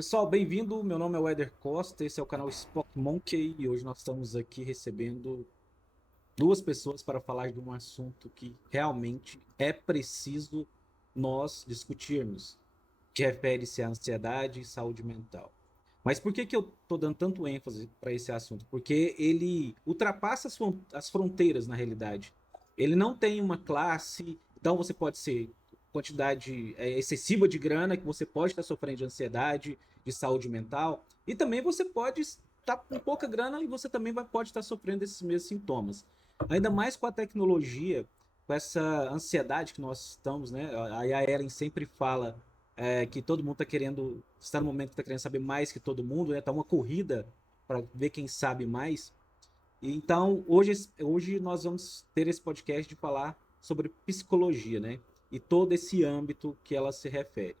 Pessoal, bem-vindo. Meu nome é Weder Costa, esse é o canal Spock Monkey e hoje nós estamos aqui recebendo duas pessoas para falar de um assunto que realmente é preciso nós discutirmos, que refere-se à ansiedade e saúde mental. Mas por que eu estou dando tanto ênfase para esse assunto? Porque ele ultrapassa as fronteiras na realidade. Ele não tem uma classe, então você pode ser quantidade excessiva de grana, que você pode estar sofrendo de ansiedade, de saúde mental, e também você pode estar com pouca grana e você também pode estar sofrendo desses mesmos sintomas. Ainda mais com a tecnologia, com essa ansiedade que nós estamos, né? Aí a Ellen sempre fala que todo mundo está no momento que está querendo saber mais que todo mundo, né? Tá uma corrida para ver quem sabe mais. E então, hoje nós vamos ter esse podcast de falar sobre psicologia, né? E todo esse âmbito que ela se refere.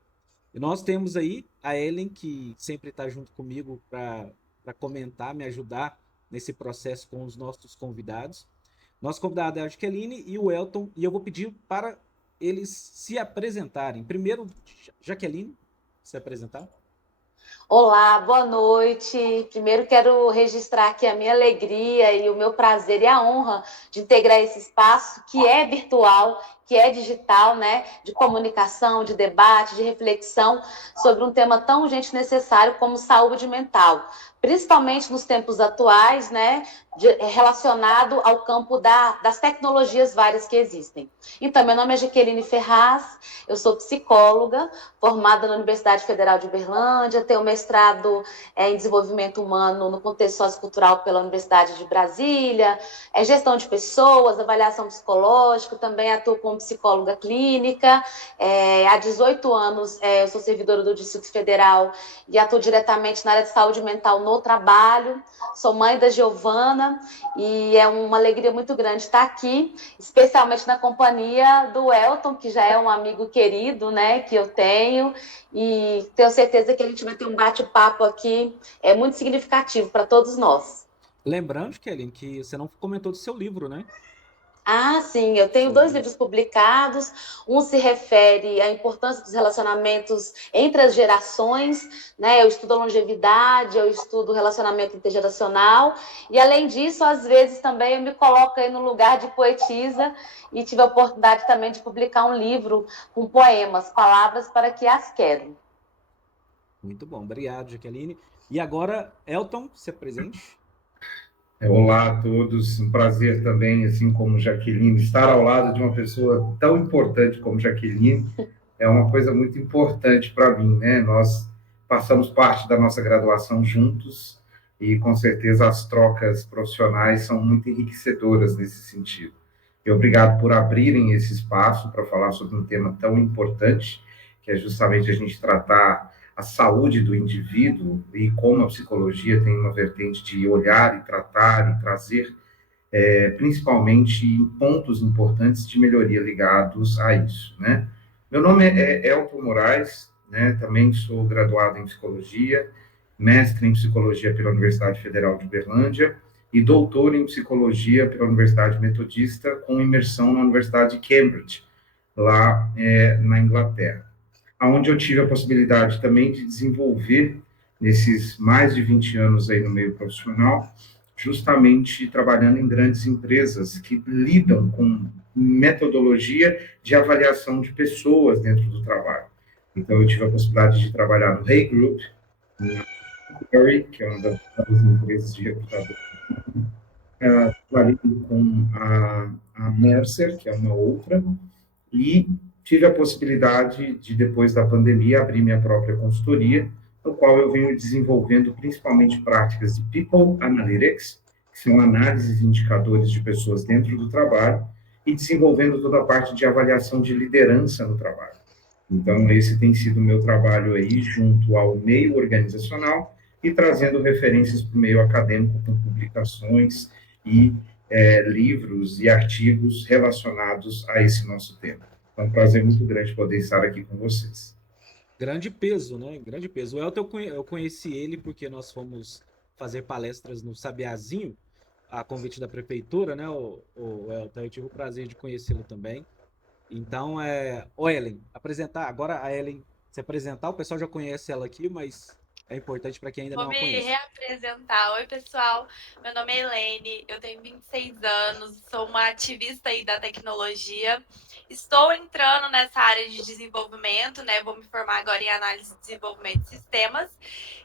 E nós temos aí a Ellen, que sempre está junto comigo para comentar, me ajudar nesse processo com os nossos convidados. Nosso convidado é a Jaqueline e o Elton, e eu vou pedir para eles se apresentarem. Primeiro, Jaqueline, se apresentar. Olá, boa noite. Primeiro quero registrar aqui a minha alegria e o meu prazer e a honra de integrar esse espaço que é virtual, que é digital, né? De comunicação, de debate, de reflexão sobre um tema tão urgente e necessário como saúde mental, principalmente nos tempos atuais, né? Relacionado ao campo das tecnologias várias que existem. Então, meu nome é Jaqueline Ferraz, eu sou psicóloga, formada na Universidade Federal de Uberlândia, tenho mestrado em desenvolvimento humano no contexto sociocultural pela Universidade de Brasília, gestão de pessoas, avaliação psicológica, também atuo como psicóloga clínica. Há 18 anos eu sou servidora do Distrito Federal e atuo diretamente na área de saúde mental no trabalho. Sou mãe da Giovana e é uma alegria muito grande estar aqui, especialmente na companhia do Elton, que já é um amigo querido, né, que eu tenho, e tenho certeza que a gente vai ter um bate-papo aqui muito significativo para todos nós. Lembrando, Kelly, que você não comentou do seu livro, né? Ah, sim, eu tenho Seu dois livro. livros publicados. Um se refere à importância dos relacionamentos entre as gerações, né? Eu estudo a longevidade, eu estudo o relacionamento intergeracional. E, além disso, às vezes também eu me coloco aí no lugar de poetisa e tive a oportunidade também de publicar um livro com poemas, Palavras para que as quero. Muito bom, obrigado, Jaqueline. E agora, Elton, se apresente. Olá a todos, um prazer também, assim como Jaqueline, estar ao lado de uma pessoa tão importante como Jaqueline é uma coisa muito importante para mim, né? Nós passamos parte da nossa graduação juntos e com certeza as trocas profissionais são muito enriquecedoras nesse sentido. E obrigado por abrirem esse espaço para falar sobre um tema tão importante, que é justamente a gente tratar a saúde do indivíduo e como a psicologia tem uma vertente de olhar e tratar e trazer, principalmente pontos importantes de melhoria ligados a isso, né? Meu nome é Elton Moraes, né? Também sou graduado em psicologia, mestre em psicologia pela Universidade Federal de Uberlândia e doutor em psicologia pela Universidade Metodista, com imersão na Universidade de Cambridge, lá na Inglaterra, onde eu tive a possibilidade também de desenvolver, nesses mais de 20 anos aí no meio profissional, justamente trabalhando em grandes empresas que lidam com metodologia de avaliação de pessoas dentro do trabalho. Então, eu tive a possibilidade de trabalhar no Hay Group, em Curry, que é uma das maiores empresas de recrutador. Trabalhei com a Mercer, que é uma outra, e tive a possibilidade de, depois da pandemia, abrir minha própria consultoria, no qual eu venho desenvolvendo principalmente práticas de People Analytics, que são análises e indicadores de pessoas dentro do trabalho, e desenvolvendo toda a parte de avaliação de liderança no trabalho. Então, esse tem sido o meu trabalho aí, junto ao meio organizacional e trazendo referências para o meio acadêmico, com publicações e livros e artigos relacionados a esse nosso tema. É um prazer muito grande poder estar aqui com vocês. Grande peso, né? Grande peso. O Elton, eu conheci ele porque nós fomos fazer palestras no Sabiazinho, a convite da prefeitura, né? O Elton, eu tive o prazer de conhecê-lo também. Então, o Ellen, apresentar, agora a Ellen se apresentar, o pessoal já conhece ela aqui, mas é importante para quem ainda Vou não a me conhece. reapresentar. Oi, pessoal. Meu nome é Helene, eu tenho 26 anos, sou uma ativista aí da tecnologia. Estou entrando nessa área de desenvolvimento, né? Vou me formar agora em análise de desenvolvimento de sistemas.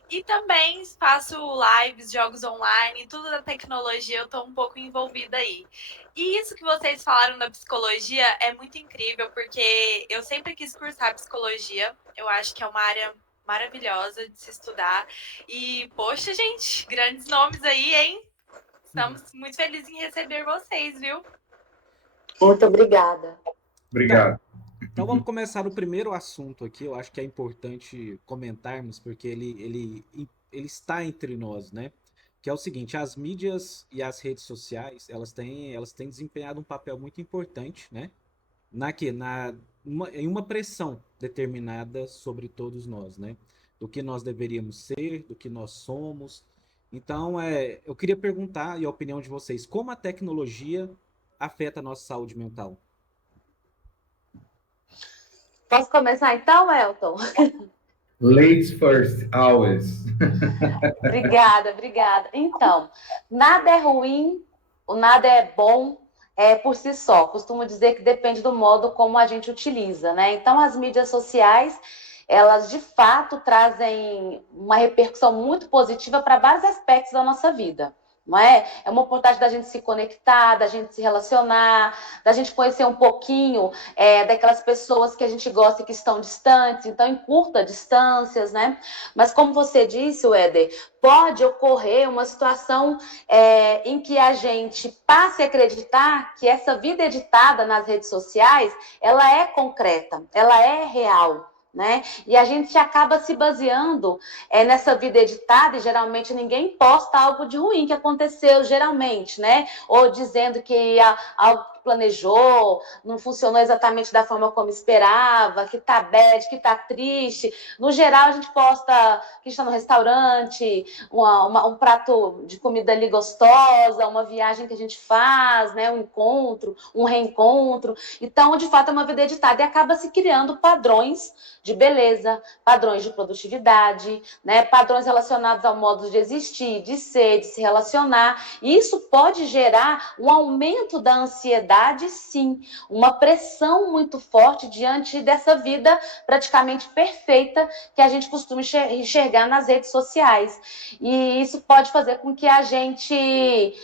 E também faço lives, jogos online, tudo da tecnologia, eu estou um pouco envolvida aí. E isso que vocês falaram da psicologia é muito incrível, porque eu sempre quis cursar psicologia. Eu acho que é uma área maravilhosa de se estudar. E, poxa, gente, grandes nomes aí, hein? Estamos muito felizes em receber vocês, viu? Muito obrigada. Então, Obrigado. então vamos começar o primeiro assunto aqui. Eu acho que é importante comentarmos, porque ele está entre nós, né? Que é o seguinte, as mídias e as redes sociais, elas têm desempenhado um papel muito importante, né? Na que? Em uma pressão determinada sobre todos nós, né? Do que nós deveríamos ser, do que nós somos. Então, eu queria perguntar, e a opinião de vocês, como a tecnologia afeta a nossa saúde mental? Posso começar então, Elton? Ladies first, always. Obrigada, obrigada. Então, nada é ruim, o nada é bom por si só. Costumo dizer que depende do modo como a gente utiliza, né? Então, as mídias sociais, elas de fato trazem uma repercussão muito positiva para vários aspectos da nossa vida. Não é? É uma oportunidade da gente se conectar, da gente se relacionar, da gente conhecer um pouquinho daquelas pessoas que a gente gosta e que estão distantes, então encurta distâncias, né? Mas como você disse, Éder, pode ocorrer uma situação em que a gente passe a acreditar que essa vida editada nas redes sociais, ela é concreta, ela é real. Né? E a gente acaba se baseando nessa vida editada, e geralmente ninguém posta algo de ruim que aconteceu, geralmente, né? Ou dizendo que algo que planejou não funcionou exatamente da forma como esperava, que tá bad, que tá triste. No geral, a gente posta que está no restaurante, um prato de comida ali gostosa, uma viagem que a gente faz, né? Um encontro, um reencontro. Então, de fato, é uma vida editada e acaba se criando padrões de beleza, padrões de produtividade, né? Padrões relacionados ao modo de existir, de ser, de se relacionar. E isso pode gerar um aumento da ansiedade, sim, uma pressão muito forte diante dessa vida praticamente perfeita que a gente costuma enxergar nas redes sociais. E isso pode fazer com que a gente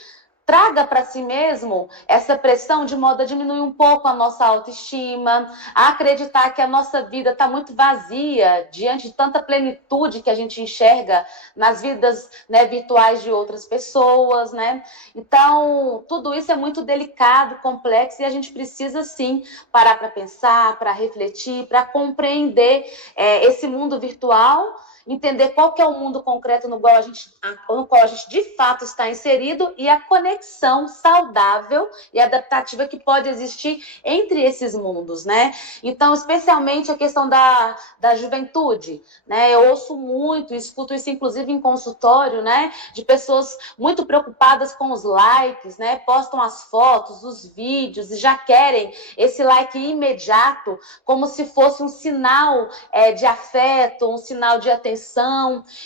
traga para si mesmo essa pressão de modo a diminuir um pouco a nossa autoestima, a acreditar que a nossa vida está muito vazia diante de tanta plenitude que a gente enxerga nas vidas, né, virtuais de outras pessoas, né? Então, tudo isso é muito delicado, complexo, e a gente precisa, sim, parar para pensar, para refletir, para compreender esse mundo virtual, entender qual que é o mundo concreto no qual a gente de fato está inserido e a conexão saudável e adaptativa que pode existir entre esses mundos, né? Então, especialmente a questão da juventude, né? Eu ouço muito, escuto isso inclusive em consultório, né? De pessoas muito preocupadas com os likes, né? Postam as fotos, os vídeos e já querem esse like imediato, como se fosse um sinal de afeto, um sinal de atenção.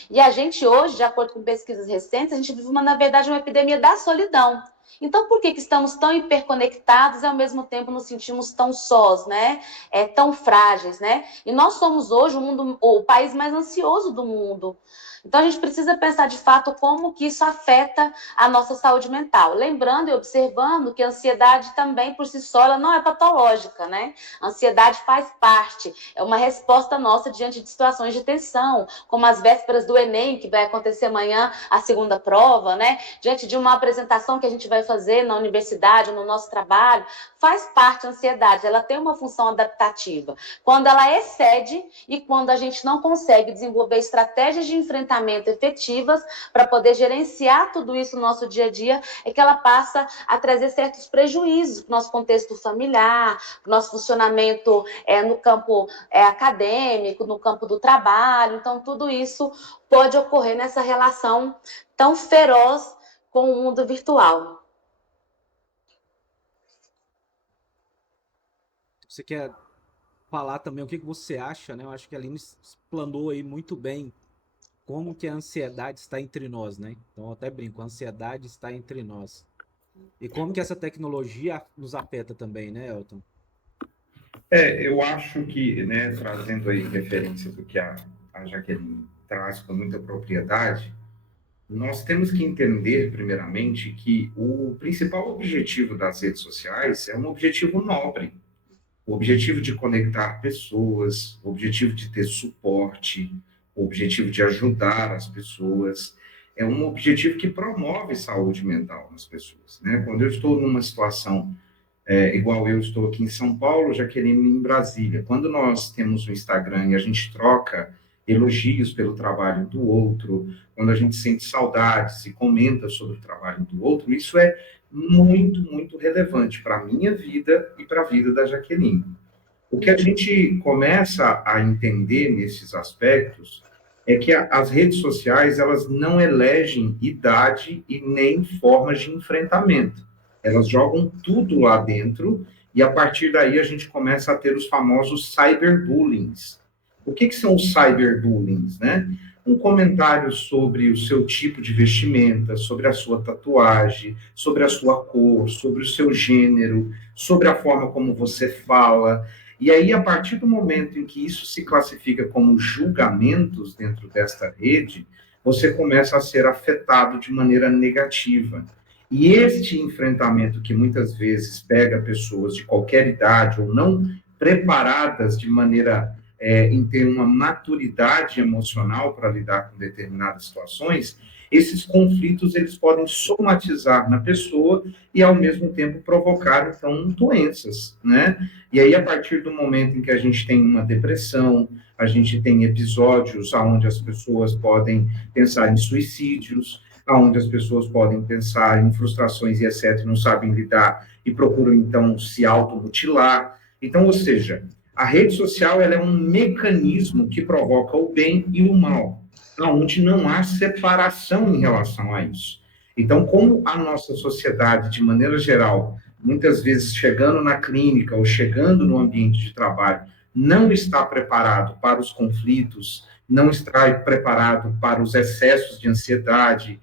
E a gente hoje, de acordo com pesquisas recentes, a gente vive, na verdade, uma epidemia da solidão. Então, por que estamos tão hiperconectados e, ao mesmo tempo, nos sentimos tão sós, né? Tão frágeis, né? E nós somos hoje o país mais ansioso do mundo. Então, a gente precisa pensar, de fato, como que isso afeta a nossa saúde mental. Lembrando e observando que a ansiedade também, por si só, ela não é patológica, né? A ansiedade faz parte, é uma resposta nossa diante de situações de tensão, como as vésperas do Enem, que vai acontecer amanhã, a segunda prova, né? Diante de uma apresentação que a gente vai fazer na universidade, no nosso trabalho, faz parte a ansiedade, ela tem uma função adaptativa. Quando ela excede e quando a gente não consegue desenvolver estratégias de enfrentamento efetivas para poder gerenciar tudo isso no nosso dia a dia, é que ela passa a trazer certos prejuízos para o nosso contexto familiar, para o nosso funcionamento no campo acadêmico, no campo do trabalho. Então, tudo isso pode ocorrer nessa relação tão feroz com o mundo virtual. Você quer falar também o que você acha, né? Eu acho que a Aline explanou aí muito bem como que a ansiedade está entre nós, né? Então eu até brinco, a ansiedade está entre nós. E como que essa tecnologia nos afeta também, né, Elton? Eu acho que, né, trazendo aí referências do que a Jaqueline traz com muita propriedade, nós temos que entender, primeiramente, que o principal objetivo das redes sociais é um objetivo nobre. O objetivo de conectar pessoas, o objetivo de ter suporte, o objetivo de ajudar as pessoas, é um objetivo que promove saúde mental nas pessoas, né? Quando eu estou numa situação igual eu estou aqui em São Paulo, Jaqueline em Brasília. Quando nós temos o Instagram e a gente troca elogios pelo trabalho do outro, quando a gente sente saudades e comenta sobre o trabalho do outro, isso é muito, muito relevante para a minha vida e para a vida da Jaqueline. O que a gente começa a entender nesses aspectos é que as redes sociais, elas não elegem idade e nem formas de enfrentamento. Elas jogam tudo lá dentro e a partir daí a gente começa a ter os famosos cyberbullying. O que são os cyberbullying, né? Um comentário sobre o seu tipo de vestimenta, sobre a sua tatuagem, sobre a sua cor, sobre o seu gênero, sobre a forma como você fala. E aí, a partir do momento em que isso se classifica como julgamentos dentro desta rede, você começa a ser afetado de maneira negativa. E este enfrentamento que muitas vezes pega pessoas de qualquer idade ou não preparadas de maneira em ter uma maturidade emocional para lidar com determinadas situações, esses conflitos eles podem somatizar na pessoa e ao mesmo tempo provocar então doenças, né? E aí a partir do momento em que a gente tem uma depressão, a gente tem episódios onde as pessoas podem pensar em suicídios, onde as pessoas podem pensar em frustrações e etc, não sabem lidar e procuram então se automutilar. Então, ou seja, a rede social ela é um mecanismo que provoca o bem e o mal, onde não há separação em relação a isso. Então, como a nossa sociedade, de maneira geral, muitas vezes chegando na clínica ou chegando no ambiente de trabalho, não está preparado para os conflitos, não está preparado para os excessos de ansiedade,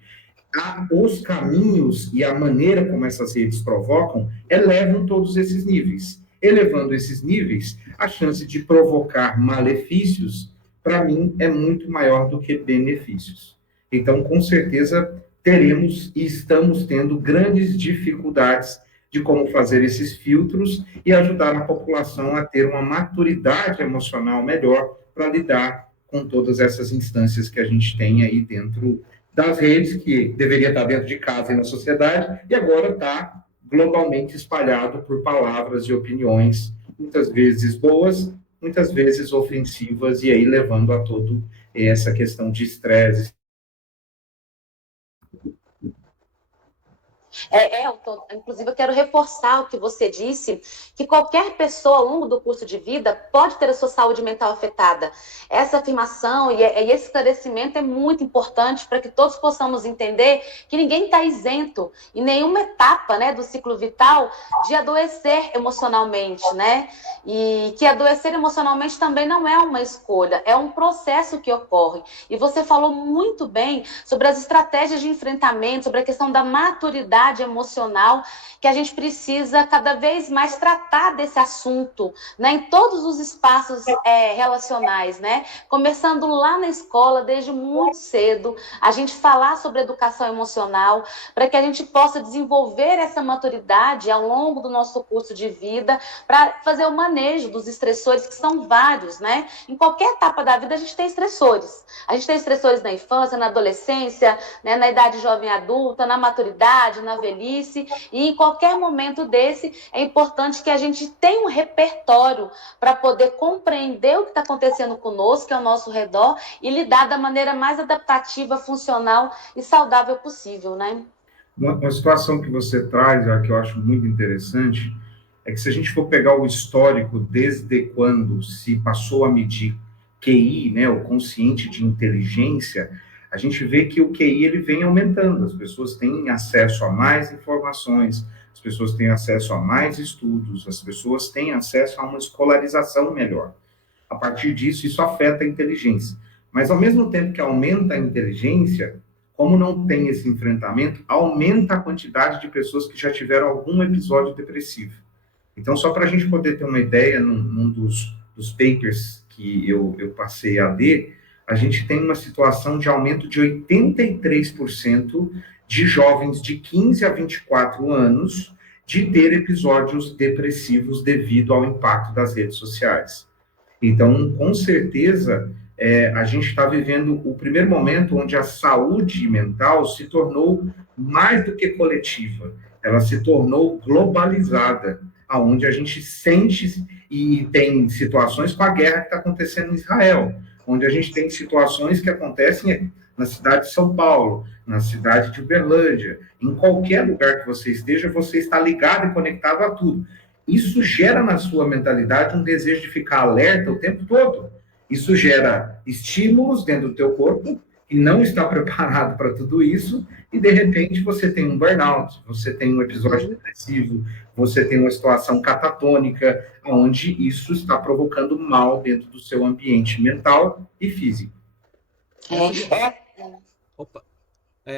os caminhos e a maneira como essas redes provocam elevam todos esses níveis. Elevando esses níveis, a chance de provocar malefícios, para mim, é muito maior do que benefícios. Então, com certeza, teremos e estamos tendo grandes dificuldades de como fazer esses filtros e ajudar a população a ter uma maturidade emocional melhor para lidar com todas essas instâncias que a gente tem aí dentro das redes, que deveria estar dentro de casa e na sociedade, e agora está globalmente espalhado por palavras e opiniões, muitas vezes boas, muitas vezes ofensivas, e aí levando a todo essa questão de estresse. Elton, inclusive eu quero reforçar o que você disse, que qualquer pessoa ao longo do curso de vida pode ter a sua saúde mental afetada. Essa afirmação e esse esclarecimento é muito importante para que todos possamos entender que ninguém está isento em nenhuma etapa, né, do ciclo vital de adoecer emocionalmente, né? E que adoecer emocionalmente também não é uma escolha, é um processo que ocorre. E você falou muito bem sobre as estratégias de enfrentamento, sobre a questão da maturidade emocional, que a gente precisa cada vez mais tratar desse assunto, né, em todos os espaços relacionais, né? Começando lá na escola, desde muito cedo, a gente falar sobre educação emocional, para que a gente possa desenvolver essa maturidade ao longo do nosso curso de vida, para fazer o manejo dos estressores, que são vários, né? Em qualquer etapa da vida a gente tem estressores. A gente tem estressores na infância, na adolescência, né, na idade jovem adulta, na maturidade, na velhice, e em qualquer momento desse é importante que a gente tenha um repertório para poder compreender o que está acontecendo conosco, que é ao nosso redor, e lidar da maneira mais adaptativa, funcional e saudável possível, né? Uma situação que você traz, que eu acho muito interessante, é que se a gente for pegar o histórico desde quando se passou a medir QI, né, o consciente de inteligência, a gente vê que o QI ele vem aumentando, as pessoas têm acesso a mais informações, as pessoas têm acesso a mais estudos, as pessoas têm acesso a uma escolarização melhor. A partir disso, isso afeta a inteligência. Mas, ao mesmo tempo que aumenta a inteligência, como não tem esse enfrentamento, aumenta a quantidade de pessoas que já tiveram algum episódio depressivo. Então, só para a gente poder ter uma ideia, num dos papers que eu passei a ler, a gente tem uma situação de aumento de 83% de jovens de 15 a 24 anos de ter episódios depressivos devido ao impacto das redes sociais. Então, com certeza, a gente está vivendo o primeiro momento onde a saúde mental se tornou mais do que coletiva, ela se tornou globalizada, aonde a gente sente e tem situações com a guerra que está acontecendo em Israel, onde a gente tem situações que acontecem na cidade de São Paulo, na cidade de Uberlândia, em qualquer lugar que você esteja, você está ligado e conectado a tudo. Isso gera na sua mentalidade um desejo de ficar alerta o tempo todo. Isso gera estímulos dentro do teu corpo que não está preparado para tudo isso e, de repente, você tem um burnout, você tem um episódio depressivo, você tem uma situação catatônica, onde isso está provocando mal dentro do seu ambiente mental e físico. Opa.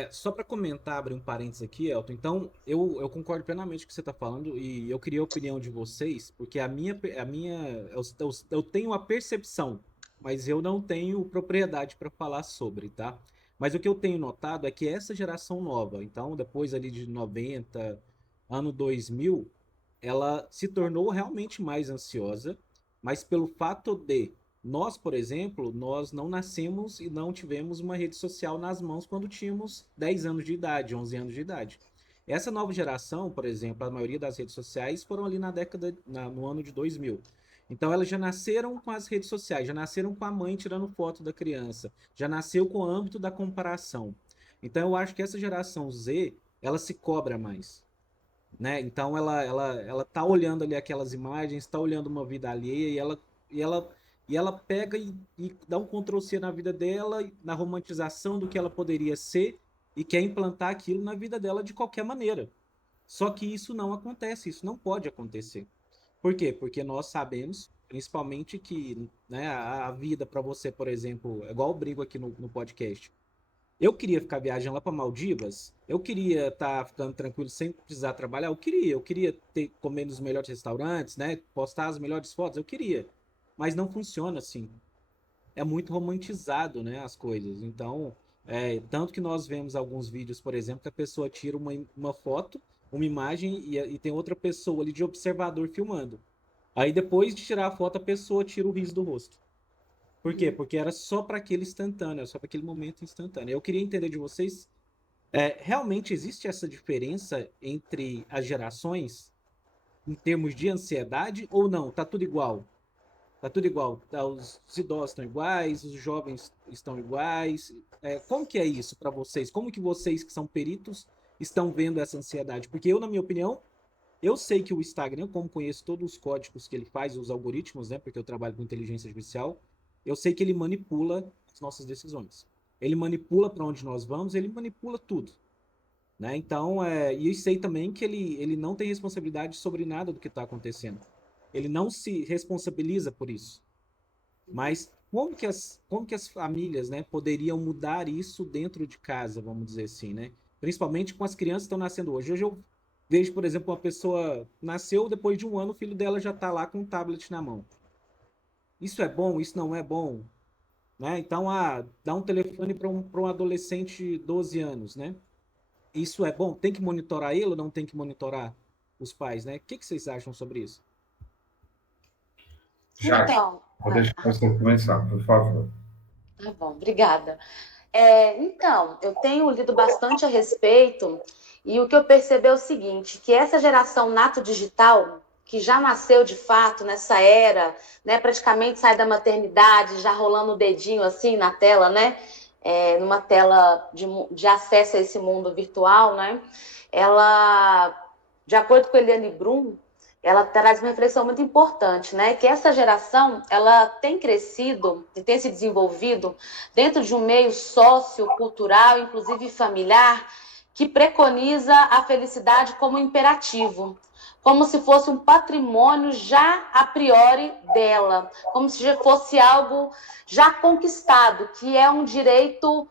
Só para comentar, abrir um parênteses aqui, Elton. Então, eu concordo plenamente com o que você está falando e eu queria a opinião de vocês, porque eu tenho a percepção, mas eu não tenho propriedade para falar sobre, tá? Mas o que eu tenho notado é que essa geração nova, então, depois ali de 90, ano 2000, ela se tornou realmente mais ansiosa, mas pelo fato de nós, por exemplo, nós não nascemos e não tivemos uma rede social nas mãos quando tínhamos 10 anos de idade, 11 anos de idade. Essa nova geração, por exemplo, a maioria das redes sociais foram ali no ano de 2000. Então elas já nasceram com as redes sociais, já nasceram com a mãe tirando foto da criança, já nasceu com o âmbito da comparação. Então eu acho que essa geração Z, ela se cobra mais, né? Então ela tá olhando ali aquelas imagens, tá olhando uma vida alheia e ela pega e dá um Ctrl+C na vida dela, na romantização do que ela poderia ser e quer implantar aquilo na vida dela de qualquer maneira. Só que isso não acontece, isso não pode acontecer. Por quê? Porque nós sabemos, principalmente que, né, a vida para você, por exemplo, é igual eu brigo aqui no podcast. Eu queria ficar viajando lá para Maldivas, eu queria estar ficando tranquilo sem precisar trabalhar, eu queria comer nos melhores restaurantes, né, postar as melhores fotos, eu queria. Mas não funciona assim. É muito romantizado, né, as coisas. Então, tanto que nós vemos alguns vídeos, por exemplo, que a pessoa tira uma foto, uma imagem e tem outra pessoa ali de observador filmando. Aí depois de tirar a foto, a pessoa tira o riso do rosto. Por quê? Porque era só para aquele instantâneo, só para aquele momento instantâneo. Eu queria entender de vocês, realmente existe essa diferença entre as gerações em termos de ansiedade ou não? Tá tudo igual? Tá tudo igual. Os idosos estão iguais, os jovens estão iguais. Como que é isso para vocês? Como que vocês que são peritos estão vendo essa ansiedade? Porque eu, na minha opinião, eu sei que o Instagram, como conheço todos os códigos que ele faz, os algoritmos, né? Porque eu trabalho com inteligência artificial, eu sei que ele manipula as nossas decisões. Ele manipula para onde nós vamos, ele manipula tudo. Né? Então, e eu sei também que ele não tem responsabilidade sobre nada do que está acontecendo. Ele não se responsabiliza por isso. Mas como que as famílias, né, poderiam mudar isso dentro de casa, vamos dizer assim, né? Principalmente com as crianças que estão nascendo hoje. Hoje eu vejo, por exemplo, uma pessoa nasceu, depois de um ano, o filho dela já está lá com um tablet na mão. Isso é bom? Isso não é bom? Né? Então, dá um telefone para um adolescente de 12 anos, né? Isso é bom? Tem que monitorar ele ou não tem que monitorar os pais, né? O que vocês acham sobre isso? Então, vou deixar você começar, por favor. Tá bom, obrigada. Então, eu tenho lido bastante a respeito e o que eu percebi é o seguinte, que essa geração nato digital, que já nasceu de fato nessa era, né, praticamente sai da maternidade, já rolando o dedinho assim na tela, né, numa tela de acesso a esse mundo virtual, né, ela, de acordo com Eliane Brum, ela traz uma reflexão muito importante, né? Que essa geração, ela tem crescido e tem se desenvolvido dentro de um meio sociocultural, inclusive familiar, que preconiza a felicidade como imperativo, como se fosse um patrimônio já a priori dela, como se já fosse algo já conquistado, que é um direito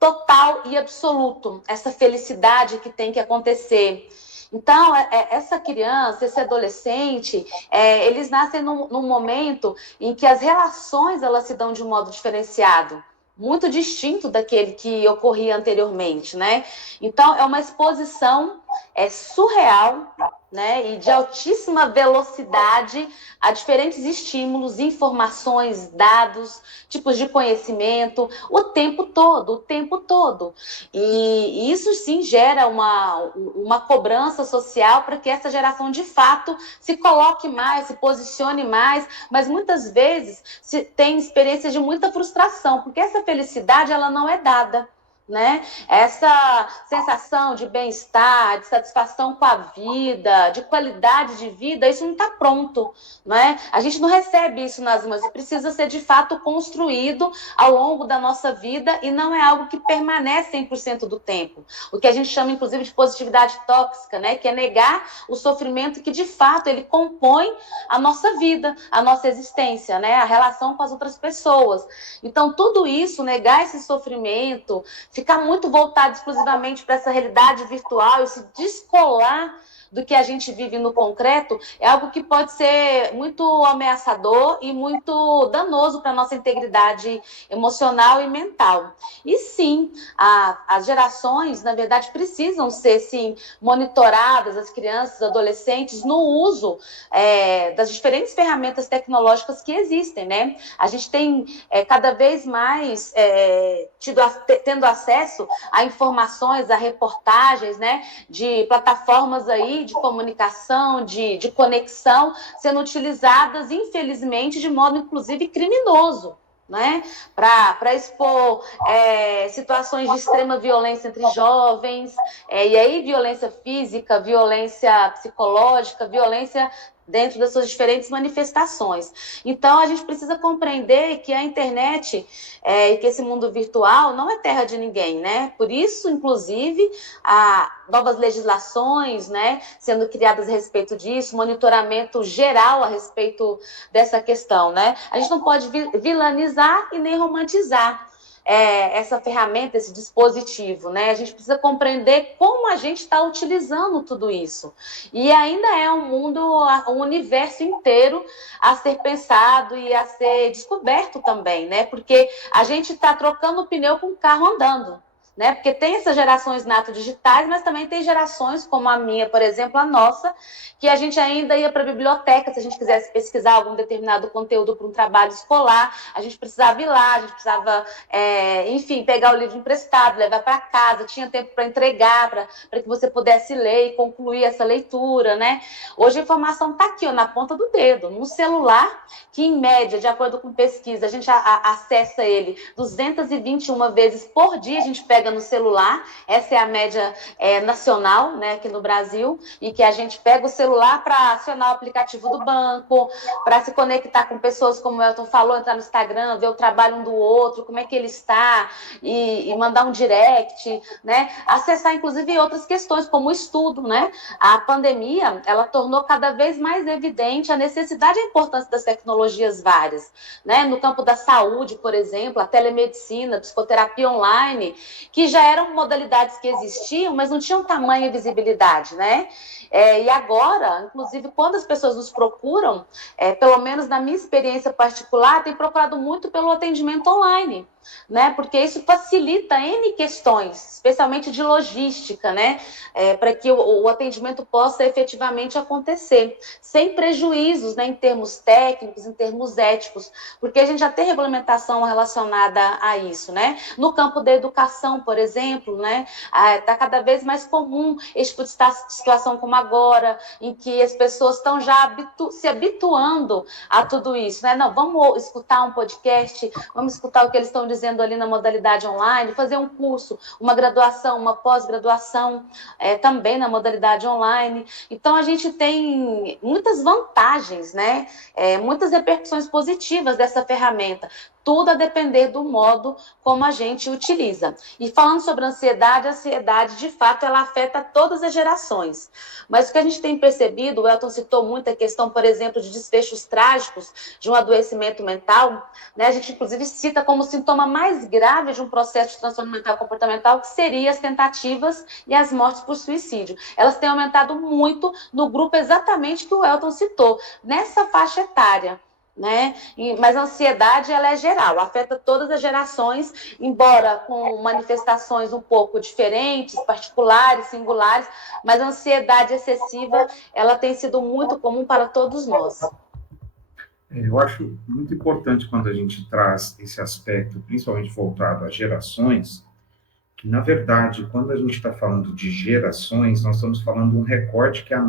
total e absoluto, essa felicidade que tem que acontecer. Então, essa criança, esse adolescente, eles nascem num momento em que as relações elas se dão de um modo diferenciado, muito distinto daquele que ocorria anteriormente, né? Então, é uma exposição surreal, né? E de altíssima velocidade a diferentes estímulos, informações, dados, tipos de conhecimento, o tempo todo, o tempo todo. E isso sim gera uma cobrança social para que essa geração de fato se coloque mais, se posicione mais, mas muitas vezes se tem experiências de muita frustração, porque essa felicidade ela não é dada. Né? Essa sensação de bem-estar, de satisfação com a vida, de qualidade de vida, isso não está pronto, né? A gente não recebe isso nas mãos, precisa ser de fato construído ao longo da nossa vida e não é algo que permanece 100% do tempo. O que a gente chama, inclusive, de positividade tóxica, né? Que é negar o sofrimento que, de fato, ele compõe a nossa vida, a nossa existência, né? A relação com as outras pessoas. Então, tudo isso, negar esse sofrimento, ficar muito voltado exclusivamente para essa realidade virtual e se descolar do que a gente vive no concreto é algo que pode ser muito ameaçador e muito danoso para a nossa integridade emocional e mental. E sim, as gerações, na verdade, precisam ser sim, monitoradas, as crianças, os adolescentes, no uso das diferentes ferramentas tecnológicas que existem, né? A gente tem cada vez mais tendo acesso a informações, a reportagens, né, de plataformas aí de comunicação, de conexão, sendo utilizadas, infelizmente, de modo, inclusive, criminoso. Né? Para expor situações de extrema violência entre jovens, e aí violência física, violência psicológica, violência dentro das suas diferentes manifestações. Então, a gente precisa compreender que a internet e que esse mundo virtual não é terra de ninguém, né? Por isso, inclusive, há novas legislações, né, sendo criadas a respeito disso, monitoramento geral a respeito dessa questão, né? A gente não pode vilanizar e nem romantizar essa ferramenta, esse dispositivo, né? A gente precisa compreender como a gente está utilizando tudo isso. E ainda é um mundo, um universo inteiro a ser pensado e a ser descoberto também, né? Porque a gente está trocando o pneu com o carro andando. Né? Porque tem essas gerações nato-digitais, mas também tem gerações como a minha, por exemplo, a nossa, que a gente ainda ia para a biblioteca, se a gente quisesse pesquisar algum determinado conteúdo para um trabalho escolar, a gente precisava ir lá, a gente precisava, enfim, pegar o livro emprestado, levar para casa, tinha tempo para entregar, para que você pudesse ler e concluir essa leitura, né? Hoje a informação está aqui, ó, na ponta do dedo, num celular, que em média, de acordo com pesquisa, a gente acessa ele 221 vezes por dia, a gente pega no celular, essa é a média nacional, né, aqui no Brasil, e que a gente pega o celular para acionar o aplicativo do banco, para se conectar com pessoas, como o Elton falou, entrar no Instagram, ver o trabalho um do outro, como é que ele está, e mandar um direct, né, acessar inclusive outras questões, como o estudo, né, a pandemia, ela tornou cada vez mais evidente a necessidade e a importância das tecnologias várias, né, no campo da saúde, por exemplo, a telemedicina, a psicoterapia online, que já eram modalidades que existiam, mas não tinham tamanho e visibilidade, né? E agora, inclusive, quando as pessoas nos procuram, pelo menos na minha experiência particular, tem procurado muito pelo atendimento online, né? Porque isso facilita N questões, especialmente de logística, né? Para que o atendimento possa efetivamente acontecer, sem prejuízos, né? Em termos técnicos, em termos éticos, porque a gente já tem regulamentação relacionada a isso, né? No campo da educação, por exemplo, né? Está cada vez mais comum esse tipo de situação como agora, em que as pessoas estão já se habituando a tudo isso, né? Não, vamos escutar um podcast, vamos escutar o que eles estão dizendo ali na modalidade online, fazer um curso, uma graduação, uma pós-graduação também na modalidade online. Então, a gente tem muitas vantagens, né? Muitas repercussões positivas dessa ferramenta. tudo a depender do modo como a gente utiliza. E falando sobre a ansiedade, de fato, ela afeta todas as gerações. Mas o que a gente tem percebido, o Elton citou muito a questão, por exemplo, de desfechos trágicos de um adoecimento mental, né? A gente, inclusive, cita como sintoma mais grave de um processo de transtorno mental comportamental, que seria as tentativas e as mortes por suicídio. Elas têm aumentado muito no grupo exatamente que o Elton citou, nessa faixa etária. Né? Mas a ansiedade ela é geral, afeta todas as gerações, embora com manifestações um pouco diferentes, particulares, singulares, mas a ansiedade excessiva ela tem sido muito comum para todos nós. Eu acho muito importante quando a gente traz esse aspecto, principalmente voltado às gerações, que, na verdade, quando a gente está falando de gerações, nós estamos falando de um recorte que a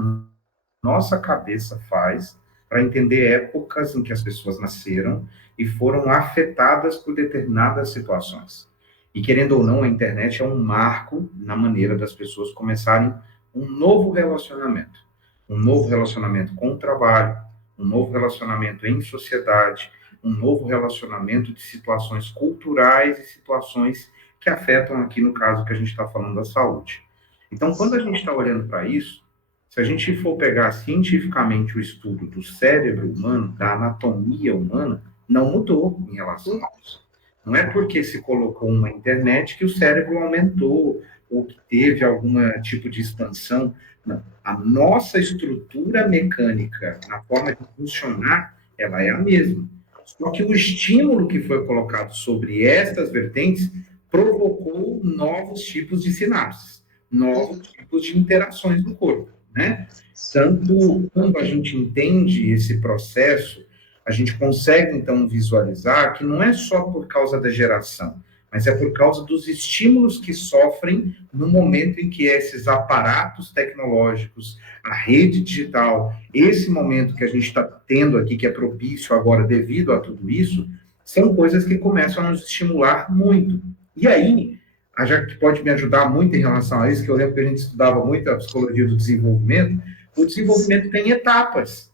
nossa cabeça faz para entender épocas em que as pessoas nasceram e foram afetadas por determinadas situações. E, querendo ou não, a internet é um marco na maneira das pessoas começarem um novo relacionamento. Um novo relacionamento com o trabalho, um novo relacionamento em sociedade, um novo relacionamento de situações culturais e situações que afetam aqui, no caso que a gente está falando da saúde. Então, quando a gente está olhando para isso, se a gente for pegar cientificamente o estudo do cérebro humano, da anatomia humana, não mudou em relação a isso. Não é porque se colocou uma internet que o cérebro aumentou ou que teve algum tipo de expansão. Não. A nossa estrutura mecânica, na forma de funcionar, ela é a mesma. Só que o estímulo que foi colocado sobre estas vertentes provocou novos tipos de sinapses, novos tipos de interações no corpo. Né? Tanto quando a gente entende esse processo, a gente consegue, então, visualizar que não é só por causa da geração, mas é por causa dos estímulos que sofrem no momento em que esses aparatos tecnológicos, a rede digital, esse momento que a gente está tendo aqui, que é propício agora devido a tudo isso, são coisas que começam a nos estimular muito. E aí, a Jaque pode me ajudar muito em relação a isso, que eu lembro que a gente estudava muito a psicologia do desenvolvimento. O desenvolvimento tem etapas.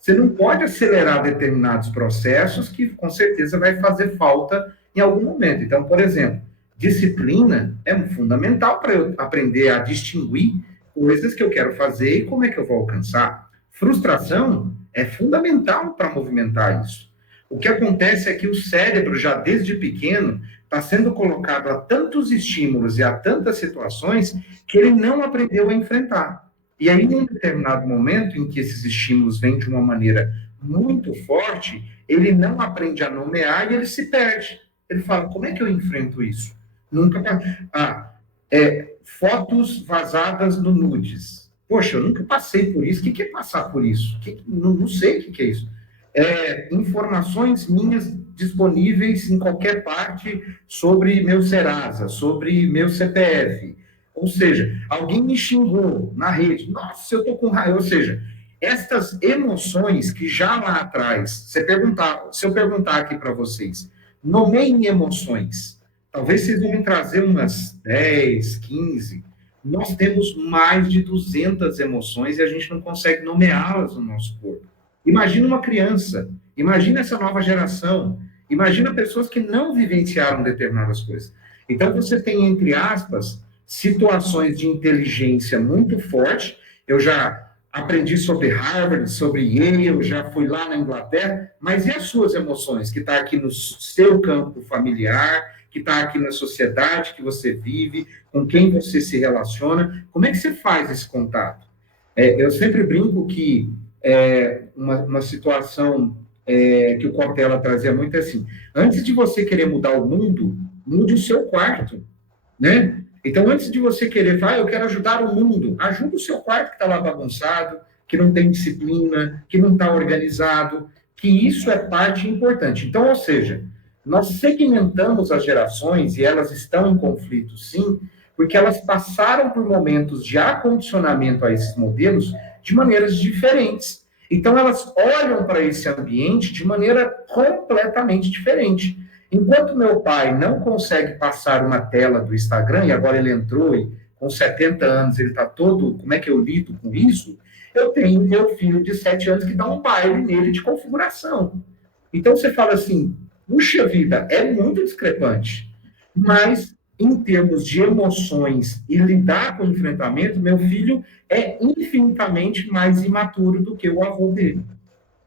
Você não pode acelerar determinados processos que, com certeza, vai fazer falta em algum momento. Então, por exemplo, disciplina é fundamental para eu aprender a distinguir coisas que eu quero fazer e como é que eu vou alcançar. Frustração é fundamental para movimentar isso. O que acontece é que o cérebro, já desde pequeno, está sendo colocado a tantos estímulos e a tantas situações que ele não aprendeu a enfrentar. E aí, em um determinado momento em que esses estímulos vêm de uma maneira muito forte, ele não aprende a nomear e ele se perde. Ele fala, como é que eu enfrento isso? Nunca... fotos vazadas no nudes. Poxa, eu nunca passei por isso. O que é passar por isso? Não sei o que é isso. Informações minhas disponíveis em qualquer parte sobre meu Serasa, sobre meu CPF. Ou seja, alguém me xingou na rede. Nossa, eu estou com raiva. Ou seja, estas emoções que já lá atrás, se eu perguntar aqui para vocês, nomeiem emoções, talvez vocês vão me trazer umas 10, 15. Nós temos mais de 200 emoções e a gente não consegue nomeá-las no nosso corpo. Imagina uma criança, imagina essa nova geração, imagina pessoas que não vivenciaram determinadas coisas. Então, você tem, entre aspas, situações de inteligência muito forte. Eu já aprendi sobre Harvard, sobre Yale, já fui lá na Inglaterra, mas e as suas emoções, que está aqui no seu campo familiar, que está aqui na sociedade que você vive, com quem você se relaciona? Como é que você faz esse contato? Eu sempre brinco que uma situação que o Cortella trazia muito assim, antes de você querer mudar o mundo, mude o seu quarto, né? Então, antes de você querer falar, eu quero ajudar o mundo, ajuda o seu quarto que está lá bagunçado, que não tem disciplina, que não está organizado, que isso é parte importante. Então, ou seja, nós segmentamos as gerações e elas estão em conflito, sim, porque elas passaram por momentos de acondicionamento a esses modelos de maneiras diferentes. Então, elas olham para esse ambiente de maneira completamente diferente. Enquanto meu pai não consegue passar uma tela do Instagram, e agora ele entrou e com 70 anos ele está todo, como é que eu lido com isso? Eu tenho meu filho de 7 anos que dá um baile nele de configuração. Então, você fala assim, puxa vida, é muito discrepante. Mas, em termos de emoções e lidar com o enfrentamento, meu filho é infinitamente mais imaturo do que o avô dele.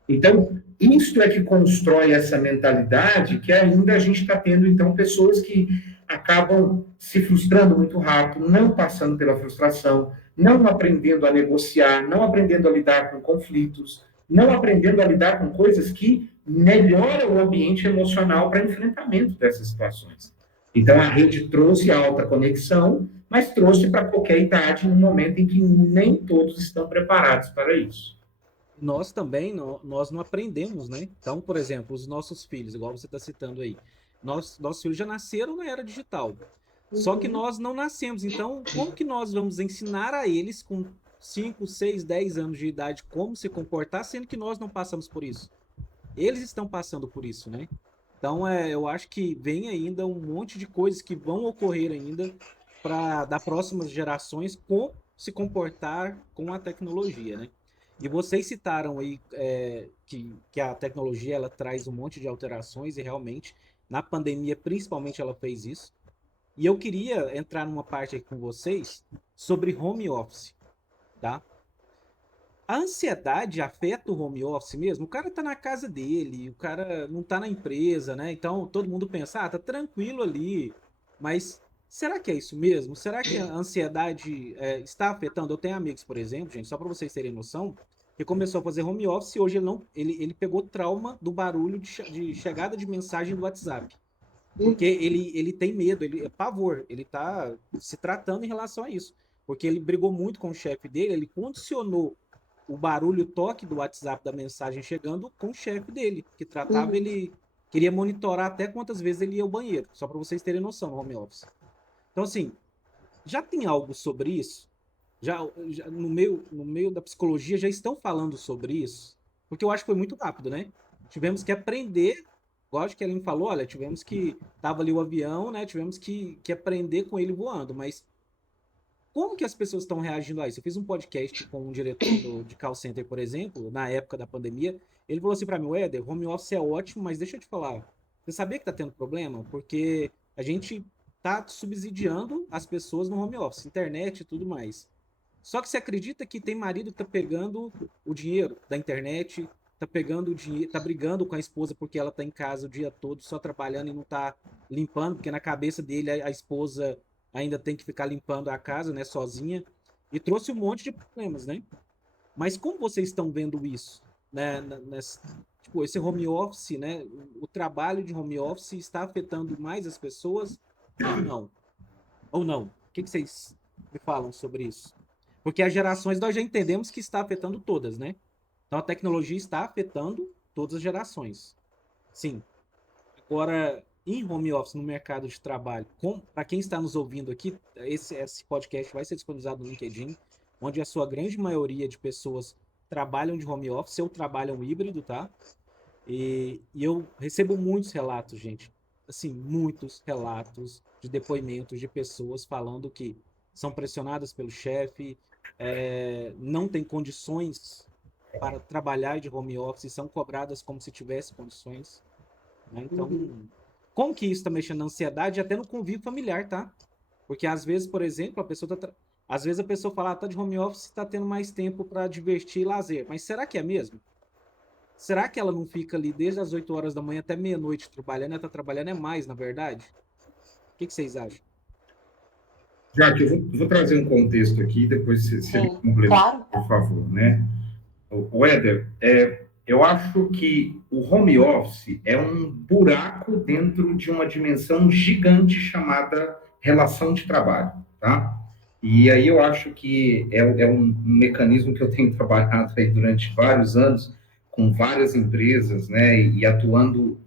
Então, isso é que constrói essa mentalidade que ainda a gente está tendo, então, pessoas que acabam se frustrando muito rápido, não passando pela frustração, não aprendendo a negociar, não aprendendo a lidar com conflitos, não aprendendo a lidar com coisas que melhoram o ambiente emocional para enfrentamento dessas situações. Então, a rede trouxe alta conexão, mas trouxe para qualquer idade, num momento em que nem todos estão preparados para isso. Nós também, nós não aprendemos, né? Então, por exemplo, os nossos filhos, igual você está citando aí, nossos filhos já nasceram na era digital. Só que nós não nascemos. Então, como que nós vamos ensinar a eles com 5, 6, 10 anos de idade como se comportar, sendo que nós não passamos por isso? Eles estão passando por isso, né? Então, eu acho que vem ainda um monte de coisas que vão ocorrer ainda para das próximas gerações como se comportar com a tecnologia, né? E vocês citaram aí que a tecnologia ela traz um monte de alterações e realmente na pandemia principalmente ela fez isso. E eu queria entrar numa parte aqui com vocês sobre home office, tá? A ansiedade afeta o home office mesmo? O cara tá na casa dele, o cara não tá na empresa, né? Então todo mundo pensa, tá tranquilo ali. Mas será que é isso mesmo? Será que a ansiedade está afetando? Eu tenho amigos, por exemplo, gente, só para vocês terem noção, que começou a fazer home office e hoje ele pegou trauma do barulho de chegada de mensagem do WhatsApp. Porque ele tem medo, ele é pavor, ele tá se tratando em relação a isso. Porque ele brigou muito com o chefe dele, ele condicionou o barulho, o toque do WhatsApp da mensagem chegando com o chefe dele, que tratava ele, queria monitorar até quantas vezes ele ia ao banheiro, só para vocês terem noção no home office. Então, assim, já tem algo sobre isso? Já no meio da psicologia já estão falando sobre isso? Porque eu acho que foi muito rápido, né? Tivemos que aprender, igual acho que a Ellen falou, olha, tivemos que, tava ali o avião, né? Tivemos que aprender com ele voando, mas como que as pessoas estão reagindo a isso? Eu fiz um podcast com um diretor de call center, por exemplo, na época da pandemia. Ele falou assim para mim, Éder, home office é ótimo, mas deixa eu te falar. Você sabia que tá tendo problema? Porque a gente tá subsidiando as pessoas no home office, internet e tudo mais. Só que você acredita que tem marido que tá pegando o dinheiro da internet, tá pegando o dinheiro, tá brigando com a esposa porque ela tá em casa o dia todo só trabalhando e não tá limpando, porque na cabeça dele a esposa ainda tem que ficar limpando a casa, né, sozinha, e trouxe um monte de problemas, né? Mas como vocês estão vendo isso, né, tipo, esse home office, né, o trabalho de home office está afetando mais as pessoas ou não? Ou não? O que vocês me falam sobre isso? Porque as gerações nós já entendemos que está afetando todas, né? Então a tecnologia está afetando todas as gerações. Sim. Agora, em home office, no mercado de trabalho, para quem está nos ouvindo aqui, esse podcast vai ser disponibilizado no LinkedIn, onde a sua grande maioria de pessoas trabalham de home office ou trabalham híbrido, tá? E eu recebo muitos relatos, gente. Assim, muitos relatos de depoimentos de pessoas falando que são pressionadas pelo chefe, não têm condições para trabalhar de home office, são cobradas como se tivesse condições, né? Então, como que isso está mexendo na ansiedade e até no convívio familiar, tá? Porque às vezes, por exemplo, a pessoa às vezes a pessoa fala, tá de home office, tá tendo mais tempo para divertir e lazer. Mas será que é mesmo? Será que ela não fica ali desde as 8 horas da manhã até meia-noite trabalhando? Ela tá trabalhando mais, na verdade? O que vocês acham? Jaque, eu vou trazer um contexto aqui, depois você me complementa, claro, por favor, né? O Éder, eu acho que o home office é um buraco dentro de uma dimensão gigante chamada relação de trabalho, tá? E aí eu acho que é um mecanismo que eu tenho trabalhado aí durante vários anos com várias empresas, né? E atuando,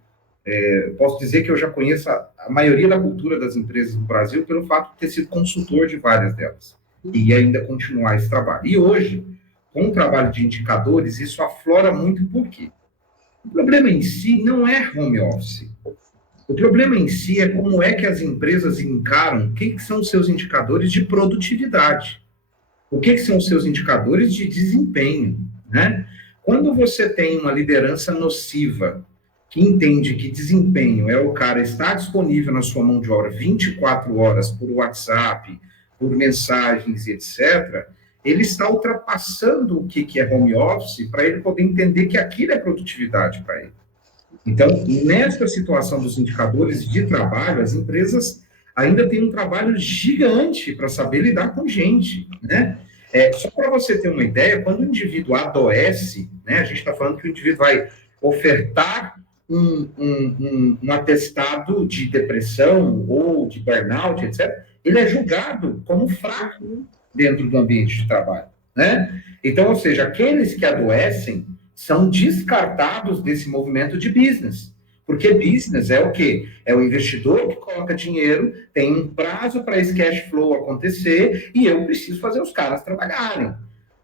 posso dizer que eu já conheço a maioria da cultura das empresas do Brasil pelo fato de ter sido consultor de várias delas e ainda continuar esse trabalho. E hoje, com o trabalho de indicadores, isso aflora muito. Por quê? O problema em si não é home office. O problema em si é como é que as empresas encaram o que são os seus indicadores de produtividade, o que são os seus indicadores de desempenho, né? Quando você tem uma liderança nociva, que entende que desempenho é o cara estar disponível na sua mão de obra 24 horas por WhatsApp, por mensagens, etc., ele está ultrapassando o que é home office para ele poder entender que aquilo é produtividade para ele. Então, nesta situação dos indicadores de trabalho, as empresas ainda têm um trabalho gigante para saber lidar com gente, né? Só para você ter uma ideia, quando o indivíduo adoece, né, a gente está falando que o indivíduo vai ofertar um atestado de depressão ou de burnout, etc., ele é julgado como fraco dentro do ambiente de trabalho, né? Então, ou seja, aqueles que adoecem são descartados desse movimento de business. Porque business é o quê? É o investidor que coloca dinheiro, tem um prazo para esse cash flow acontecer e eu preciso fazer os caras trabalharem.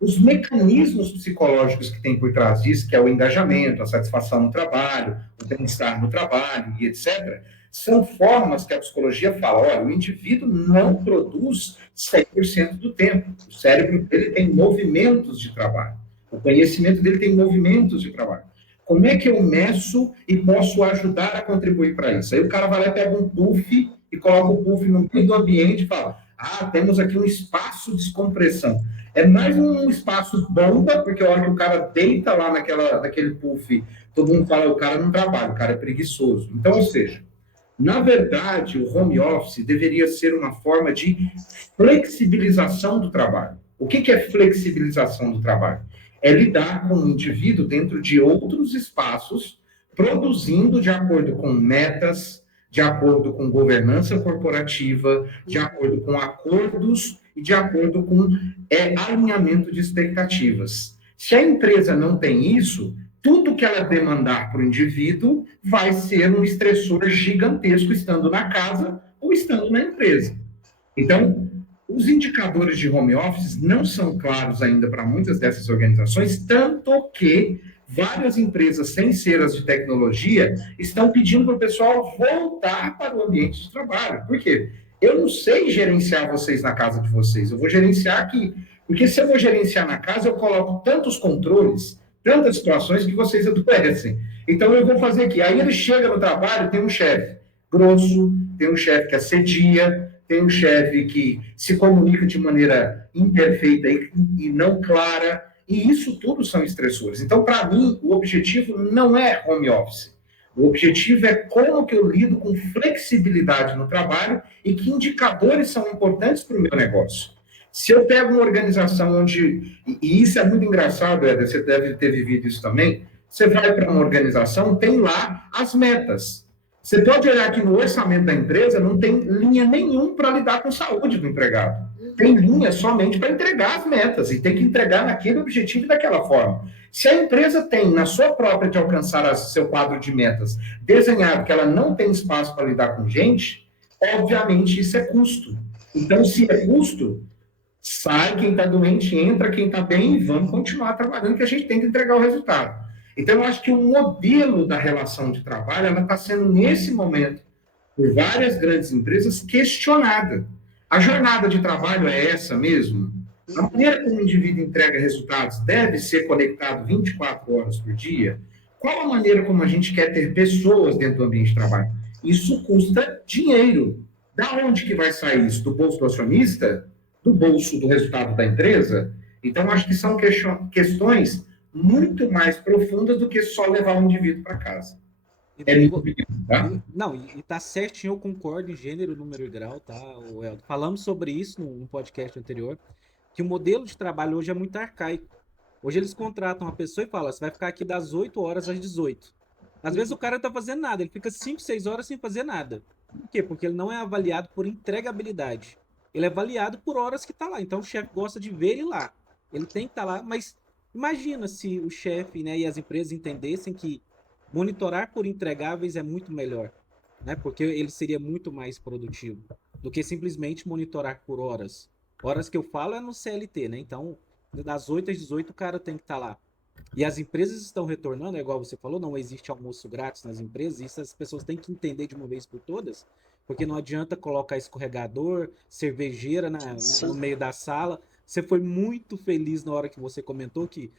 Os mecanismos psicológicos que tem por trás disso, que é o engajamento, a satisfação no trabalho, o bem-estar no trabalho e etc., são formas que a psicologia fala, olha, o indivíduo não produz 100% do tempo. O cérebro dele tem movimentos de trabalho. O conhecimento dele tem movimentos de trabalho. Como é que eu meço e posso ajudar a contribuir para isso? Aí o cara vai lá e pega um puff e coloca o puff no meio do ambiente e fala, temos aqui um espaço de descompressão. É mais um espaço bomba, porque a hora que o cara deita lá naquele puff, todo mundo fala, o cara não trabalha, o cara é preguiçoso. Então, ou seja, na verdade, o home office deveria ser uma forma de flexibilização do trabalho. O que é flexibilização do trabalho? É lidar com o indivíduo dentro de outros espaços, produzindo de acordo com metas, de acordo com governança corporativa, de acordo com acordos e de acordo com alinhamento de expectativas. Se a empresa não tem isso, tudo que ela demandar para o indivíduo vai ser um estressor gigantesco estando na casa ou estando na empresa. Então, os indicadores de home office não são claros ainda para muitas dessas organizações, tanto que várias empresas, sem ser as de tecnologia, estão pedindo para o pessoal voltar para o ambiente de trabalho. Por quê? Eu não sei gerenciar vocês na casa de vocês, eu vou gerenciar aqui. Porque se eu vou gerenciar na casa, eu coloco tantos controles, tantas situações que vocês adoecem. Então, eu vou fazer aqui. Aí ele chega no trabalho, tem um chefe grosso, tem um chefe que assedia, tem um chefe que se comunica de maneira imperfeita e não clara, e isso tudo são estressores. Então, para mim, o objetivo não é home office. O objetivo é como que eu lido com flexibilidade no trabalho e que indicadores são importantes para o meu negócio. Se eu pego uma organização onde... E isso é muito engraçado, Éder, você deve ter vivido isso também. Você vai para uma organização, tem lá as metas. Você pode olhar que no orçamento da empresa não tem linha nenhuma para lidar com a saúde do empregado. Tem linha somente para entregar as metas e tem que entregar naquele objetivo e daquela forma. Se a empresa tem, na sua própria, de alcançar seu quadro de metas, desenhado que ela não tem espaço para lidar com gente, obviamente isso é custo. Então, se é custo, sai quem está doente, entra quem está bem e vamos continuar trabalhando, que a gente tem que entregar o resultado. Então, eu acho que o modelo da relação de trabalho ela está sendo, nesse momento, por várias grandes empresas, questionada. A jornada de trabalho é essa mesmo? A maneira como o indivíduo entrega resultados deve ser conectado 24 horas por dia? Qual a maneira como a gente quer ter pessoas dentro do ambiente de trabalho? Isso custa dinheiro. Da onde que vai sair isso? Do bolso do acionista? Do bolso do resultado da empresa? Então, acho que são questões muito mais profundas do que só levar um indivíduo para casa. Tá? Não, e tá certinho, eu concordo em gênero, número e grau, tá, Elton? Falamos sobre isso num podcast anterior, que o modelo de trabalho hoje é muito arcaico. Hoje eles contratam uma pessoa e falam, você vai ficar aqui das 8 horas às 18. Às vezes o cara não tá fazendo nada, ele fica 5, 6 horas sem fazer nada. Por quê? Porque ele não é avaliado por entregabilidade. Ele é avaliado por horas que tá lá. Então o chefe gosta de ver ele lá. Ele tem que estar lá, mas imagina se o chefe, né, e as empresas entendessem que monitorar por entregáveis é muito melhor, né? Porque ele seria muito mais produtivo do que simplesmente monitorar por horas. Horas que eu falo é no CLT, né? Então, das 8 às 18 o cara tem que estar lá. E as empresas estão retornando, é igual você falou, não existe almoço grátis nas empresas, isso as pessoas têm que entender de uma vez por todas, porque não adianta colocar escorregador, cervejeira no meio da sala. Você foi muito feliz na hora que você comentou que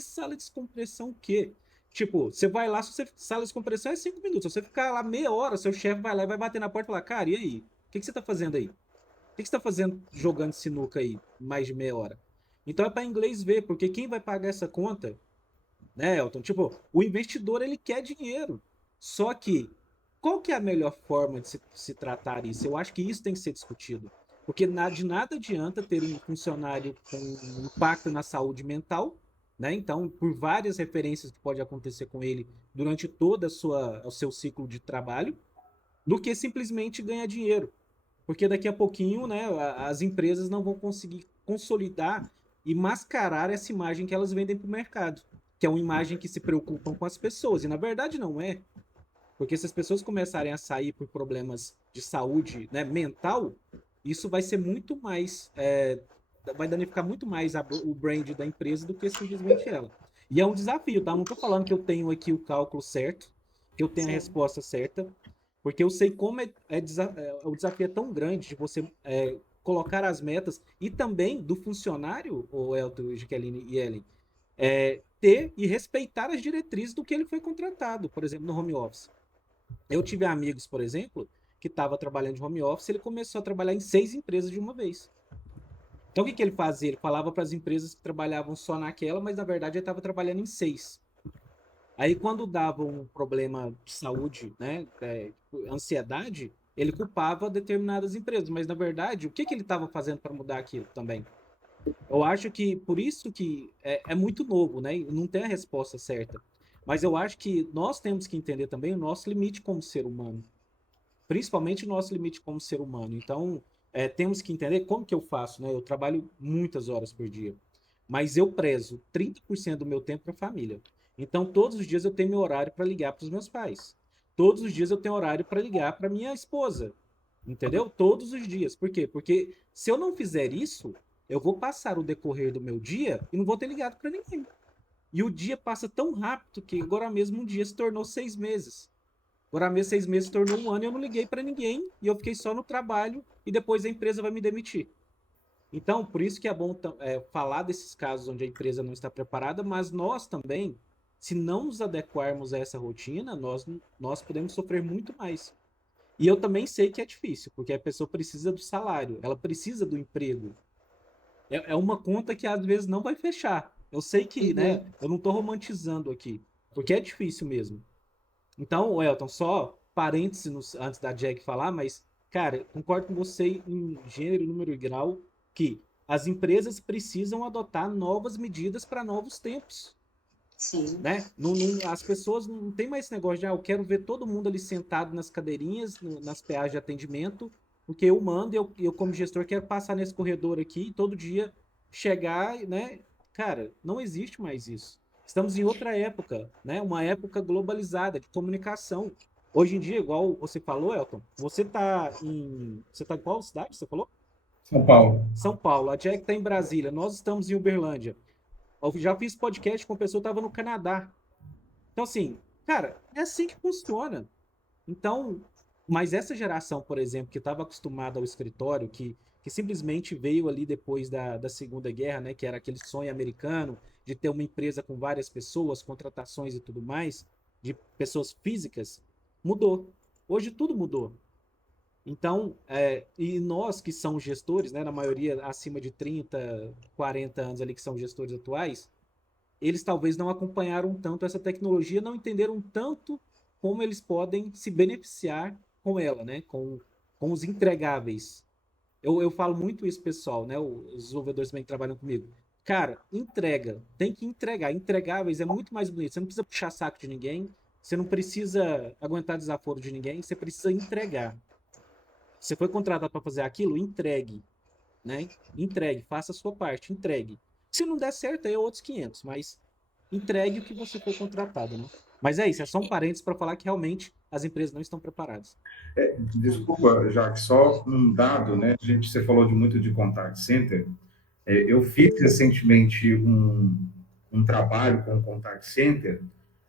sala de descompressão o quê? Tipo, você vai lá, se você, sala de compressão é 5 minutos. Se você ficar lá meia hora, seu chefe vai lá e vai bater na porta e falar, cara, e aí? O que você tá fazendo aí? O que você tá fazendo jogando sinuca aí mais de meia hora? Então é para inglês ver, porque quem vai pagar essa conta, né, Elton? Tipo, o investidor ele quer dinheiro. Só que qual que é a melhor forma de se tratar isso? Eu acho que isso tem que ser discutido. Porque de nada adianta ter um funcionário com impacto na saúde mental, né? Então, por várias referências que pode acontecer com ele durante todo o seu ciclo de trabalho, do que simplesmente ganhar dinheiro. Porque daqui a pouquinho, né, as empresas não vão conseguir consolidar e mascarar essa imagem que elas vendem para o mercado, que é uma imagem que se preocupam com as pessoas. E na verdade não é. Porque se as pessoas começarem a sair por problemas de saúde, né, mental, isso vai ser muito mais. Vai danificar muito mais o brand da empresa do que simplesmente ela. E é um desafio, tá? Não estou falando que eu tenho aqui o cálculo certo, que eu tenho a Sim. resposta certa, porque eu sei como o desafio é tão grande de você colocar as metas e também do funcionário, o Elton, Jaqueline e Ellen, ter e respeitar as diretrizes do que ele foi contratado, por exemplo, no home office. Eu tive amigos, por exemplo, que estava trabalhando de home office, ele começou a trabalhar em 6 empresas de uma vez. Então o que ele fazia? Ele falava para as empresas que trabalhavam só naquela, mas na verdade ele estava trabalhando em 6. Aí quando dava um problema de saúde, né, ansiedade, ele culpava determinadas empresas, mas na verdade o que ele estava fazendo para mudar aquilo também? Eu acho que por isso que é muito novo, né? Não tem a resposta certa. Mas eu acho que nós temos que entender também o nosso limite como ser humano. Principalmente o nosso limite como ser humano. Então, temos que entender como que eu faço, né? Eu trabalho muitas horas por dia. Mas eu prezo 30% do meu tempo para a família. Então, todos os dias eu tenho meu horário para ligar para os meus pais. Todos os dias eu tenho horário para ligar para minha esposa. Entendeu? Todos os dias. Por quê? Porque se eu não fizer isso, eu vou passar o decorrer do meu dia e não vou ter ligado para ninguém. E o dia passa tão rápido que agora mesmo um dia se tornou 6 meses. Agora mesmo 6 meses se tornou um ano e eu não liguei para ninguém e eu fiquei só no trabalho e depois a empresa vai me demitir. Então, por isso que é bom falar desses casos onde a empresa não está preparada, mas nós também, se não nos adequarmos a essa rotina, nós podemos sofrer muito mais. E eu também sei que é difícil, porque a pessoa precisa do salário, ela precisa do emprego. É uma conta que às vezes não vai fechar. Eu sei que, né, Uhum. eu não estou romantizando aqui, porque é difícil mesmo. Então, Elton, só parênteses antes da Jack falar, mas, cara, concordo com você em gênero, número e grau que as empresas precisam adotar novas medidas para novos tempos, Sim. né? As pessoas não tem mais esse negócio de, eu quero ver todo mundo ali sentado nas cadeirinhas, nas PAs de atendimento, porque eu mando e eu como gestor, quero passar nesse corredor aqui e todo dia chegar, né? Cara, não existe mais isso. Estamos em outra época, né? Uma época globalizada de comunicação. Hoje em dia, igual você falou, Elton, você tá em qual cidade, você falou? São Paulo. São Paulo. A Jack está em Brasília. Nós estamos em Uberlândia. Eu já fiz podcast com pessoa que estava no Canadá. Então, assim, cara, é assim que funciona. Então, mas essa geração, por exemplo, que estava acostumada ao escritório, que simplesmente veio ali depois da Segunda Guerra, né, que era aquele sonho americano de ter uma empresa com várias pessoas, contratações e tudo mais, de pessoas físicas, mudou. Hoje tudo mudou. Então, e nós que somos gestores, né, na maioria acima de 30, 40 anos ali que são gestores atuais, eles talvez não acompanharam tanto essa tecnologia, não entenderam tanto como eles podem se beneficiar com ela, né? Com os entregáveis. Eu falo muito isso, pessoal, né? Os desenvolvedores também que trabalham comigo. Cara, entrega. Tem que entregar. Entregáveis é muito mais bonito. Você não precisa puxar saco de ninguém. Você não precisa aguentar desaforo de ninguém. Você precisa entregar. Você foi contratado para fazer aquilo? Entregue, né? Entregue. Faça a sua parte. Entregue. Se não der certo, aí é outros 500, mas entregue o que você foi contratado, né? Mas é isso, é só um parênteses para falar que realmente as empresas não estão preparadas. Desculpa, Jacques, só um dado, né? Você falou muito de contact center. Eu fiz recentemente um trabalho com contact center,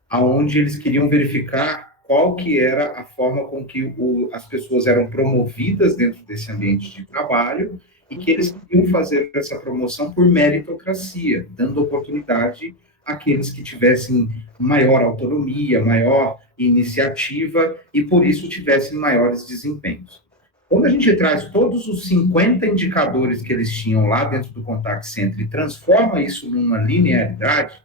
aonde eles queriam verificar qual que era a forma com que as pessoas eram promovidas dentro desse ambiente de trabalho e que eles queriam fazer essa promoção por meritocracia, dando oportunidade aqueles que tivessem maior autonomia, maior iniciativa e, por isso, tivessem maiores desempenhos. Quando a gente traz todos os 50 indicadores que eles tinham lá dentro do Contact Center e transforma isso numa linearidade,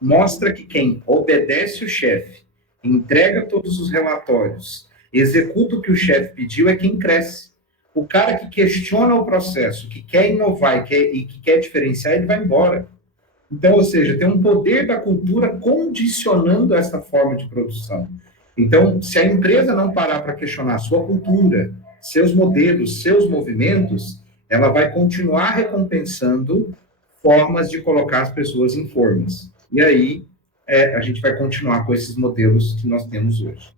mostra que quem obedece o chefe, entrega todos os relatórios, executa o que o chefe pediu é quem cresce. O cara que questiona o processo, que quer inovar e que quer diferenciar, ele vai embora. Então, ou seja, tem um poder da cultura condicionando essa forma de produção. Então, se a empresa não parar para questionar sua cultura, seus modelos, seus movimentos, ela vai continuar recompensando formas de colocar as pessoas em formas. E aí, a gente vai continuar com esses modelos que nós temos hoje.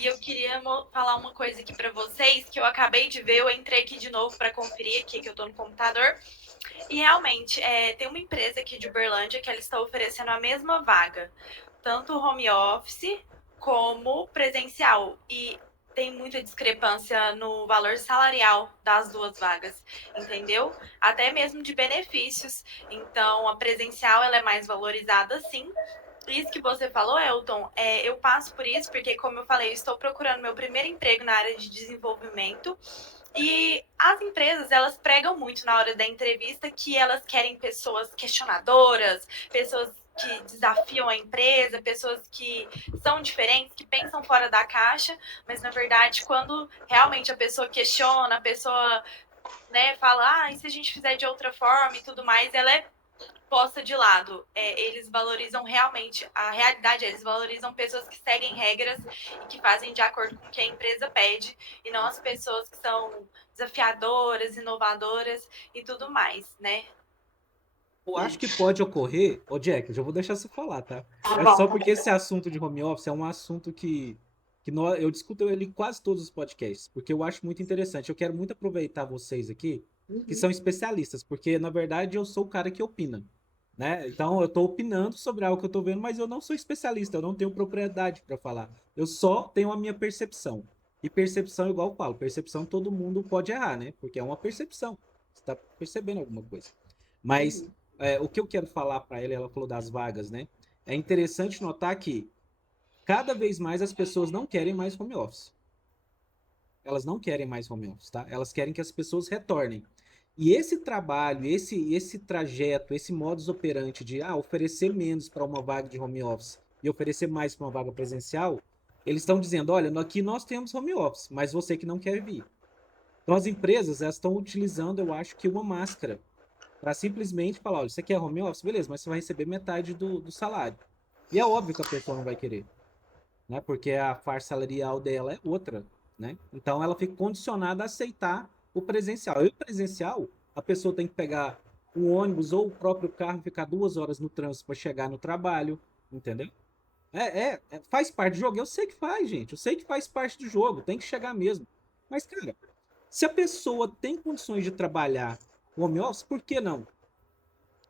E eu queria falar uma coisa aqui para vocês, que eu acabei de ver, eu entrei aqui de novo para conferir aqui, que eu estou no computador, e realmente, tem uma empresa aqui de Uberlândia que ela está oferecendo a mesma vaga, tanto home office como presencial, e tem muita discrepância no valor salarial das duas vagas, entendeu? Até mesmo de benefícios. Então, a presencial ela é mais valorizada, sim. Isso que você falou, Elton, eu passo por isso porque, como eu falei, eu estou procurando meu primeiro emprego na área de desenvolvimento e as empresas, elas pregam muito na hora da entrevista que elas querem pessoas questionadoras, pessoas que desafiam a empresa, pessoas que são diferentes, que pensam fora da caixa, mas, na verdade, quando realmente a pessoa questiona, a pessoa, né, fala, e se a gente fizer de outra forma e tudo mais, ela é posta de lado. Eles valorizam realmente, a realidade eles valorizam pessoas que seguem regras e que fazem de acordo com o que a empresa pede, e não as pessoas que são desafiadoras, inovadoras e tudo mais, né? Eu acho que pode ocorrer, Jack, eu já vou deixar você falar, tá? Tá É bom. só porque esse assunto de home office é um assunto que eu discuto ele em quase todos os podcasts, porque eu acho muito interessante. Eu quero muito aproveitar vocês aqui, que são especialistas, porque na verdade eu sou o cara que opina, né? Então eu tô opinando sobre algo que eu tô vendo, mas eu não sou especialista, eu não tenho propriedade para falar. Eu só tenho a minha percepção. E percepção, igual eu falo, percepção todo mundo pode errar, né? Porque é uma percepção. Você tá percebendo alguma coisa. Mas o que eu quero falar para ela falou das vagas, né? É interessante notar que cada vez mais as pessoas não querem mais home office. Elas não querem mais home office, tá? Elas querem que as pessoas retornem. E esse trabalho, esse trajeto, esse modus operandi de oferecer menos para uma vaga de home office e oferecer mais para uma vaga presencial, eles estão dizendo, olha, aqui nós temos home office, mas você que não quer vir. Então as empresas elas estão utilizando, eu acho que uma máscara para simplesmente falar, olha, você quer home office? Beleza, mas você vai receber metade do salário. E é óbvio que a pessoa não vai querer, né? Porque a faixa salarial dela é outra, né? Então ela fica condicionada a aceitar o presencial. E o presencial, a pessoa tem que pegar um ônibus ou o próprio carro e ficar 2 horas no trânsito para chegar no trabalho, entendeu? Faz parte do jogo. Eu sei que faz, gente. Eu sei que faz parte do jogo. Tem que chegar mesmo. Mas, cara, se a pessoa tem condições de trabalhar home office, por que não?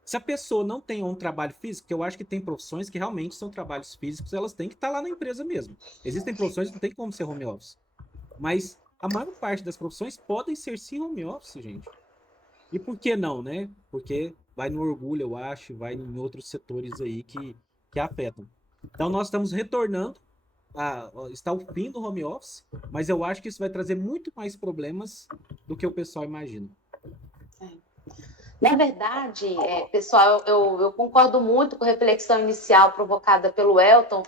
Se a pessoa não tem um trabalho físico, que eu acho que tem profissões que realmente são trabalhos físicos, elas têm que estar lá na empresa mesmo. Existem profissões que não tem como ser home office. Mas a maior parte das profissões podem ser sim home office, gente. E por que não, né? Porque vai no orgulho, eu acho, vai em outros setores aí que afetam. Então nós estamos retornando, está o fim do home office, mas eu acho que isso vai trazer muito mais problemas do que o pessoal imagina. Na verdade, pessoal, eu concordo muito com a reflexão inicial provocada pelo Elton,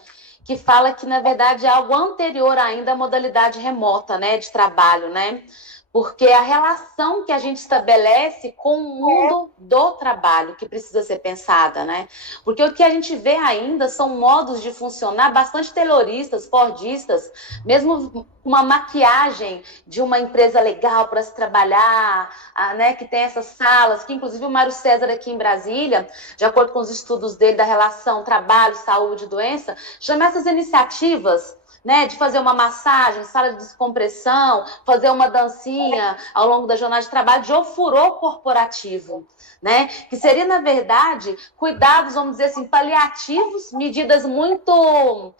que fala que, na verdade, é algo anterior ainda à modalidade remota, né, de trabalho, né? Porque a relação que a gente estabelece com o mundo do trabalho que precisa ser pensada, né? Porque o que a gente vê ainda são modos de funcionar bastante tayloristas, fordistas, mesmo uma maquiagem de uma empresa legal para se trabalhar, né? Que tem essas salas, que inclusive o Mário César aqui em Brasília, de acordo com os estudos dele da relação trabalho, saúde e doença, chama essas iniciativas, né, de fazer uma massagem, sala de descompressão, fazer uma dancinha ao longo da jornada de trabalho de ofurô corporativo, né, que seria, na verdade, cuidados, vamos dizer assim, paliativos, medidas muito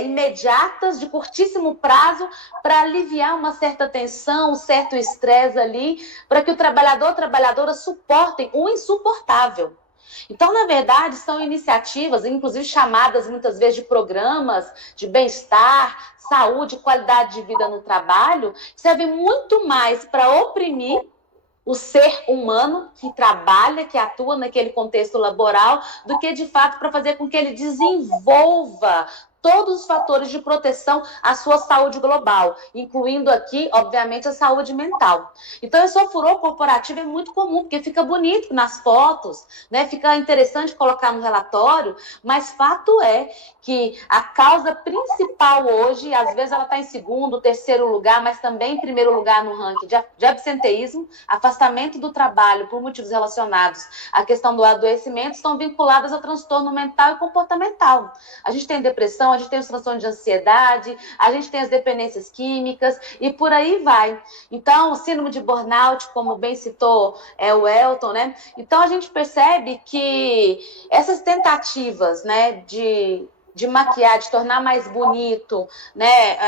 imediatas, de curtíssimo prazo, para aliviar uma certa tensão, um certo estresse ali, para que o trabalhador ou trabalhadora suportem o insuportável. Então, na verdade, são iniciativas, inclusive chamadas muitas vezes de programas de bem-estar, saúde, qualidade de vida no trabalho, que servem muito mais para oprimir o ser humano que trabalha, que atua naquele contexto laboral, do que de fato para fazer com que ele desenvolva todos os fatores de proteção à sua saúde global, incluindo aqui, obviamente, a saúde mental. Então, esse furor corporativo é muito comum, porque fica bonito nas fotos, né? Fica interessante colocar no relatório, mas fato é que a causa principal hoje, às vezes ela está em segundo, terceiro lugar, mas também em primeiro lugar no ranking de absenteísmo, afastamento do trabalho por motivos relacionados à questão do adoecimento, estão vinculadas a transtorno mental e comportamental. A gente tem depressão, a gente tem os transtornos de ansiedade, a gente tem as dependências químicas e por aí vai. Então, o síndrome de burnout, como bem citou o Elton, né? Então, a gente percebe que essas tentativas, né, de maquiar, de tornar mais bonito, né,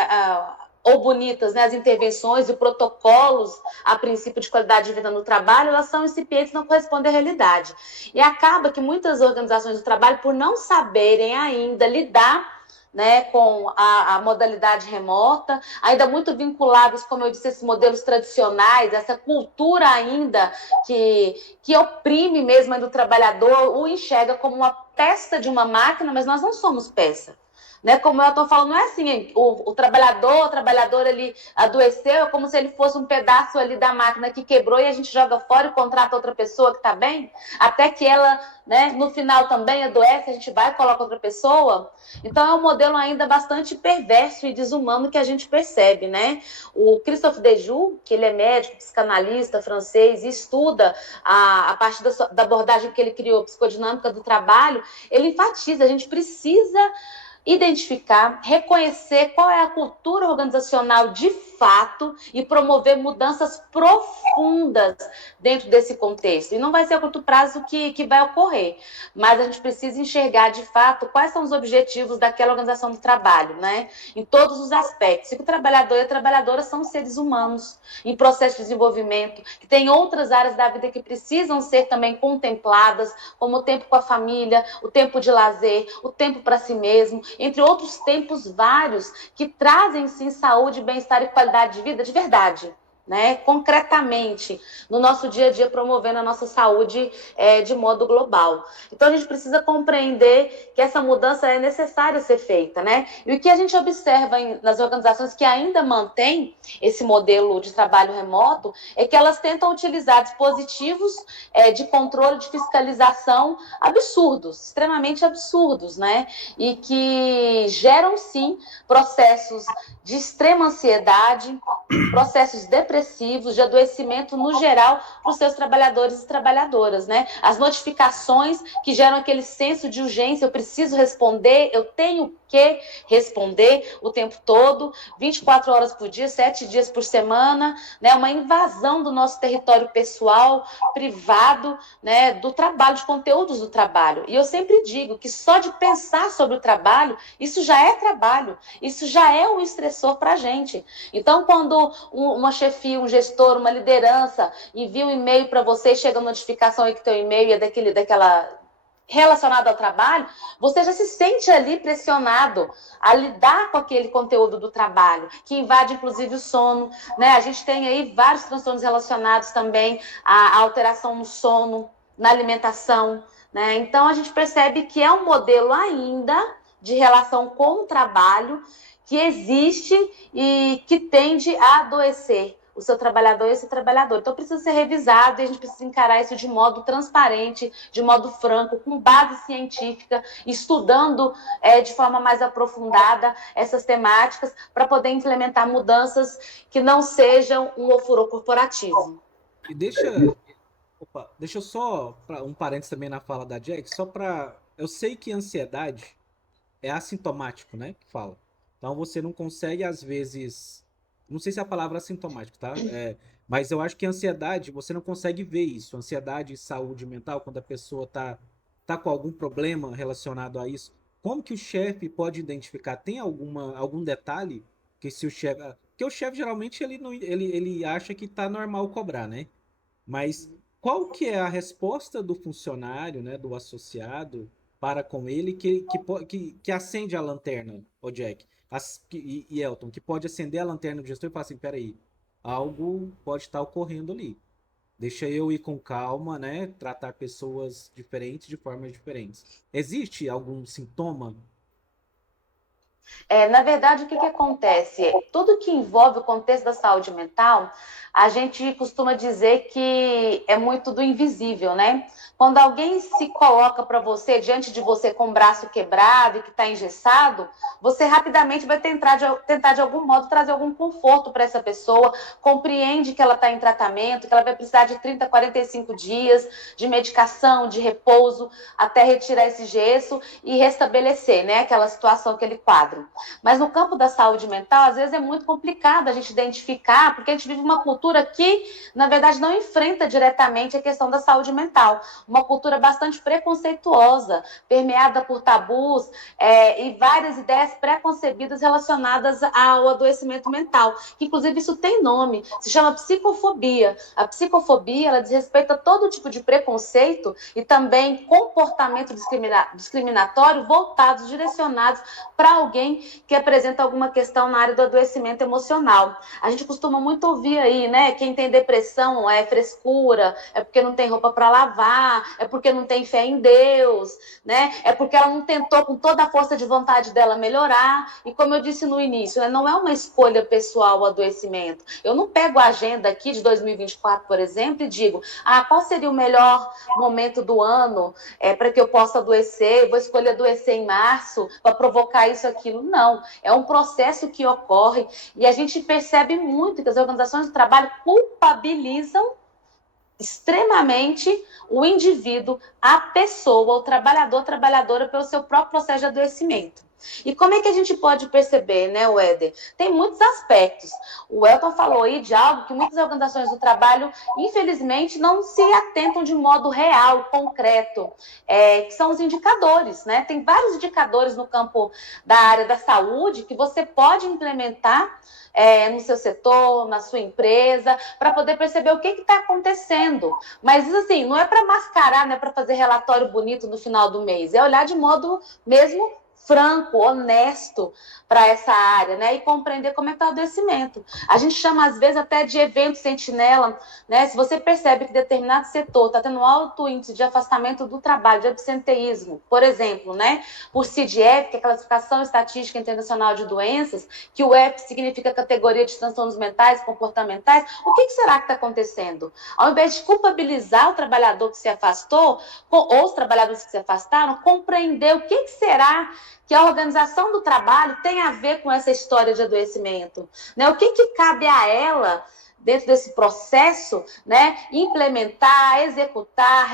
ou bonitas, né, as intervenções e protocolos a princípio de qualidade de vida no trabalho, elas são incipientes, não correspondem à realidade. E acaba que muitas organizações do trabalho, por não saberem ainda lidar, né, com a modalidade remota, ainda muito vinculados, como eu disse, esses modelos tradicionais, essa cultura ainda que oprime mesmo ainda o trabalhador, o enxerga como uma peça de uma máquina, mas nós não somos peça. Né? Como eu estou falando, não é assim, o trabalhador, a trabalhadora, ele adoeceu, é como se ele fosse um pedaço ali da máquina que quebrou e a gente joga fora e contrata outra pessoa que está bem, até que ela, né, no final também adoece, a gente vai e coloca outra pessoa. Então é um modelo ainda bastante perverso e desumano que a gente percebe, né? O Christophe Dejoux, que ele é médico, psicanalista francês e estuda a partir da abordagem que ele criou, psicodinâmica do trabalho, ele enfatiza, a gente precisa identificar, reconhecer qual é a cultura organizacional de fato e promover mudanças profundas dentro desse contexto. E não vai ser a curto prazo que vai ocorrer, mas a gente precisa enxergar de fato quais são os objetivos daquela organização do trabalho, né? Em todos os aspectos. E que o trabalhador e a trabalhadora são seres humanos em processo de desenvolvimento, que tem outras áreas da vida que precisam ser também contempladas, como o tempo com a família, o tempo de lazer, o tempo para si mesmo, entre outros tempos vários que trazem, sim, saúde, bem-estar e qualidade de vida de verdade, né? Concretamente, no nosso dia a dia, promovendo a nossa saúde de modo global. Então, a gente precisa compreender que essa mudança é necessária ser feita, né? E o que a gente observa nas organizações que ainda mantêm esse modelo de trabalho remoto é que elas tentam utilizar dispositivos de controle, de fiscalização absurdos, extremamente absurdos, né? E que geram, sim, processos de extrema ansiedade, processos depressivos, de adoecimento no geral para os seus trabalhadores e trabalhadoras, né? As notificações que geram aquele senso de urgência, eu preciso responder, eu tenho que responder o tempo todo, 24 horas por dia, 7 dias por semana, né? Uma invasão do nosso território pessoal, privado, né? Do trabalho, de conteúdos do trabalho. E eu sempre digo que só de pensar sobre o trabalho, isso já é trabalho, isso já é um estressor para a gente. Então, quando uma chefia, um gestor, uma liderança envia um e-mail para você e chega a notificação aí que teu e-mail é daquela relacionado ao trabalho, você já se sente ali pressionado a lidar com aquele conteúdo do trabalho, que invade inclusive o sono, né? A gente tem aí vários transtornos relacionados também à alteração no sono, na alimentação, né? Então a gente percebe que é um modelo ainda de relação com o trabalho que existe e que tende a adoecer o seu trabalhador e esse trabalhador. Então precisa ser revisado e a gente precisa encarar isso de modo transparente, de modo franco, com base científica, estudando de forma mais aprofundada essas temáticas para poder implementar mudanças que não sejam um ofurô corporativo. E deixa eu só um parênteses também na fala da Jack, só para eu sei que ansiedade é assintomático, né? Que fala. Então você não consegue, às vezes. Não sei se é a palavra assintomático, tá? Mas eu acho que ansiedade, você não consegue ver isso. Ansiedade e saúde mental, quando a pessoa tá com algum problema relacionado a isso. Como que o chefe pode identificar? Tem algum detalhe que se o chefe. Porque o chefe geralmente ele acha que tá normal cobrar, né? Mas qual que é a resposta do funcionário, né, do associado, para com ele que acende a lanterna, o Jack e Elton, que pode acender a lanterna do gestor e falar assim, peraí, algo pode estar ocorrendo ali. Deixa eu ir com calma, né? Tratar pessoas diferentes de formas diferentes. Existe algum sintoma? Na verdade, o que acontece? Tudo que envolve o contexto da saúde mental, a gente costuma dizer que é muito do invisível, né? Quando alguém se coloca para você, diante de você com o braço quebrado e que está engessado, você rapidamente vai tentar de algum modo trazer algum conforto para essa pessoa, compreende que ela está em tratamento, que ela vai precisar de 30, 45 dias de medicação, de repouso, até retirar esse gesso e restabelecer, né, aquela situação, aquele quadro. Mas no campo da saúde mental, às vezes é muito complicado a gente identificar, porque a gente vive uma cultura que, na verdade, não enfrenta diretamente a questão da saúde mental. Uma cultura bastante preconceituosa, permeada por tabus e várias ideias preconcebidas relacionadas ao adoecimento mental. Que, inclusive, isso tem nome, se chama psicofobia. A psicofobia, ela diz respeito a todo tipo de preconceito e também comportamento discriminatório voltados, direcionados para alguém que apresenta alguma questão na área do adoecimento emocional. A gente costuma muito ouvir aí, né? Quem tem depressão é frescura, é porque não tem roupa para lavar, é porque não tem fé em Deus, né? É porque ela não tentou com toda a força de vontade dela melhorar. E como eu disse no início, né, não é uma escolha pessoal o adoecimento. Eu não pego a agenda aqui de 2024, por exemplo, e digo, qual seria o melhor momento do ano para que eu possa adoecer? Eu vou escolher adoecer em março para provocar isso, aquilo. Não, é um processo que ocorre e a gente percebe muito que as organizações de trabalho culpabilizam extremamente o indivíduo, a pessoa, o trabalhador, trabalhadora, pelo seu próprio processo de adoecimento. E como é que a gente pode perceber, né, Éder? Tem muitos aspectos. O Elton falou aí de algo que muitas organizações do trabalho, infelizmente, não se atentam de modo real, concreto, que são os indicadores, né? Tem vários indicadores no campo da área da saúde que você pode implementar no seu setor, na sua empresa, para poder perceber o que está acontecendo. Mas isso assim, não é para mascarar, não é para fazer relatório bonito no final do mês, é olhar de modo mesmo franco, honesto para essa área, né? E compreender como é que está o adoecimento. A gente chama, às vezes, até de evento sentinela, né? Se você percebe que determinado setor está tendo alto índice de afastamento do trabalho, de absenteísmo, por exemplo, né? Por CIDF, que é a Classificação Estatística Internacional de Doenças, que o F significa categoria de transtornos mentais, comportamentais, o que será que está acontecendo? Ao invés de culpabilizar o trabalhador que se afastou, ou os trabalhadores que se afastaram, compreender o que será que a organização do trabalho tem a ver com essa história de adoecimento, né? O que cabe a ela dentro desse processo, né, implementar, executar,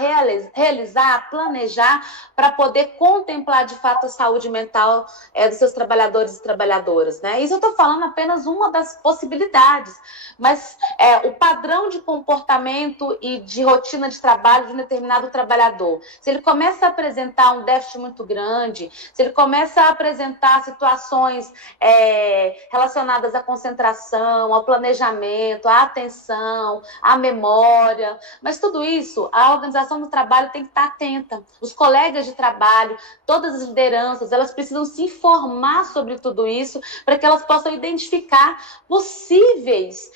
realizar, planejar, para poder contemplar de fato a saúde mental dos seus trabalhadores e trabalhadoras, né? Isso eu estou falando apenas uma das possibilidades, mas o padrão de comportamento e de rotina de trabalho de um determinado trabalhador, se ele começa a apresentar um déficit muito grande, se ele começa a apresentar situações relacionadas à concentração, ao planejamento, à atenção, à memória, mas tudo isso, a organização do trabalho tem que estar atenta. Os colegas de trabalho, todas as lideranças, elas precisam se informar sobre tudo isso para que elas possam identificar possíveis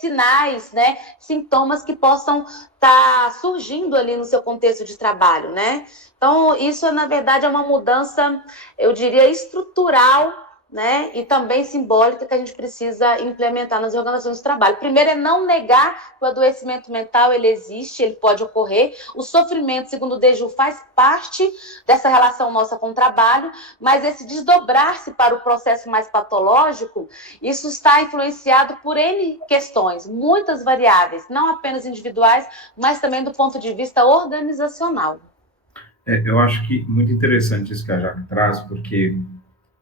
sinais, né, sintomas que possam estar surgindo ali no seu contexto de trabalho, né? Então, isso, na verdade, é uma mudança, eu diria, estrutural, né, e também simbólica, que a gente precisa implementar nas organizações de trabalho. Primeiro é não negar que o adoecimento mental ele existe, ele pode ocorrer. O sofrimento, segundo o Deju, faz parte dessa relação nossa com o trabalho, mas esse desdobrar-se para o processo mais patológico, isso está influenciado por N questões, muitas variáveis, não apenas individuais, mas também do ponto de vista organizacional. Eu acho que muito interessante isso que a Jaque traz, porque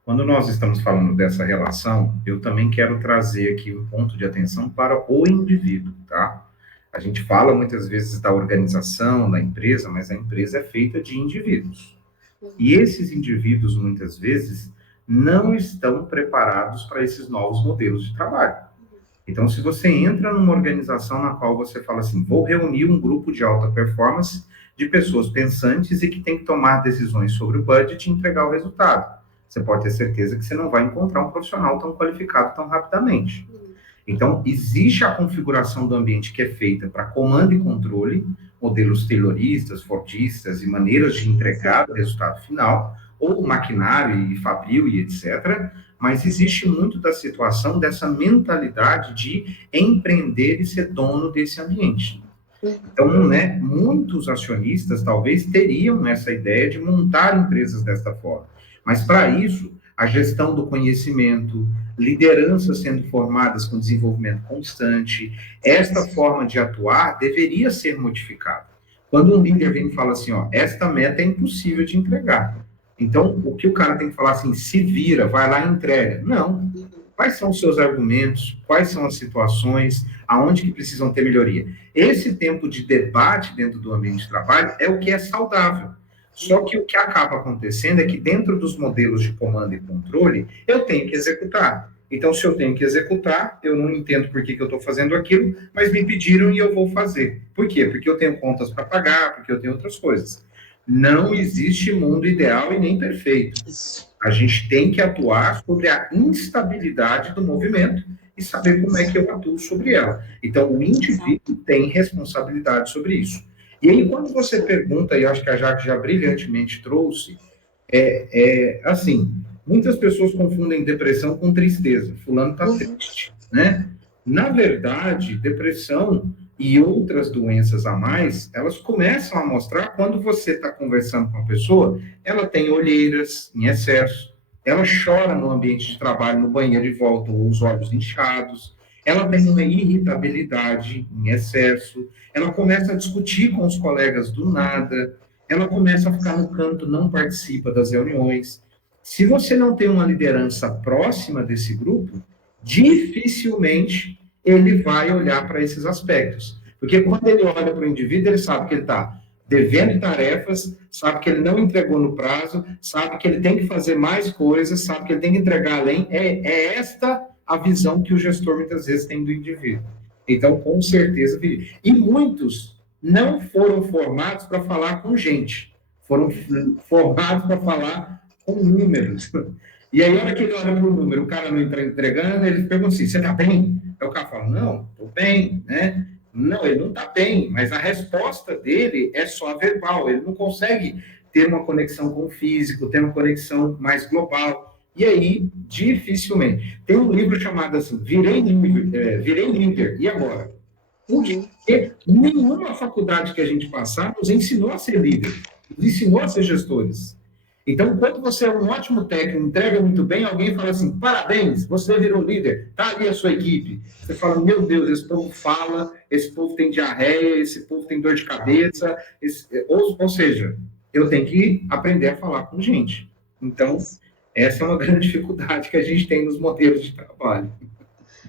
quando nós estamos falando dessa relação, eu também quero trazer aqui um ponto de atenção para o indivíduo, tá? A gente fala muitas vezes da organização, da empresa, mas a empresa é feita de indivíduos. E esses indivíduos, muitas vezes, não estão preparados para esses novos modelos de trabalho. Então, se você entra numa organização na qual você fala assim, vou reunir um grupo de alta performance de pessoas pensantes e que tem que tomar decisões sobre o budget e entregar o resultado, você pode ter certeza que você não vai encontrar um profissional tão qualificado tão rapidamente. Então, existe a configuração do ambiente que é feita para comando e controle, modelos tayloristas, fordistas e maneiras de entregar o resultado final, ou maquinário e fabril e etc., mas existe muito da situação dessa mentalidade de empreender e ser dono desse ambiente. Então, né, muitos acionistas talvez teriam essa ideia de montar empresas desta forma, mas para isso, a gestão do conhecimento, lideranças sendo formadas com desenvolvimento constante, esta forma de atuar deveria ser modificada. Quando um líder vem e fala assim, ó, esta meta é impossível de entregar. Então, o que o cara tem que falar assim, se vira, vai lá e entrega. Não. Quais são os seus argumentos? Quais são as situações? Aonde que precisam ter melhoria? Esse tempo de debate dentro do ambiente de trabalho é o que é saudável. Só que o que acaba acontecendo é que dentro dos modelos de comando e controle, eu tenho que executar. Então, se eu tenho que executar, eu não entendo por que eu estou fazendo aquilo, mas me pediram e eu vou fazer. Por quê? Porque eu tenho contas para pagar, porque eu tenho outras coisas. Não existe mundo ideal e nem perfeito. A gente tem que atuar sobre a instabilidade do movimento e saber como é que eu atuo sobre ela. Então, o indivíduo tem responsabilidade sobre isso. E aí, quando você pergunta, e acho que a Jaque já brilhantemente trouxe, assim, muitas pessoas confundem depressão com tristeza. Fulano está triste, né? Na verdade, depressão e outras doenças a mais, elas começam a mostrar quando você está conversando com a pessoa, ela tem olheiras em excesso, ela chora no ambiente de trabalho, no banheiro e volta, ou os olhos inchados, ela tem uma irritabilidade em excesso, ela começa a discutir com os colegas do nada, ela começa a ficar no canto, não participa das reuniões. Se você não tem uma liderança próxima desse grupo, dificilmente ele vai olhar para esses aspectos. Porque quando ele olha para o indivíduo, ele sabe que ele está devendo tarefas, sabe que ele não entregou no prazo, sabe que ele tem que fazer mais coisas, sabe que ele tem que entregar além. É esta a visão que o gestor muitas vezes tem do indivíduo. Então, com certeza. E muitos não foram formados para falar com gente, foram formados para falar com números. E aí, a hora que ele olha para o número, o cara não está entregando, ele pergunta assim, você está bem? Aí o cara fala, não, estou bem, né? Não, ele não está bem, mas a resposta dele é só verbal, ele não consegue ter uma conexão com o físico, ter uma conexão mais global. E aí, dificilmente. Tem um livro chamado assim, Virei Líder, e agora? Porque nenhuma faculdade que a gente passar nos ensinou a ser líder, nos ensinou a ser gestores. Então, quando você é um ótimo técnico, entrega muito bem, alguém fala assim, parabéns, você virou líder, está ali a sua equipe. Você fala, meu Deus, esse povo fala, esse povo tem diarreia, esse povo tem dor de cabeça, ou seja, eu tenho que aprender a falar com gente. Então, essa é uma grande dificuldade que a gente tem nos modelos de trabalho.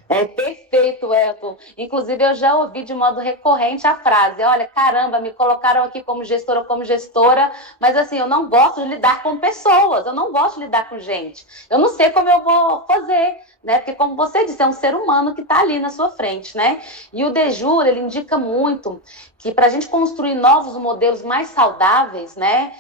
É perfeito, Elton. Inclusive, eu já ouvi de modo recorrente a frase, olha, caramba, me colocaram aqui como gestora, mas assim, eu não gosto de lidar com pessoas, eu não gosto de lidar com gente. Eu não sei como eu vou fazer, né? Porque, como você disse, é um ser humano que está ali na sua frente, né? E o Dejura, ele indica muito que para a gente construir novos modelos mais saudáveis, né,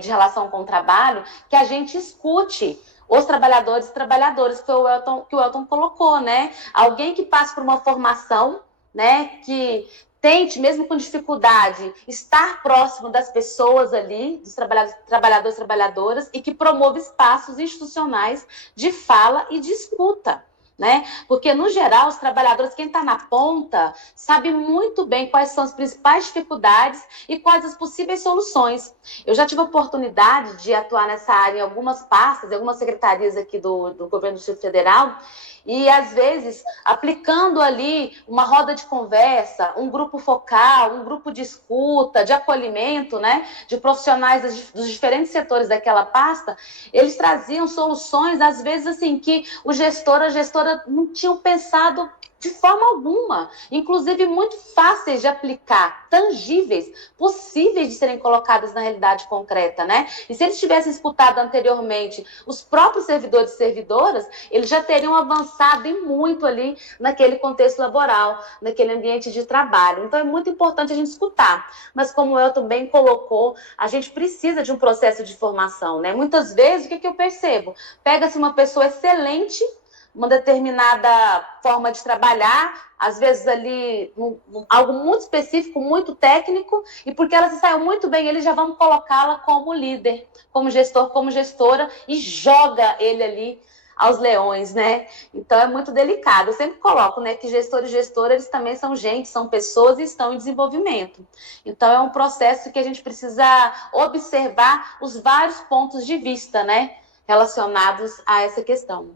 de relação com o trabalho, que a gente escute os trabalhadores e trabalhadoras, que o Elton colocou, né? Alguém que passe por uma formação, né? Que tente, mesmo com dificuldade, estar próximo das pessoas ali, dos trabalhadores e trabalhadoras, e que promova espaços institucionais de fala e de escuta. Né? Porque, no geral, os trabalhadores, quem está na ponta, sabe muito bem quais são as principais dificuldades e quais as possíveis soluções. Eu já tive a oportunidade de atuar nessa área em algumas pastas, em algumas secretarias aqui do governo do Distrito Federal, e, às vezes, aplicando ali uma roda de conversa, um grupo focal, um grupo de escuta, de acolhimento, né, de profissionais dos diferentes setores daquela pasta, eles traziam soluções, às vezes, assim, que o gestor, a gestora não tinham pensado De forma alguma. Inclusive, muito fáceis de aplicar, tangíveis, possíveis de serem colocadas na realidade concreta, né? E se eles tivessem disputado anteriormente os próprios servidores e servidoras, eles já teriam avançado e muito ali naquele contexto laboral, naquele ambiente de trabalho. Então, é muito importante a gente escutar. Mas, como o Elton bem colocou, a gente precisa de um processo de formação, né? Muitas vezes, o que eu percebo? Pega-se uma pessoa excelente, uma determinada forma de trabalhar, às vezes ali algo muito específico, muito técnico, e porque ela se saiu muito bem, eles já vão colocá-la como líder, como gestor, como gestora, e joga ele ali aos leões, né? Então é muito delicado. Eu sempre coloco, né, que gestor e gestora, eles também são gente, são pessoas e estão em desenvolvimento. Então é um processo que a gente precisa observar os vários pontos de vista, né, relacionados a essa questão.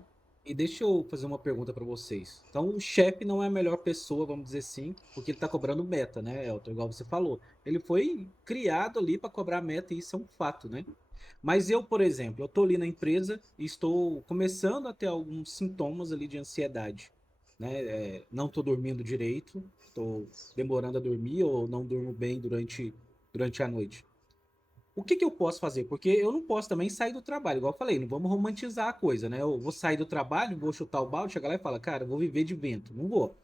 E deixa eu fazer uma pergunta para vocês. Então, o chefe não é a melhor pessoa, vamos dizer assim, porque ele está cobrando meta, né, Elton? Igual você falou. Ele foi criado ali para cobrar meta e isso é um fato, né? Mas eu, por exemplo, eu estou ali na empresa e estou começando a ter alguns sintomas ali de ansiedade, né? Não estou dormindo direito, estou demorando a dormir ou não durmo bem durante a noite. O que eu posso fazer? Porque eu não posso também sair do trabalho, igual eu falei, não vamos romantizar a coisa, né? Eu vou sair do trabalho, vou chutar o balde, chegar lá e falar, cara, eu vou viver de vento. Não vou.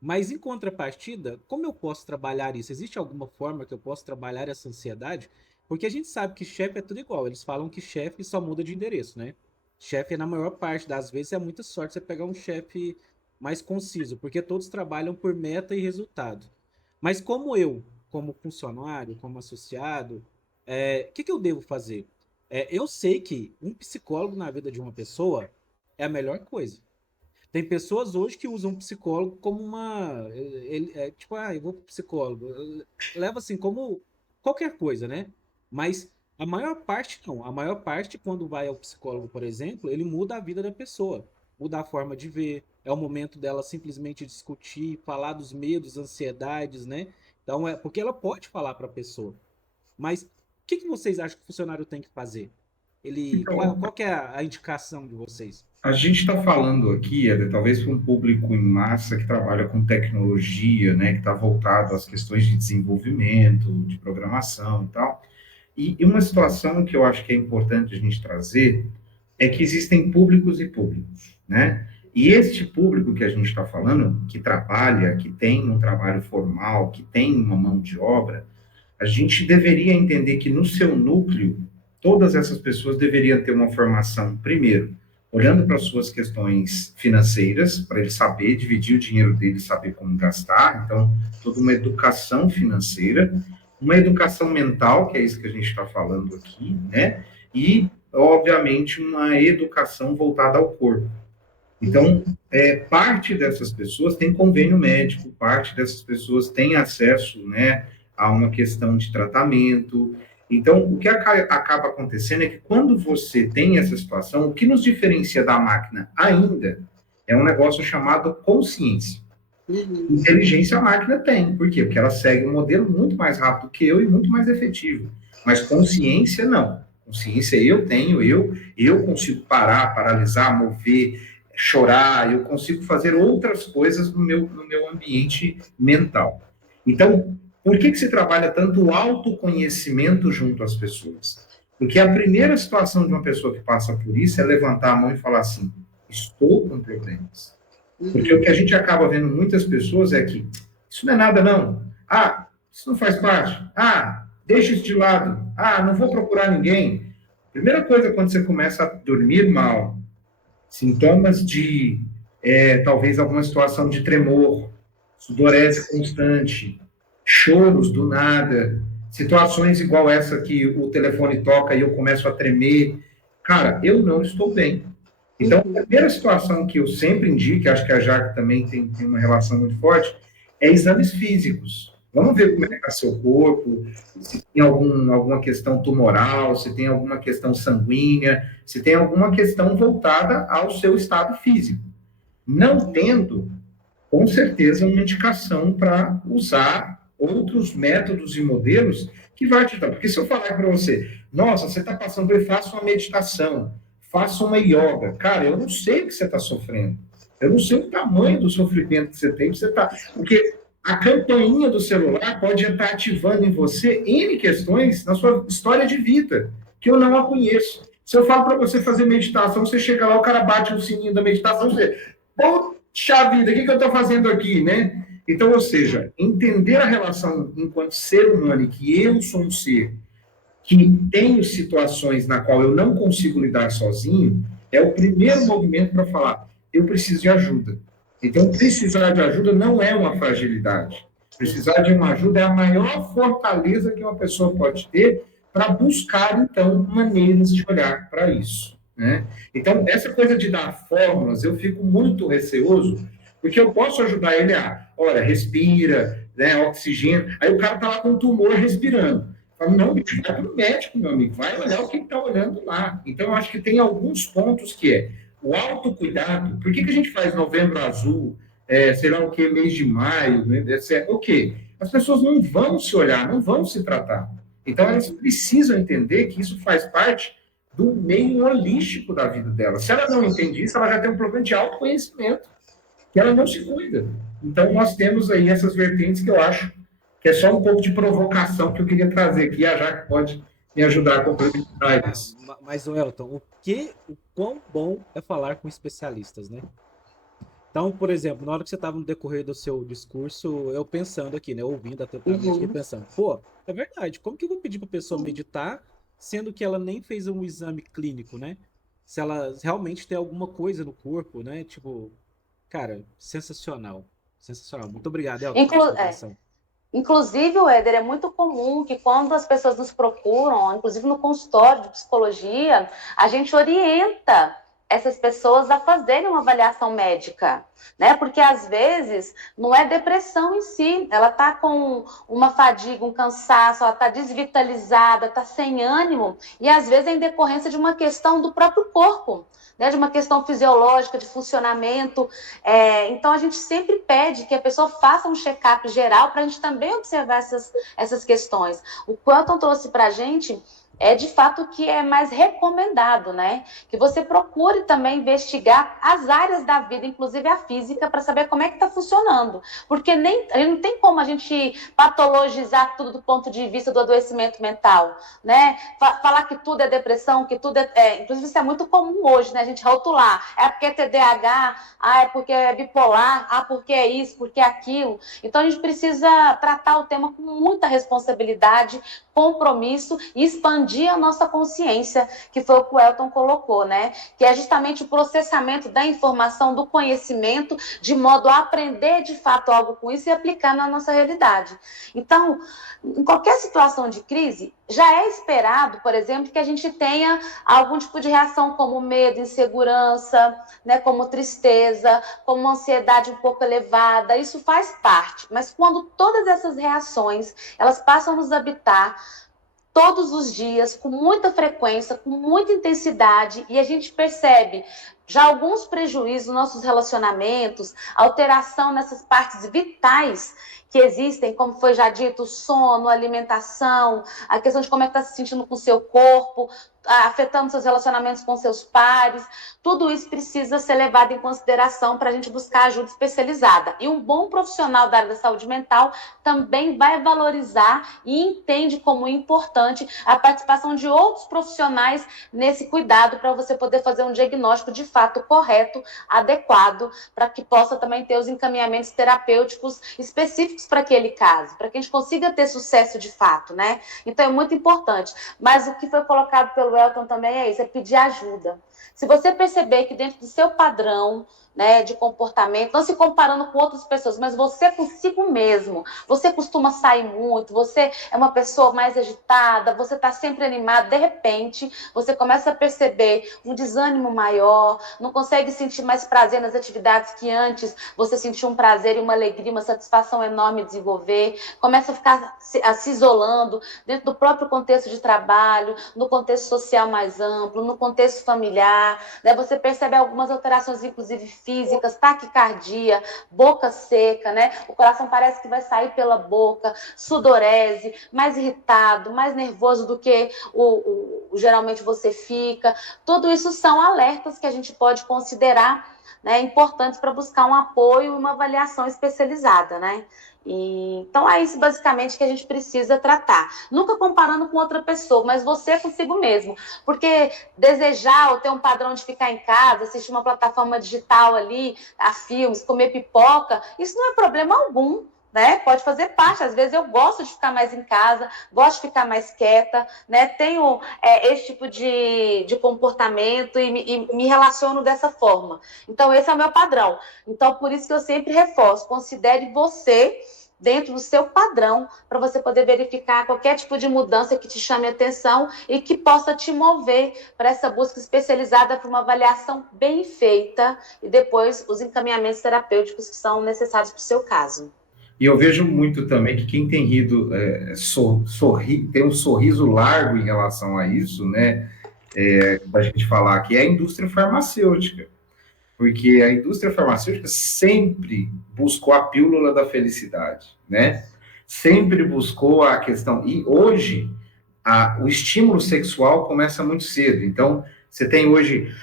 Mas em contrapartida, como eu posso trabalhar isso? Existe alguma forma que eu possa trabalhar essa ansiedade? Porque a gente sabe que chefe é tudo igual. Eles falam que chefe só muda de endereço, né? Chefe, na maior parte das vezes, é muita sorte você pegar um chefe mais conciso, porque todos trabalham por meta e resultado. Mas como funcionário, como associado, o que eu devo fazer? Eu sei que um psicólogo na vida de uma pessoa é a melhor coisa. Tem pessoas hoje que usam o psicólogo como uma. Tipo, eu vou pro psicólogo. Leva assim como qualquer coisa, né? Mas a maior parte não. A maior parte, quando vai ao psicólogo, por exemplo, ele muda a vida da pessoa. Muda a forma de ver. É o momento dela simplesmente discutir, falar dos medos, ansiedades, né? Então, porque ela pode falar para a pessoa. Mas o que vocês acham que o funcionário tem que fazer? Então, Qual que é a indicação de vocês? a gente está falando aqui, talvez para um público em massa que trabalha com tecnologia, né, que está voltado às questões de desenvolvimento, de programação e tal. E uma situação que eu acho que é importante a gente trazer é que existem públicos e públicos, né? E este público que a gente está falando, que trabalha, que tem um trabalho formal, que tem uma mão de obra, a gente deveria entender que no seu núcleo, todas essas pessoas deveriam ter uma formação, primeiro, olhando para as suas questões financeiras, para ele saber dividir o dinheiro dele, saber como gastar, então, toda uma educação financeira, uma educação mental, que é isso que a gente está falando aqui, né? E, obviamente, uma educação voltada ao corpo. Então, parte dessas pessoas tem convênio médico, parte dessas pessoas tem acesso, né, a uma questão de tratamento. Então, o que acaba acontecendo é que quando você tem essa situação, o que nos diferencia da máquina ainda é um negócio chamado consciência. Inteligência a máquina tem. Por quê? Porque ela segue um modelo muito mais rápido que eu e muito mais efetivo. Mas consciência, não. Consciência eu tenho, eu consigo parar, paralisar, mover, chorar, eu consigo fazer outras coisas no meu ambiente mental. Então, por que se trabalha tanto o autoconhecimento junto às pessoas? Porque a primeira situação de uma pessoa que passa por isso é levantar a mão e falar assim, estou com problemas. Porque o que a gente acaba vendo muitas pessoas é que isso não é nada não. Isso não faz parte. Deixa isso de lado. Não vou procurar ninguém. Primeira coisa, quando você começa a dormir mal, sintomas de, talvez, alguma situação de tremor, sudorese constante, choros do nada, situações igual essa que o telefone toca e eu começo a tremer. Cara, eu não estou bem. Então, a primeira situação que eu sempre indico, acho que a Jaque também tem uma relação muito forte, é exames físicos. Vamos ver como é que está seu corpo, se tem alguma questão tumoral, se tem alguma questão sanguínea, se tem alguma questão voltada ao seu estado físico. Não tendo, com certeza, uma indicação para usar outros métodos e modelos que vai te dar. Porque se eu falar para você, nossa, você está passando por faça uma meditação, faça uma yoga. Cara, eu não sei o que você está sofrendo. Eu não sei o tamanho do sofrimento que você tem, porque a campainha do celular pode estar ativando em você N questões na sua história de vida, que eu não a conheço. Se eu falo para você fazer meditação, você chega lá, o cara bate no sininho da meditação, você, poxa vida, o que eu estou fazendo aqui, né? Então, ou seja, entender a relação enquanto ser humano e que eu sou um ser que tenho situações na qual eu não consigo lidar sozinho, é o primeiro movimento para falar, eu preciso de ajuda. Então, precisar de ajuda não é uma fragilidade. Precisar de uma ajuda é a maior fortaleza que uma pessoa pode ter para buscar, então, maneiras de olhar para isso, né? Então, essa coisa de dar fórmulas, eu fico muito receoso, porque eu posso ajudar ele a, olha, respira, né, oxigênio, aí o cara está lá com um tumor respirando. Não, bicho, vai para o médico, meu amigo, vai olhar o que está olhando lá. Então, eu acho que tem alguns pontos que é o autocuidado. Por que a gente faz Novembro Azul, sei lá o que, mês de maio, né? O quê? As pessoas não vão se olhar, não vão se tratar. Então, elas precisam entender que isso faz parte do meio holístico da vida dela. Se ela não entende isso, ela já tem um problema de autoconhecimento, que ela não se cuida. Então, nós temos aí essas vertentes que eu acho que é só um pouco de provocação que eu queria trazer aqui, a Jaque pode me ajudar a complementar isso. Mas, Elton, o quão bom é falar com especialistas, né? Então, por exemplo, na hora que você estava no decorrer do seu discurso, eu pensando aqui, né? Ouvindo atentamente e pensando, pô, é verdade, como que eu vou pedir para a pessoa meditar, sendo que ela nem fez um exame clínico, né? Se ela realmente tem alguma coisa no corpo, né? Tipo, cara, sensacional. Sensacional. Muito obrigado, Elton, pela sua atenção. Inclusive, Éder, é muito comum que quando as pessoas nos procuram, inclusive no consultório de psicologia, a gente orienta essas pessoas a fazerem uma avaliação médica, né? Porque às vezes não é depressão em si, ela está com uma fadiga, um cansaço, ela está desvitalizada, está sem ânimo, e às vezes é em decorrência de uma questão do próprio corpo, né? De uma questão fisiológica, de funcionamento. Então a gente sempre pede que a pessoa faça um check-up geral para a gente também observar essas questões. O Quantum trouxe para a gente de fato o que é mais recomendado, né? Que você procure também investigar as áreas da vida, inclusive a física, para saber como é que está funcionando. Porque a gente não tem como a gente patologizar tudo do ponto de vista do adoecimento mental, né? Falar que tudo é depressão, que tudo inclusive isso é muito comum hoje, né? A gente rotular, é porque é TDAH, é porque é bipolar, porque é isso, porque é aquilo. Então a gente precisa tratar o tema com muita responsabilidade, compromisso e expandir a nossa consciência, que foi o que o Elton colocou, né? Que é justamente o processamento da informação, do conhecimento, de modo a aprender de fato algo com isso e aplicar na nossa realidade. Então, em qualquer situação de crise, já é esperado, por exemplo, que a gente tenha algum tipo de reação como medo, insegurança, né, como tristeza, como uma ansiedade um pouco elevada. Isso faz parte. Mas quando todas essas reações elas passam a nos habitar todos os dias, com muita frequência, com muita intensidade, e a gente percebe já alguns prejuízos nos nossos relacionamentos, alteração nessas partes vitais que existem, como foi já dito, sono, alimentação, a questão de como é que está se sentindo com o seu corpo, afetando seus relacionamentos com seus pares, tudo isso precisa ser levado em consideração para a gente buscar ajuda especializada. E um bom profissional da área da saúde mental também vai valorizar e entende como importante a participação de outros profissionais nesse cuidado para você poder fazer um diagnóstico de fato correto, adequado, para que possa também ter os encaminhamentos terapêuticos específicos para aquele caso, para que a gente consiga ter sucesso de fato, né? Então é muito importante. Mas o que foi colocado pelo Elton também é isso, é pedir ajuda. Se você perceber que dentro do seu padrão, né, de comportamento, não se comparando com outras pessoas, mas você consigo mesmo, você costuma sair muito, você é uma pessoa mais agitada, você está sempre animado, de repente, você começa a perceber um desânimo maior, não consegue sentir mais prazer nas atividades que antes você sentia um prazer e uma alegria, uma satisfação enorme em desenvolver, começa a ficar se isolando dentro do próprio contexto de trabalho, no contexto social mais amplo, no contexto familiar, né? Você percebe algumas alterações, inclusive físicas, taquicardia, boca seca, né? O coração parece que vai sair pela boca, sudorese, mais irritado, mais nervoso do que o geralmente você fica. Tudo isso são alertas que a gente pode considerar, né, importantes para buscar um apoio e uma avaliação especializada, né? Então é isso basicamente que a gente precisa tratar. Nunca comparando com outra pessoa, mas você consigo mesmo. Porque desejar ou ter um padrão de ficar em casa, assistir uma plataforma digital ali, a filmes, comer pipoca, isso não é problema algum. Né? Pode fazer parte. Às vezes eu gosto de ficar mais em casa, gosto de ficar mais quieta, né? Tenho esse tipo de comportamento e me relaciono dessa forma. Então, esse é o meu padrão. Então, por isso que eu sempre reforço, considere você dentro do seu padrão para você poder verificar qualquer tipo de mudança que te chame a atenção e que possa te mover para essa busca especializada para uma avaliação bem feita e depois os encaminhamentos terapêuticos que são necessários para o seu caso. E eu vejo muito também que quem tem rido, tem um sorriso largo em relação a isso, né? Para a gente falar que é a indústria farmacêutica. Porque a indústria farmacêutica sempre buscou a pílula da felicidade, né? Sempre buscou a questão. E hoje, o estímulo sexual começa muito cedo. Então, você tem hoje.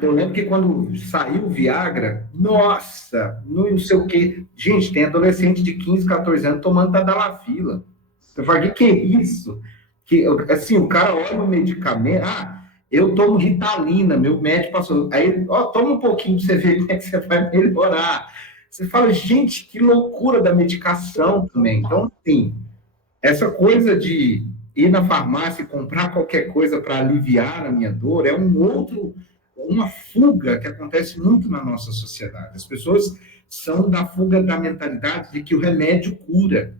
Eu lembro que quando saiu o Viagra, nossa, não sei o quê. Gente, tem adolescente de 15, 14 anos tomando Tadalafila. Eu falei, que é isso? Que, assim, o cara olha o medicamento, eu tomo Ritalina, meu médico passou. Aí, toma um pouquinho pra você ver como é que você vai melhorar. Você fala, gente, que loucura da medicação também. Então, assim, essa coisa de ir na farmácia e comprar qualquer coisa para aliviar a minha dor é uma fuga que acontece muito na nossa sociedade. As pessoas são da fuga da mentalidade de que o remédio cura.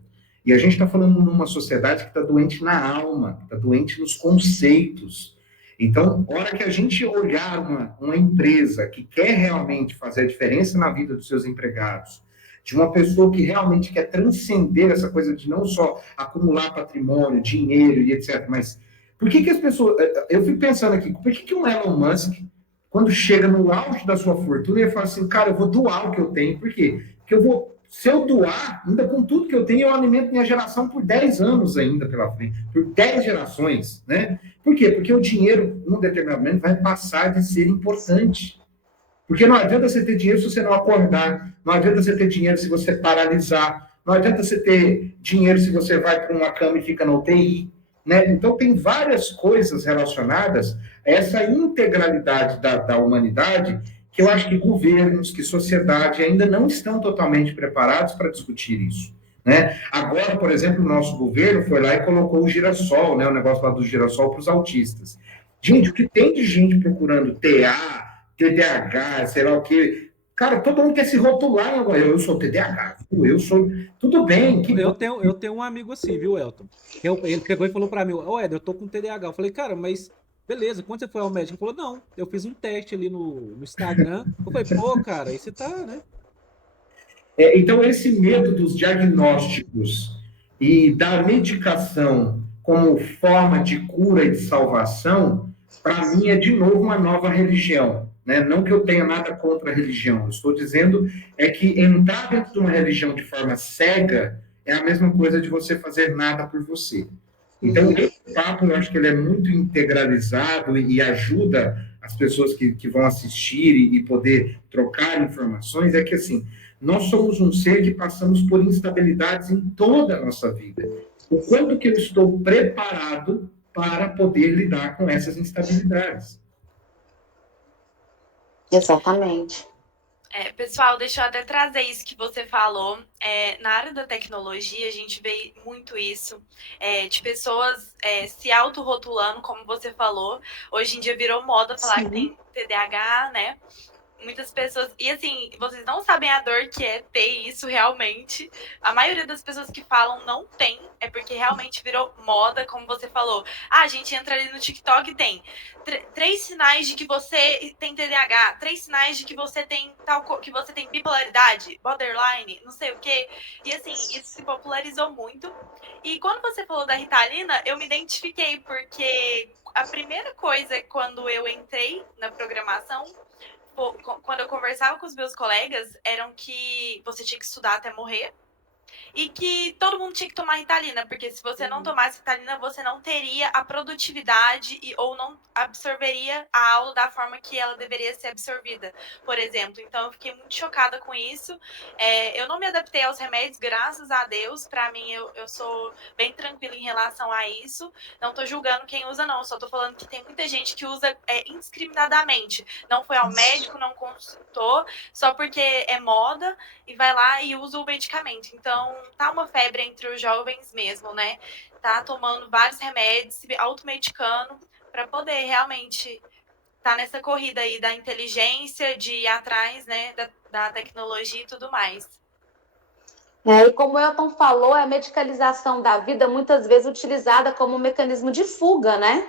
E a gente está falando numa sociedade que está doente na alma, que está doente nos conceitos. Então, na hora que a gente olhar uma empresa que quer realmente fazer a diferença na vida dos seus empregados, de uma pessoa que realmente quer transcender essa coisa de não só acumular patrimônio, dinheiro e etc., mas por que as pessoas... Eu fico pensando aqui, por que um Elon Musk, quando chega no auge da sua fortuna, ele fala assim, cara, eu vou doar o que eu tenho. Por quê? Porque se eu doar, ainda com tudo que eu tenho, eu alimento minha geração por 10 anos ainda pela frente, por 10 gerações, né? Por quê? Porque o dinheiro, num determinado momento, vai passar de ser importante. Porque não adianta você ter dinheiro se você não acordar, não adianta você ter dinheiro se você paralisar, não adianta você ter dinheiro se você vai para uma cama e fica na UTI, né? Então, tem várias coisas relacionadas a essa integralidade da humanidade que eu acho que governos, que sociedade ainda não estão totalmente preparados para discutir isso, né? Agora, por exemplo, o nosso governo foi lá e colocou o girassol, né? O negócio lá do girassol para os autistas. Gente, o que tem de gente procurando TA, TDAH, sei lá o quê. Cara, todo mundo quer se rotular agora. Eu sou TDAH, eu sou... Tudo bem. Eu tenho um amigo assim, viu, Elton? Ele pegou e falou pra mim, Éder, eu tô com TDAH. Eu falei, cara, mas beleza, quando você foi ao médico? Ele falou, não, eu fiz um teste ali no Instagram. Eu falei, pô, cara, aí você tá, né? Então, esse medo dos diagnósticos e da medicação como forma de cura e de salvação, para mim é, de novo, uma nova religião. Né? Não que eu tenha nada contra a religião, eu estou dizendo que entrar dentro de uma religião de forma cega é a mesma coisa de você fazer nada por você. Então, esse papo, eu acho que ele é muito integralizado e ajuda as pessoas que vão assistir e poder trocar informações, é que, assim, nós somos um ser que passamos por instabilidades em toda a nossa vida. O quanto que eu estou preparado para poder lidar com essas instabilidades. Exatamente. Pessoal, deixa eu até trazer isso que você falou. Na área da tecnologia, a gente vê muito isso, de pessoas se autorrotulando, como você falou. Hoje em dia virou moda falar que tem TDAH, né? Muitas pessoas... E assim, vocês não sabem a dor que é ter isso realmente. A maioria das pessoas que falam não tem. É porque realmente virou moda, como você falou. A gente entra ali no TikTok e tem 3 sinais de que você tem TDAH. 3 sinais de que você tem que você tem bipolaridade, borderline, não sei o quê. E assim, isso se popularizou muito. E quando você falou da Ritalina, eu me identifiquei. Porque a primeira coisa, quando eu entrei na programação... Quando eu conversava com os meus colegas, eram que você tinha que estudar até morrer. e que todo mundo tinha que tomar Ritalina, porque se você não tomasse Ritalina, você não teria a produtividade ou não absorveria a aula da forma que ela deveria ser absorvida, por exemplo. Então, eu fiquei muito chocada com isso. Eu não me adaptei aos remédios, graças a Deus. Para mim, eu sou bem tranquila em relação a isso. Não tô julgando quem usa, não. Só tô falando que tem muita gente que usa indiscriminadamente. Não foi ao médico, não consultou, só porque é moda, e vai lá e usa o medicamento. Então, tá uma febre entre os jovens mesmo, né? Tá tomando vários remédios, se automedicando, para poder realmente estar nessa corrida aí da inteligência, de ir atrás, né, da tecnologia e tudo mais. E como o Elton falou, a medicalização da vida muitas vezes utilizada como um mecanismo de fuga, né?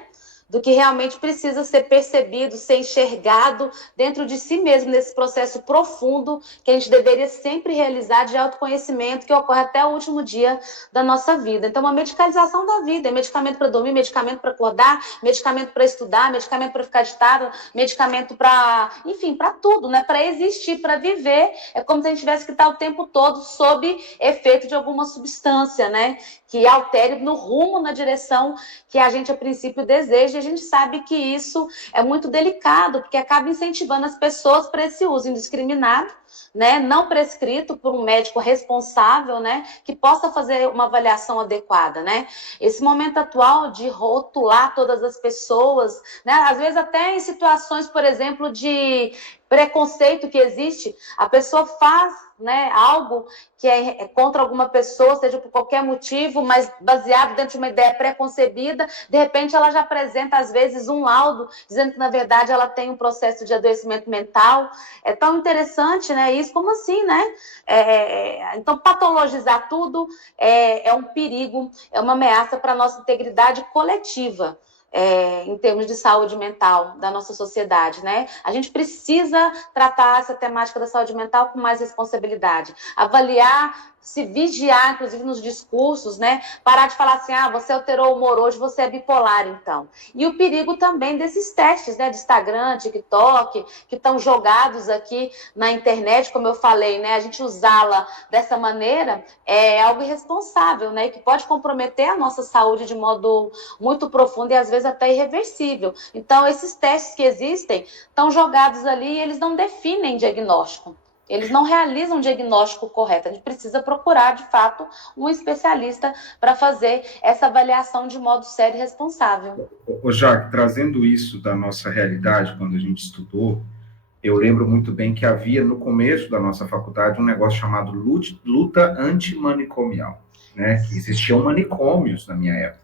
Do que realmente precisa ser percebido, ser enxergado dentro de si mesmo, nesse processo profundo que a gente deveria sempre realizar de autoconhecimento, que ocorre até o último dia da nossa vida. Então, uma medicalização da vida, é medicamento para dormir, medicamento para acordar, medicamento para estudar, medicamento para ficar agitado, medicamento para, enfim, para tudo, né? Para existir, para viver. É como se a gente tivesse que estar o tempo todo sob efeito de alguma substância, né? Que altere no rumo, na direção que a gente, a princípio, deseja. E a gente sabe que isso é muito delicado, porque acaba incentivando as pessoas para esse uso indiscriminado, né, não prescrito por um médico responsável, né, que possa fazer uma avaliação adequada, né? Esse momento atual de rotular todas as pessoas, né, às vezes até em situações, por exemplo, de preconceito que existe, a pessoa faz, né, algo que é contra alguma pessoa, seja por qualquer motivo, mas baseado dentro de uma ideia preconcebida, de repente ela já apresenta, às vezes, um laudo, dizendo que, na verdade, ela tem um processo de adoecimento mental. É tão interessante, né, isso, como assim, né? Então, patologizar tudo é um perigo, é uma ameaça para a nossa integridade coletiva. Em termos de saúde mental da nossa sociedade, né? A gente precisa tratar essa temática da saúde mental com mais responsabilidade, avaliar, se vigiar, inclusive nos discursos, né? Parar de falar assim, você alterou o humor hoje, você é bipolar, então. E o perigo também desses testes, né? De Instagram, TikTok, que estão jogados aqui na internet, como eu falei, né? A gente usá-la dessa maneira é algo irresponsável, né? Que pode comprometer a nossa saúde de modo muito profundo e às vezes até irreversível. Então, esses testes que existem estão jogados ali e eles não definem diagnóstico. Eles não realizam um diagnóstico correto. A gente precisa procurar, de fato, um especialista para fazer essa avaliação de modo sério e responsável. Ô, Jaque, trazendo isso da nossa realidade, quando a gente estudou, eu lembro muito bem que havia, no começo da nossa faculdade, um negócio chamado luta antimanicomial, né? Que existiam manicômios na minha época.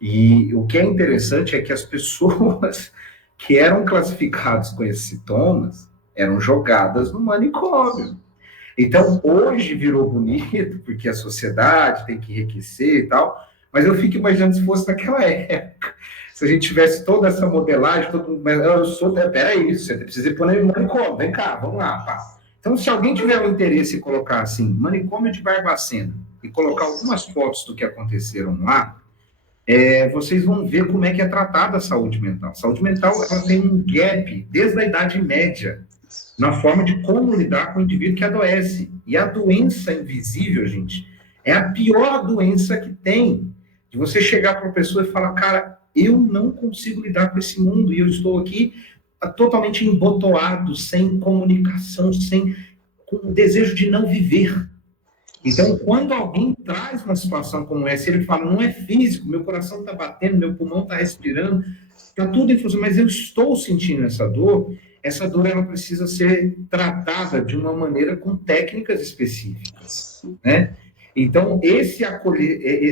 E o que é interessante é que as pessoas que eram classificadas com esses sintomas eram jogadas no manicômio. Então, hoje virou bonito, porque a sociedade tem que enriquecer e tal, mas eu fico imaginando se fosse naquela época. Se a gente tivesse toda essa modelagem, todo mundo, eu sou, peraí, você precisa ir para o manicômio, vem cá, vamos lá, pá. Então, se alguém tiver o interesse em colocar assim, manicômio de Barbacena, e colocar algumas fotos do que aconteceram lá, vocês vão ver como é que é tratada a saúde mental. A saúde mental, ela tem um gap desde a Idade Média, na forma de como lidar com o indivíduo que adoece. E a doença invisível, gente, é a pior doença que tem. De você chegar para uma pessoa e falar, cara, eu não consigo lidar com esse mundo, e eu estou aqui totalmente embotoado, sem comunicação, com o desejo de não viver. Então, quando alguém traz uma situação como essa, ele fala, não é físico, meu coração está batendo, meu pulmão está respirando, está tudo em função, mas eu estou sentindo essa dor ela precisa ser tratada de uma maneira com técnicas específicas, né? Então,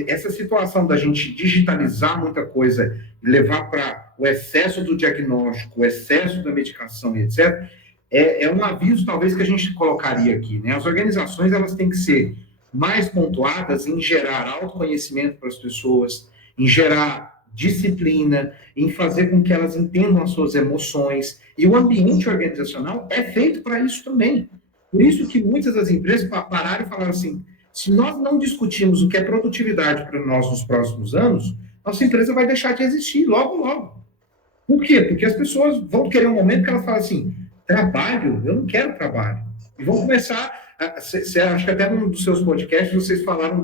essa situação da gente digitalizar muita coisa e levar para o excesso do diagnóstico, o excesso da medicação e etc., é um aviso, talvez, que a gente colocaria aqui, né? As organizações, elas têm que ser mais pontuadas em gerar autoconhecimento para as pessoas, em gerar disciplina, em fazer com que elas entendam as suas emoções. E o ambiente organizacional é feito para isso também. Por isso que muitas das empresas pararam e falaram assim, se nós não discutirmos o que é produtividade para nós nos próximos anos, nossa empresa vai deixar de existir logo, logo. Por quê? Porque as pessoas vão querer um momento que elas falam assim, trabalho? Eu não quero trabalho. E vão começar Você acha que até num dos seus podcasts vocês falaram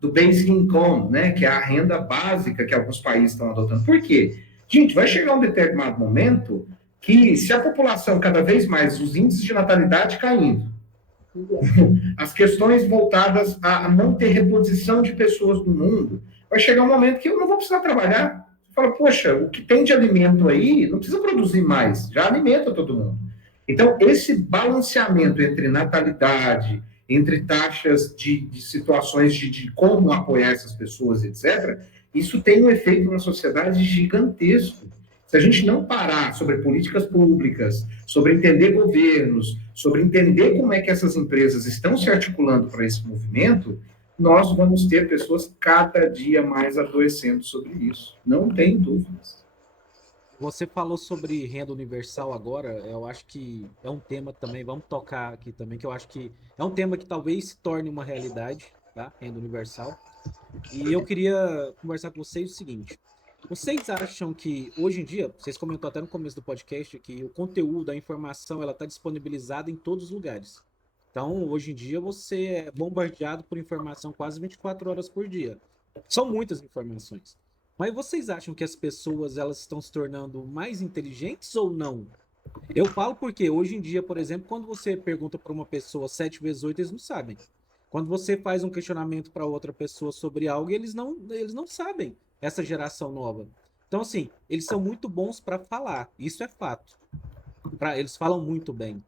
do Basic Income, né? Que é a renda básica que alguns países estão adotando. Por quê? Gente, vai chegar um determinado momento que, se a população cada vez mais, os índices de natalidade caindo, as questões voltadas a não ter reposição de pessoas no mundo, vai chegar um momento que eu não vou precisar trabalhar. Você fala, poxa, o que tem de alimento aí, não precisa produzir mais, já alimenta todo mundo. Então, esse balanceamento entre natalidade, entre taxas de situações de como apoiar essas pessoas, etc., isso tem um efeito na sociedade gigantesco. Se a gente não parar sobre políticas públicas, sobre entender governos, sobre entender como é que essas empresas estão se articulando para esse movimento, nós vamos ter pessoas cada dia mais adoecendo sobre isso. Não tem dúvidas. Você falou sobre renda universal agora, eu acho que é um tema também, vamos tocar aqui também, que eu acho que é um tema que talvez se torne uma realidade, tá? Renda universal. E eu queria conversar com vocês o seguinte: vocês acham que hoje em dia, vocês comentaram até no começo do podcast, que o conteúdo, a informação, ela está disponibilizada em todos os lugares. Então, hoje em dia, você é bombardeado por informação quase 24 horas por dia. São muitas informações. Mas vocês acham que as pessoas elas estão se tornando mais inteligentes ou não? Eu falo porque hoje em dia, por exemplo, quando você pergunta para uma pessoa 7 vezes 8, eles não sabem. Quando você faz um questionamento para outra pessoa sobre algo, eles não sabem, essa geração nova. Então, assim, eles são muito bons para falar, isso é fato. Eles falam muito bem.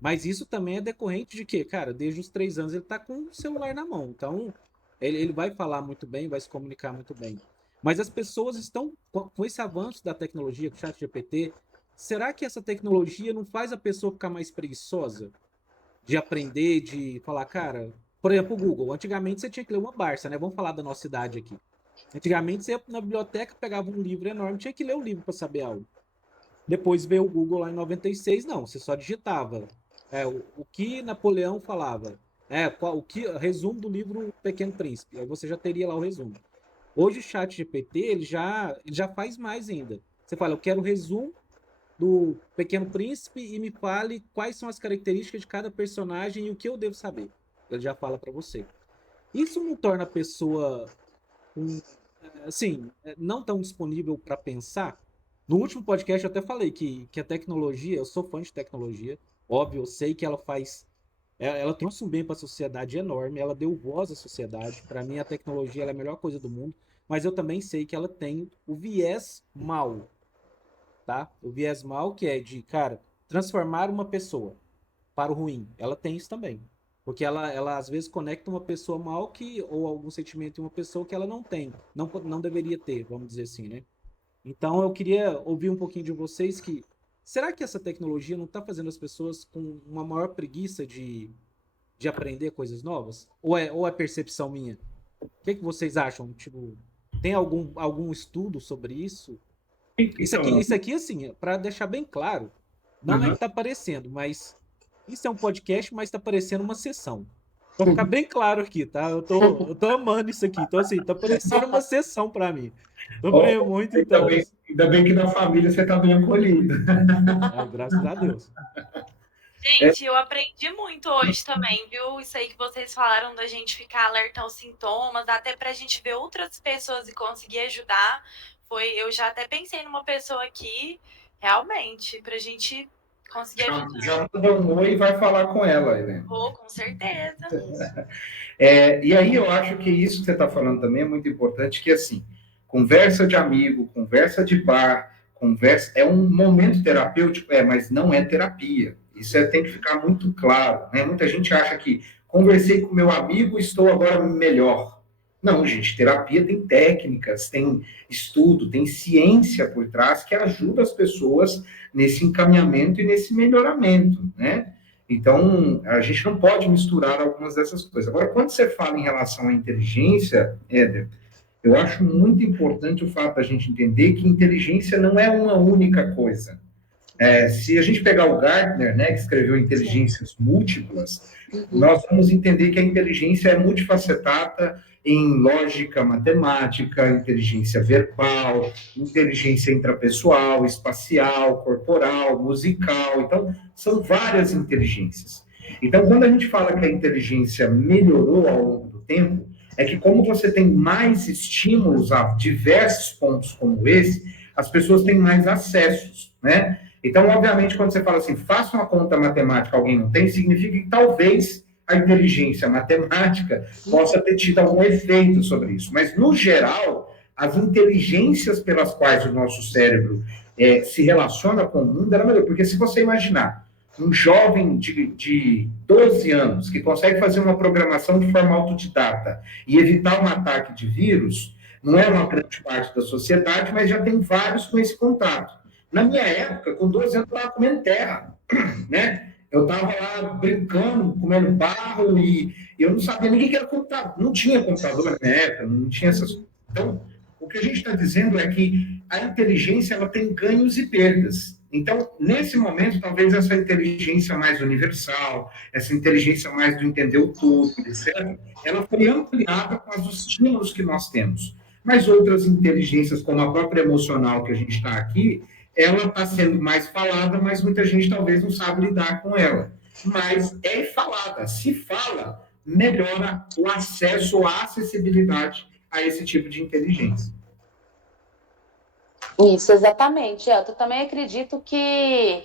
Mas isso também é decorrente de que, cara, desde os 3 anos ele está com o celular na mão. Então, ele vai falar muito bem, vai se comunicar muito bem. Mas as pessoas estão, com esse avanço da tecnologia, com o ChatGPT, será que essa tecnologia não faz a pessoa ficar mais preguiçosa? De aprender, de falar, cara... Por exemplo, o Google. Antigamente você tinha que ler uma Barça, né? Vamos falar da nossa idade aqui. Antigamente você ia na biblioteca, pegava um livro enorme, tinha que ler o livro para saber algo. Depois veio o Google lá em 96, não, você só digitava. O que Napoleão falava. Resumo do livro Pequeno Príncipe. Aí você já teria lá o resumo. Hoje o ChatGPT, ele já faz mais ainda. Você fala, eu quero o resumo do Pequeno Príncipe e me fale quais são as características de cada personagem e o que eu devo saber. Ele já fala para você. Isso não torna a pessoa, assim, não tão disponível para pensar? No último podcast eu até falei que a tecnologia, eu sou fã de tecnologia, óbvio, eu sei que ela trouxe um bem para a sociedade enorme, ela deu voz à sociedade. Para mim a tecnologia ela é a melhor coisa do mundo, mas eu também sei que ela tem o viés mal, tá? O viés mal que é de, cara, transformar uma pessoa para o ruim. Ela tem isso também. Porque ela às vezes conecta uma pessoa mal ou algum sentimento em uma pessoa que ela não tem, não deveria ter, vamos dizer assim, né? Então eu queria ouvir um pouquinho de vocês será que essa tecnologia não está fazendo as pessoas com uma maior preguiça de aprender coisas novas? Ou é percepção minha? O que vocês acham? Tipo, tem algum estudo sobre isso? Isso aqui assim, para deixar bem claro, não é que tá aparecendo, mas isso é um podcast, mas tá parecendo uma sessão. Pra ficar bem claro aqui, tá? Eu tô amando isso aqui. Então, assim, tá parecendo uma sessão pra mim. Tô aprendendo muito, então. Ainda bem que na família você tá bem acolhido. Graças a Deus. Gente, eu aprendi muito hoje também, viu? Isso aí que vocês falaram da gente ficar alerta aos sintomas, até pra gente ver outras pessoas e conseguir ajudar. Eu já até pensei numa pessoa aqui, realmente, pra gente conseguir ajudar. Já mandou um oi e vai falar com ela, Helena. Com certeza. E aí eu acho que isso que você está falando também é muito importante, que assim, conversa de amigo, conversa de bar, é um momento terapêutico, mas não é terapia. Isso tem que ficar muito claro, né? Muita gente acha que conversei com meu amigo, estou agora melhor. Não, gente, terapia tem técnicas, tem estudo, tem ciência por trás que ajuda as pessoas nesse encaminhamento e nesse melhoramento, né? Então, a gente não pode misturar algumas dessas coisas. Agora, quando você fala em relação à inteligência, Éder, eu acho muito importante o fato da gente entender que inteligência não é uma única coisa. Se a gente pegar o Gartner, né, que escreveu Inteligências Múltiplas, nós vamos entender que a inteligência é multifacetada em lógica matemática, inteligência verbal, inteligência intrapessoal, espacial, corporal, musical. Então, são várias inteligências. Então, quando a gente fala que a inteligência melhorou ao longo do tempo, é que como você tem mais estímulos a diversos pontos como esse, as pessoas têm mais acessos, né? Então, obviamente, quando você fala assim, faça uma conta matemática, alguém não tem, significa que talvez a inteligência matemática possa ter tido algum efeito sobre isso. Mas, no geral, as inteligências pelas quais o nosso cérebro se relaciona com o mundo era melhor. Porque se você imaginar um jovem de 12 anos que consegue fazer uma programação de forma autodidata e evitar um ataque de vírus, não é uma grande parte da sociedade, mas já tem vários com esse contato. Na minha época, com 12 anos, eu estava comendo terra, né? Eu estava lá brincando, comendo barro, e eu não sabia ninguém que era computador. Não tinha computador na minha época, não tinha essas coisas. Então, o que a gente está dizendo é que a inteligência ela tem ganhos e perdas. Então, nesse momento, talvez essa inteligência mais universal, essa inteligência mais do entender o todo, etc., ela foi ampliada com os estímulos que nós temos. Mas outras inteligências, como a própria emocional que a gente está aqui, ela está sendo mais falada, mas muita gente talvez não sabe lidar com ela. Mas é falada. Se fala, melhora o acesso, a acessibilidade a esse tipo de inteligência. Isso, exatamente. Eu também acredito que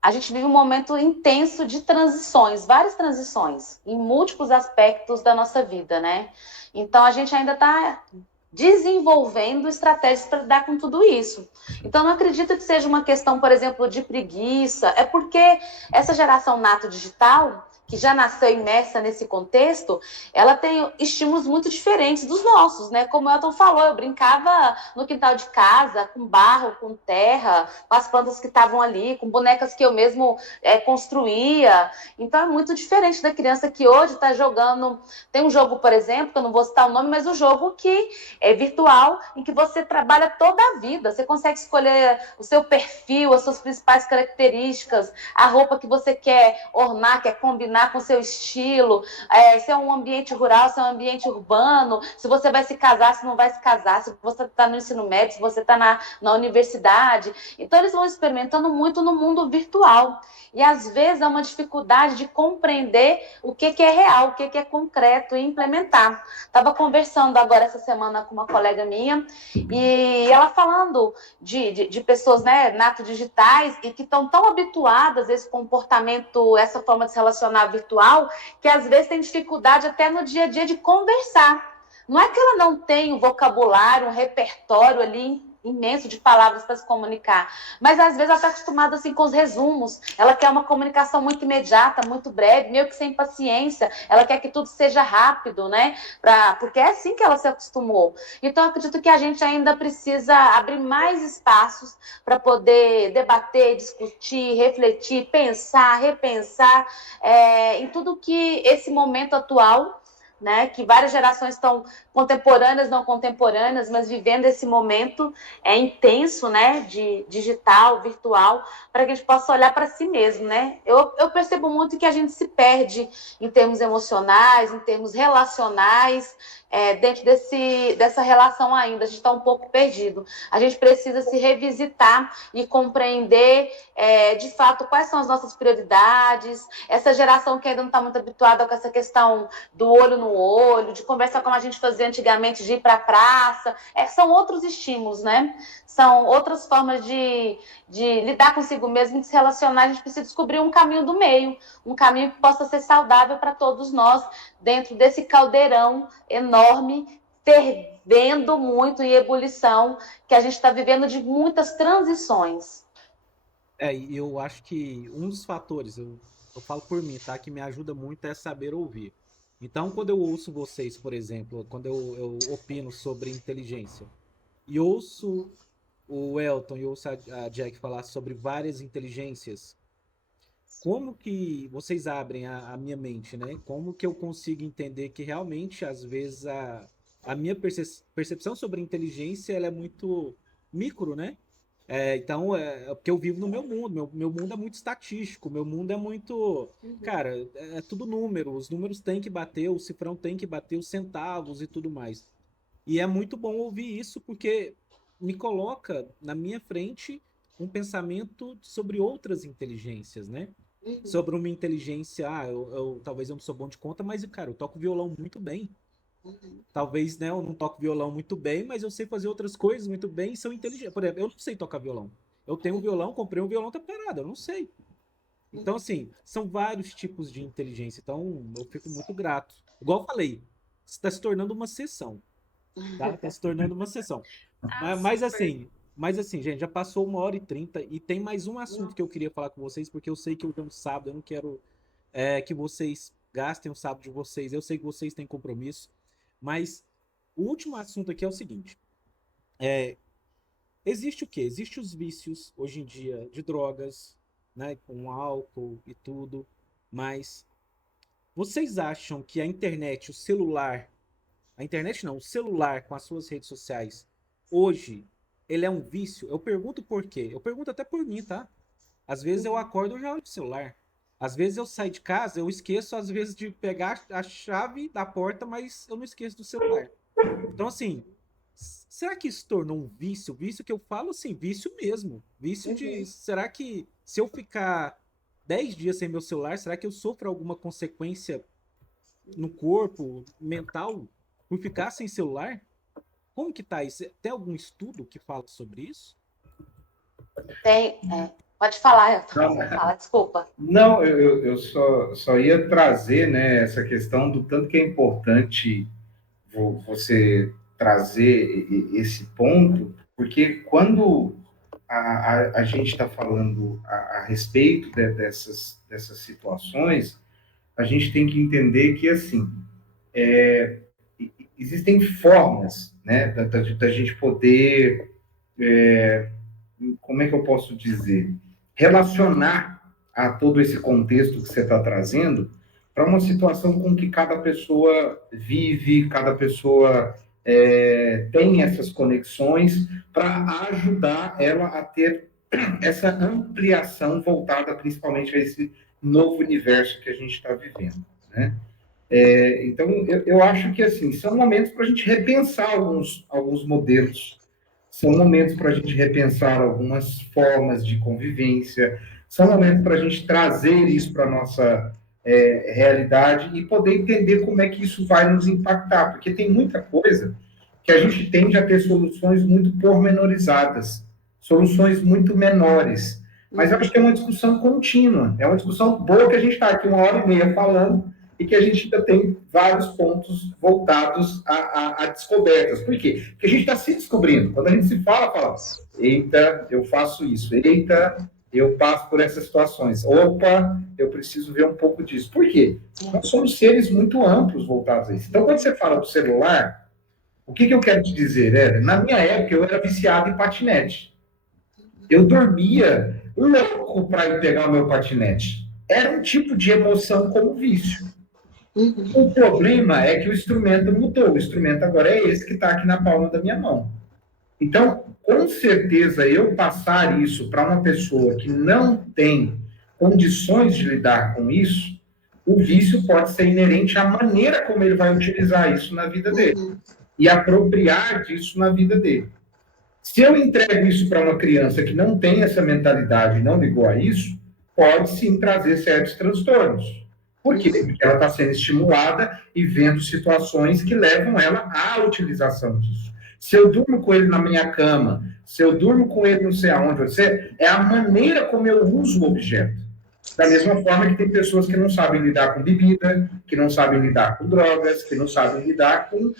a gente vive um momento intenso de transições, várias transições, em múltiplos aspectos da nossa vida, né? Então, a gente ainda está desenvolvendo estratégias para lidar com tudo isso. Então, não acredito que seja uma questão, por exemplo, de preguiça, é porque essa geração nato digital, que já nasceu imersa nesse contexto, ela tem estímulos muito diferentes dos nossos, né? Como o Elton falou, eu brincava no quintal de casa, com barro, com terra, com as plantas que estavam ali, com bonecas que eu mesmo construía. Então, é muito diferente da criança que hoje está jogando. Tem um jogo, por exemplo, que eu não vou citar o nome, mas um jogo que é virtual, em que você trabalha toda a vida. Você consegue escolher o seu perfil, as suas principais características, a roupa que você quer ornar, quer combinar com o seu estilo, se é um ambiente rural, se é um ambiente urbano, se você vai se casar, se não vai se casar, se você está no ensino médio, se você está na universidade. Então, eles vão experimentando muito no mundo virtual. E, às vezes, há uma dificuldade de compreender o que é real, o que é concreto e implementar. Estava conversando agora essa semana com uma colega minha e ela falando de pessoas, né, nato digitais e que estão tão habituadas a esse comportamento, essa forma de se relacionar virtual, que às vezes tem dificuldade até no dia a dia de conversar. Não é que ela não tem um vocabulário, um repertório ali imenso de palavras para se comunicar, mas às vezes ela está acostumada assim com os resumos, ela quer uma comunicação muito imediata, muito breve, meio que sem paciência, ela quer que tudo seja rápido, né? Porque é assim que ela se acostumou. Então, eu acredito que a gente ainda precisa abrir mais espaços para poder debater, discutir, refletir, pensar, repensar em tudo que esse momento atual, né, que várias gerações estão contemporâneas, não contemporâneas, mas vivendo esse momento intenso, né, de digital, virtual, para que a gente possa olhar para si mesmo, né? Eu percebo muito que a gente se perde em termos emocionais, em termos relacionais, dentro dessa relação ainda, a gente está um pouco perdido. A gente precisa se revisitar e compreender, de fato, quais são as nossas prioridades. Essa geração que ainda não está muito habituada com essa questão do olho no olho, de conversar como a gente fazia antigamente, de ir para a praça, são outros estímulos, né? São outras formas de lidar consigo mesmo, de se relacionar. A gente precisa descobrir um caminho do meio, um caminho que possa ser saudável para todos nós, dentro desse caldeirão enorme, fervendo muito em ebulição, que a gente está vivendo de muitas transições. E eu acho que um dos fatores, eu falo por mim, tá? Que me ajuda muito é saber ouvir. Então, quando eu ouço vocês, por exemplo, quando eu opino sobre inteligência, e ouço o Elton e ouço a Jack falar sobre várias inteligências, como que vocês abrem a minha mente, né? Como que eu consigo entender que realmente, às vezes, a minha percepção sobre inteligência ela é muito micro, né? Então, porque eu vivo no meu mundo. Meu mundo é muito estatístico. Meu mundo é muito... Cara, é tudo número. Os números têm que bater, o cifrão tem que bater, os centavos e tudo mais. E é muito bom ouvir isso, porque me coloca na minha frente um pensamento sobre outras inteligências, né? sobre uma inteligência, talvez eu não sou bom de conta, mas, cara, eu toco violão muito bem. Talvez, né, eu não toco violão muito bem, mas eu sei fazer outras coisas muito bem e sou inteligente. Por exemplo, eu não sei tocar violão. Eu tenho um violão, comprei um violão, tá parado, eu não sei. Então, assim, são vários tipos de inteligência. Então, eu fico muito grato. Igual eu falei, está se tornando uma sessão, tá? Está se tornando uma sessão. Ah, Mas super. assim, gente, já passou 1h30 e tem mais um assunto que eu queria falar com vocês, porque eu sei que hoje é um sábado, eu não quero que vocês gastem o sábado de vocês. Eu sei que vocês têm compromisso, mas o último assunto aqui é o seguinte: existe o quê? Existem os vícios hoje em dia de drogas, né, com álcool e tudo, mas vocês acham que a internet, o celular com as suas redes sociais, hoje, ele é um vício? Eu pergunto por quê? Eu pergunto até por mim, tá? Às vezes eu acordo e já olho o celular. Às vezes eu saio de casa, eu esqueço, às vezes, de pegar a chave da porta, mas eu não esqueço do celular. Então, assim, será que isso tornou um vício? Vício que eu falo, assim, vício mesmo. Vício de, será que se eu ficar 10 dias sem meu celular, será que eu sofro alguma consequência no corpo, mental, por ficar sem celular? Como que tá isso? Tem algum estudo que fala sobre isso? Tem, pode falar, Não, fala, desculpa. não, eu só ia trazer, né, essa questão do tanto que é importante você trazer esse ponto, porque quando a gente está falando a respeito dessas situações, a gente tem que entender que, assim, existem formas, né, da gente poder, como é que eu posso dizer, relacionar a todo esse contexto que você está trazendo para uma situação com que cada pessoa vive, cada pessoa tem essas conexões para ajudar ela a ter essa ampliação voltada principalmente a esse novo universo que a gente está vivendo, né? Então, eu acho que, assim, são momentos para a gente repensar alguns modelos, são momentos para a gente repensar algumas formas de convivência, são momentos para a gente trazer isso para a nossa realidade e poder entender como é que isso vai nos impactar, porque tem muita coisa que a gente tende a ter soluções muito pormenorizadas, soluções muito menores. Mas eu acho que é uma discussão contínua, é uma discussão boa que a gente está aqui 1h30 falando, e que a gente ainda tem vários pontos voltados a descobertas. Por quê? Porque a gente está se descobrindo. Quando a gente se fala, eita, eu faço isso, eita, eu passo por essas situações, opa, eu preciso ver um pouco disso. Por quê? Nós somos seres muito amplos voltados a isso. Então, quando você fala do celular, o que eu quero te dizer? Na minha época, eu era viciado em patinete. Eu dormia louco para ir pegar o meu patinete. Era um tipo de emoção como vício. O problema é que o instrumento mudou. O instrumento agora é esse que está aqui na palma da minha mão. Então, com certeza, eu passar isso para uma pessoa que não tem condições de lidar com isso, o vício pode ser inerente à maneira como ele vai utilizar isso na vida dele e apropriar disso na vida dele. Se eu entrego isso para uma criança que não tem essa mentalidade e não ligou a isso, pode sim trazer certos transtornos. Por quê? Porque ela está sendo estimulada e vendo situações que levam ela à utilização disso. Se eu durmo com ele na minha cama, se eu durmo com ele não sei aonde, é a maneira como eu uso o objeto. Da mesma forma que tem pessoas que não sabem lidar com bebida, que não sabem lidar com drogas, que não sabem lidar com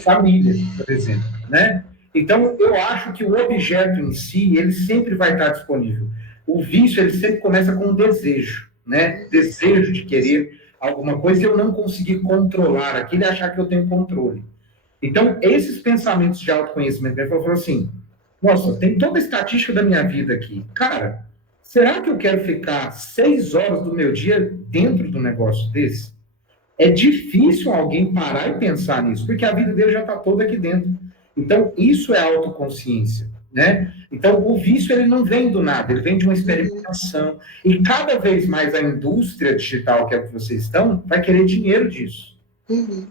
família, por exemplo, né? Então, eu acho que o objeto em si, ele sempre vai estar disponível. O vício, ele sempre começa com um desejo, né? Desejo de querer alguma coisa e eu não conseguir controlar aquilo e achar que eu tenho controle. Então, esses pensamentos de autoconhecimento, eu falo assim, nossa, tem toda a estatística da minha vida aqui. Cara, será que eu quero ficar 6 horas do meu dia dentro do negócio desse? É difícil alguém parar e pensar nisso, porque a vida dele já está toda aqui dentro. Então, isso é autoconsciência, né? Então, o vício, ele não vem do nada, ele vem de uma experimentação. E cada vez mais a indústria digital, que é o que vocês estão, vai querer dinheiro disso.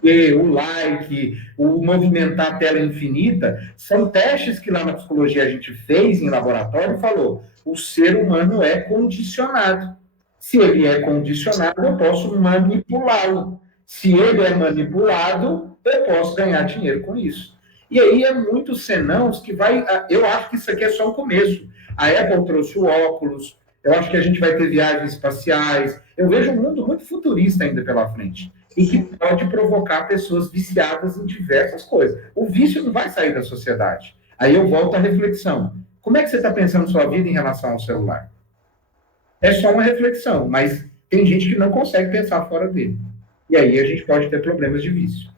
E o like, o movimentar a tela infinita, são testes que lá na psicologia a gente fez em laboratório e falou, o ser humano é condicionado. Se ele é condicionado, eu posso manipulá-lo. Se ele é manipulado, eu posso ganhar dinheiro com isso. E aí é muitos senãos que vai. Eu acho que isso aqui é só o começo. A Apple trouxe o óculos, eu acho que a gente vai ter viagens espaciais. Eu vejo um mundo muito futurista ainda pela frente. E que pode provocar pessoas viciadas em diversas coisas. O vício não vai sair da sociedade. Aí eu volto à reflexão. Como é que você está pensando sua vida em relação ao celular? É só uma reflexão, mas tem gente que não consegue pensar fora dele. E aí a gente pode ter problemas de vício.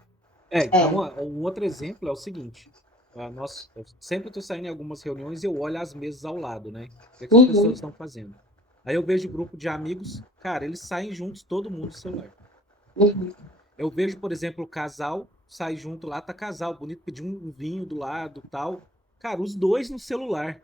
Então, um outro exemplo é o seguinte. Eu sempre estou saindo em algumas reuniões e eu olho as mesas ao lado, né? O que as pessoas estão fazendo? Aí eu vejo grupo de amigos, cara, eles saem juntos, todo mundo no celular. Eu vejo, por exemplo, o casal sai junto lá, tá casal, bonito, pedir um vinho do lado, tal. Cara, os dois no celular.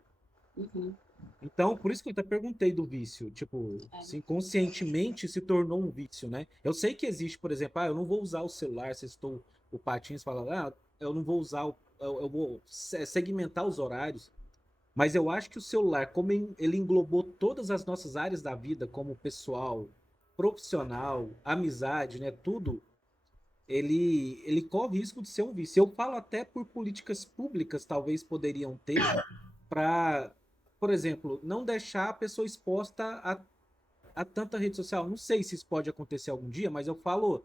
Então, por isso que eu até perguntei do vício. Tipo, se inconscientemente se tornou um vício, né? Eu sei que existe, por exemplo, eu não vou usar o celular, se estou o Patins fala, eu não vou usar, eu vou segmentar os horários. Mas eu acho que o celular, como ele englobou todas as nossas áreas da vida, como pessoal, profissional, amizade, né? Tudo, ele corre risco de ser um vício. Eu falo até por políticas públicas, talvez poderiam ter, para, por exemplo, não deixar a pessoa exposta a tanta rede social. Não sei se isso pode acontecer algum dia, mas eu falo.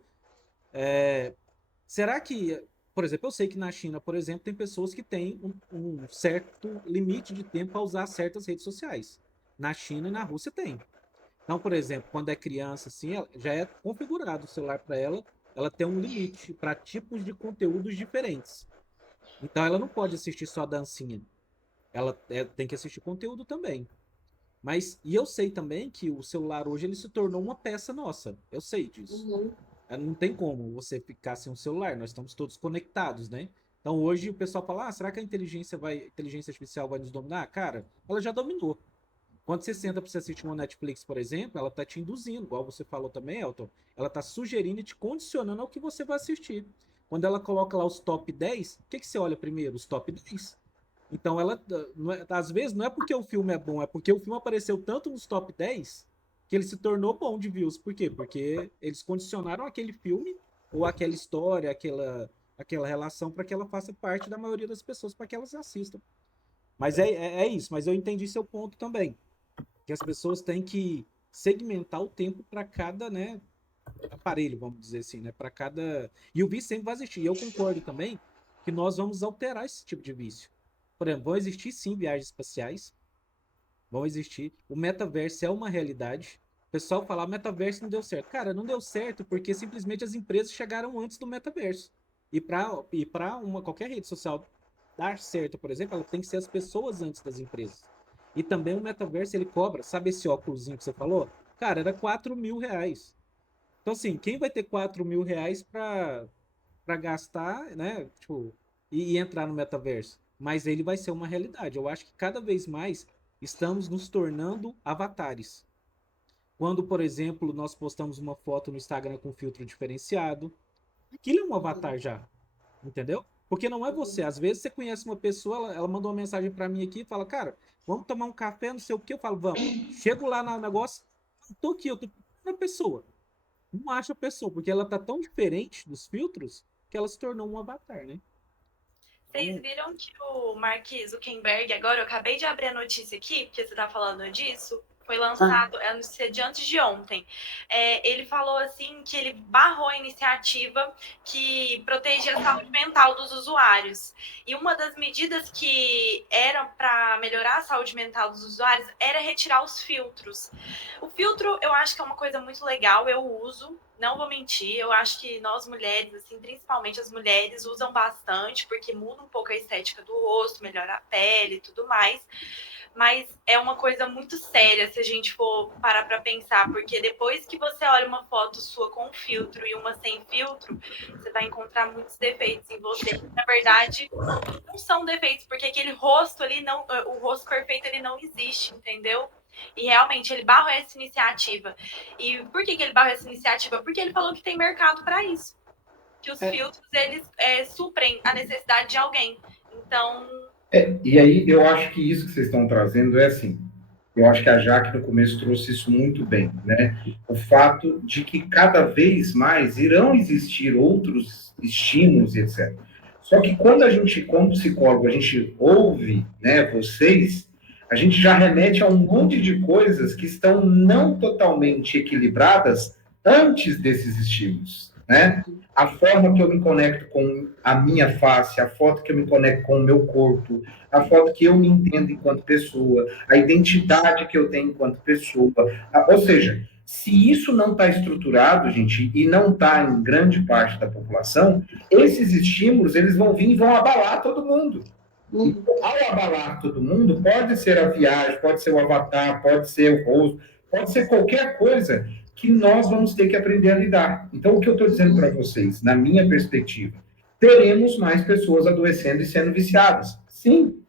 Será que, por exemplo, eu sei que na China, por exemplo, tem pessoas que têm um certo limite de tempo para usar certas redes sociais. Na China e na Rússia tem. Então, por exemplo, quando é criança, assim, já é configurado o celular para ela, ela tem um limite para tipos de conteúdos diferentes. Então, ela não pode assistir só dancinha. Ela tem que assistir conteúdo também. E eu sei também que o celular hoje ele se tornou uma peça nossa. Eu sei disso. Não tem como você ficar sem um celular. Nós estamos todos conectados, né? Então hoje o pessoal fala: será que a inteligência artificial vai nos dominar? Cara, ela já dominou. Quando você senta para você assistir uma Netflix, por exemplo, ela tá te induzindo, igual você falou também, Elton. Ela tá sugerindo e te condicionando ao que você vai assistir. Quando ela coloca lá os top 10, o que você olha primeiro? Os top 10. Então, às vezes, não é porque o filme é bom, é porque o filme apareceu tanto nos top 10 que ele se tornou bom de views. Por quê? Porque eles condicionaram aquele filme ou aquela história, aquela relação para que ela faça parte da maioria das pessoas, para que elas assistam. Mas é isso. Mas eu entendi seu ponto também. Que as pessoas têm que segmentar o tempo para cada, né, aparelho, vamos dizer assim, né? Para cada. E o vício sempre vai existir. E eu concordo também que nós vamos alterar esse tipo de vício. Por exemplo, vão existir sim viagens espaciais, vão existir. O metaverso é uma realidade. O pessoal fala, metaverso não deu certo. Cara, não deu certo porque simplesmente as empresas chegaram antes do metaverso. E para qualquer rede social dar certo, por exemplo, ela tem que ser as pessoas antes das empresas. E também o metaverso, ele cobra, sabe esse óculosinho que você falou? Cara, era R$ 4.000. Então, assim, quem vai ter R$ 4.000 para gastar, né? Tipo, e entrar no metaverso? Mas ele vai ser uma realidade. Eu acho que cada vez mais estamos nos tornando avatares. Quando, por exemplo, nós postamos uma foto no Instagram com filtro diferenciado, aquilo é um avatar já, entendeu? Porque não é você. Às vezes você conhece uma pessoa, ela mandou uma mensagem para mim aqui e fala, cara, vamos tomar um café, não sei o que. Eu falo, vamos. Chego lá no negócio, tô aqui, eu tô na pessoa. Não acho a pessoa, porque ela tá tão diferente dos filtros que ela se tornou um avatar, né? Vocês viram que o Mark Zuckerberg, agora eu acabei de abrir a notícia aqui, porque você tá falando disso, foi lançado, é de antes de ontem. Ele falou assim que ele barrou a iniciativa que protegia a saúde mental dos usuários. E uma das medidas que eram para melhorar a saúde mental dos usuários era retirar os filtros. O filtro eu acho que é uma coisa muito legal, eu uso. Não vou mentir, eu acho que nós mulheres, assim, principalmente as mulheres, usam bastante, porque muda um pouco a estética do rosto, melhora a pele e tudo mais. Mas é uma coisa muito séria se a gente for parar para pensar, porque depois que você olha uma foto sua com filtro e uma sem filtro, você vai encontrar muitos defeitos em você. Na verdade, não são defeitos, porque aquele rosto ali, não, o rosto perfeito, ele não existe, entendeu? E realmente ele barrou essa iniciativa. E por que ele barrou essa iniciativa? Porque ele falou que tem mercado para isso. Que os filtros, eles suprem a necessidade de alguém. Então... E aí eu acho que isso que vocês estão trazendo é assim, Eu acho que a Jaque, no começo, trouxe isso muito bem, né? O fato de que cada vez mais irão existir outros estímulos, etc. Só que quando a gente, como psicólogo, a gente ouve, né, vocês, a gente já remete a um monte de coisas que estão não totalmente equilibradas antes desses estímulos, né? A forma que eu me conecto com a minha face, a foto que eu me conecto com o meu corpo, a foto que eu me entendo enquanto pessoa, a identidade que eu tenho enquanto pessoa. Ou seja, se isso não está estruturado, gente, e não está em grande parte da população, esses estímulos eles vão vir e vão abalar todo mundo. Então, ao abalar todo mundo, pode ser a viagem, pode ser o avatar, pode ser o rosto, pode ser qualquer coisa que nós vamos ter que aprender a lidar. Então, o que eu estou dizendo para vocês, na minha perspectiva, teremos mais pessoas adoecendo e sendo viciadas. Sim,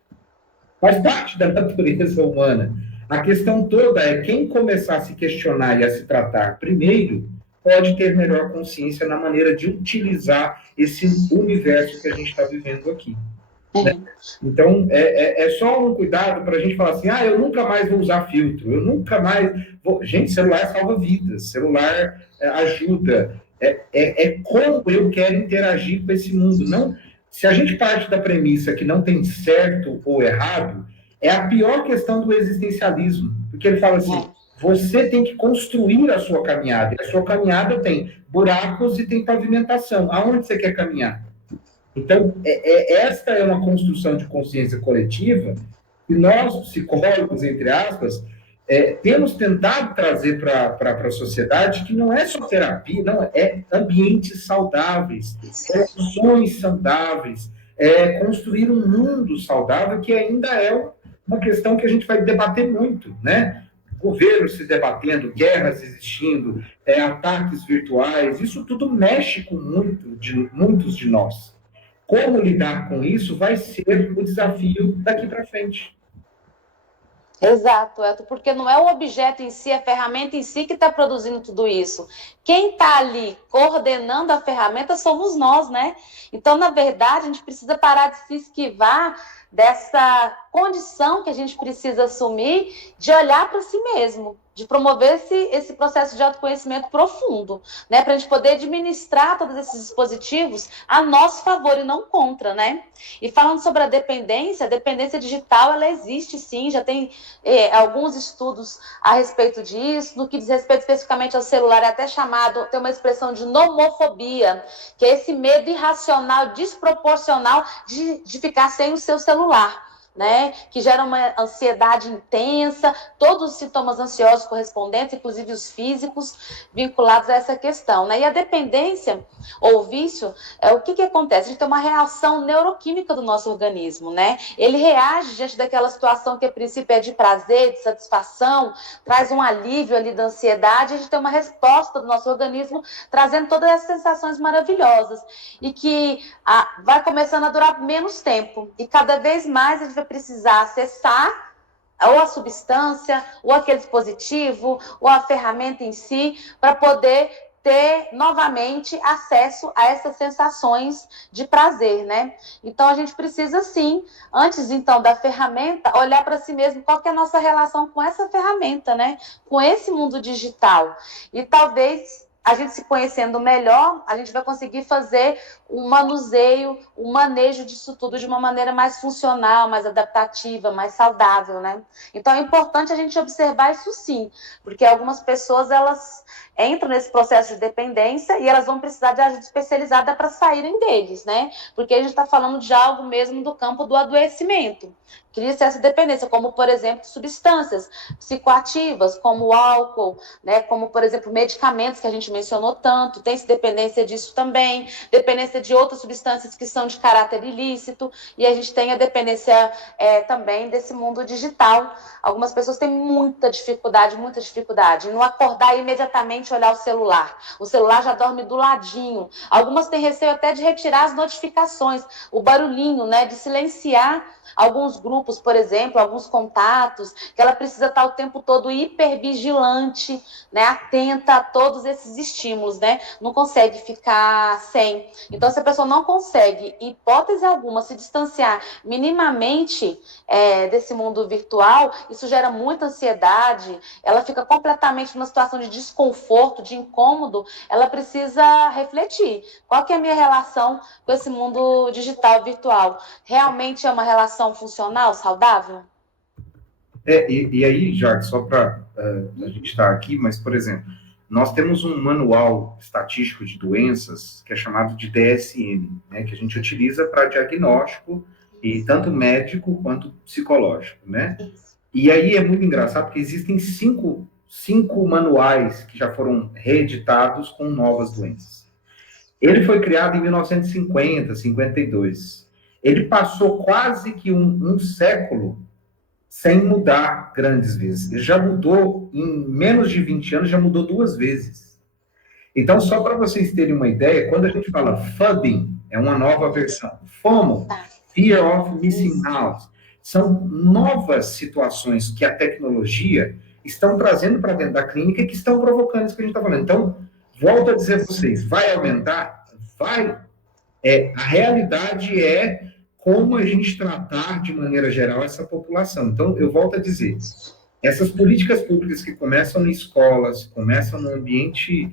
faz parte da natureza humana. A questão toda é quem começar a se questionar e a se tratar primeiro pode ter melhor consciência na maneira de utilizar esse universo que a gente está vivendo aqui. Né? Então, é só um cuidado para a gente falar assim, eu nunca mais vou usar filtro, eu nunca mais vou... Gente, celular salva vidas, celular ajuda, como eu quero interagir com esse mundo. Não, se a gente parte da premissa que não tem certo ou errado, é a pior questão do existencialismo, porque ele fala assim, você tem que construir a sua caminhada, e a sua caminhada tem buracos e tem pavimentação. Aonde você quer caminhar? Então, esta é uma construção de consciência coletiva que nós, psicólogos, entre aspas, temos tentado trazer para a sociedade, que não é só terapia, não, é ambientes saudáveis, relações saudáveis, construir um mundo saudável, que ainda é uma questão que a gente vai debater muito, né? Governos se debatendo, guerras existindo, ataques virtuais, isso tudo mexe com muitos de nós. Como lidar com isso vai ser o desafio daqui para frente. Exato, Elton, porque não é o objeto em si, a ferramenta em si que está produzindo tudo isso. Quem está ali coordenando a ferramenta somos nós, né? Então, na verdade, a gente precisa parar de se esquivar dessa condição que a gente precisa assumir de olhar para si mesmo, de promover esse processo de autoconhecimento profundo, né? Para a gente poder administrar todos esses dispositivos a nosso favor e não contra, né? E falando sobre a dependência digital, ela existe sim, já tem alguns estudos a respeito disso, no que diz respeito especificamente ao celular, é até chamado, tem uma expressão de nomofobia, que é esse medo irracional, desproporcional de ficar sem o seu celular. Né, que gera uma ansiedade intensa, todos os sintomas ansiosos correspondentes, inclusive os físicos, vinculados a essa questão. Né? E a dependência ou vício, o que acontece? A gente tem uma reação neuroquímica do nosso organismo. Né? Ele reage diante daquela situação que a princípio é de prazer, de satisfação, traz um alívio ali da ansiedade, a gente tem uma resposta do nosso organismo trazendo todas essas sensações maravilhosas e que vai começando a durar menos tempo. E cada vez mais a gente vai precisar acessar ou a substância, ou aquele dispositivo, ou a ferramenta em si, para poder ter novamente acesso a essas sensações de prazer, né? Então a gente precisa sim, antes então da ferramenta, olhar para si mesmo qual que é a nossa relação com essa ferramenta, né? Com esse mundo digital. E talvez a gente se conhecendo melhor, a gente vai conseguir fazer um manuseio, um manejo disso tudo de uma maneira mais funcional, mais adaptativa, mais saudável, né? Então é importante a gente observar isso sim, porque algumas pessoas, elas entram nesse processo de dependência e elas vão precisar de ajuda especializada para saírem deles, né? Porque a gente está falando de algo mesmo do campo do adoecimento. Cria essa dependência, como, por exemplo, substâncias psicoativas, como o álcool, né? Como, por exemplo, medicamentos que a gente mencionou tanto, tem-se dependência disso também, dependência de outras substâncias que são de caráter ilícito, e a gente tem a dependência também desse mundo digital. Algumas pessoas têm muita dificuldade em não acordar e imediatamente olhar o celular. O celular já dorme do ladinho. Algumas têm receio até de retirar as notificações, o barulhinho, né? De silenciar alguns grupos, por exemplo, alguns contatos, que ela precisa estar o tempo todo hipervigilante, né, atenta a todos esses estímulos, né? Não consegue ficar sem. Então, se a pessoa não consegue, em hipótese alguma, se distanciar minimamente desse mundo virtual, isso gera muita ansiedade, ela fica completamente numa situação de desconforto, de incômodo, ela precisa refletir. Qual que é a minha relação com esse mundo digital, virtual? Realmente é uma relação funcional, saudável? E aí, Jacques, só para a gente estar aqui, mas, por exemplo, nós temos um manual estatístico de doenças que é chamado de DSM, né, que a gente utiliza para diagnóstico, e tanto médico quanto psicológico, né? E aí é muito engraçado porque existem cinco manuais que já foram reeditados com novas doenças. Ele foi criado em 1950, 52. Ele passou quase que um século sem mudar grandes vezes. Ele já mudou, em menos de 20 anos, já mudou 2 vezes. Então, só para vocês terem uma ideia, quando a gente fala FUBing, é uma nova versão. FOMO, Fear of Missing Out, são novas situações que a tecnologia estão trazendo para dentro da clínica e que estão provocando isso que a gente está falando. Então, volto a dizer a vocês, vai aumentar? Vai. A realidade é como a gente tratar, de maneira geral, essa população. Então, eu volto a dizer, essas políticas públicas que começam em escolas, começam no ambiente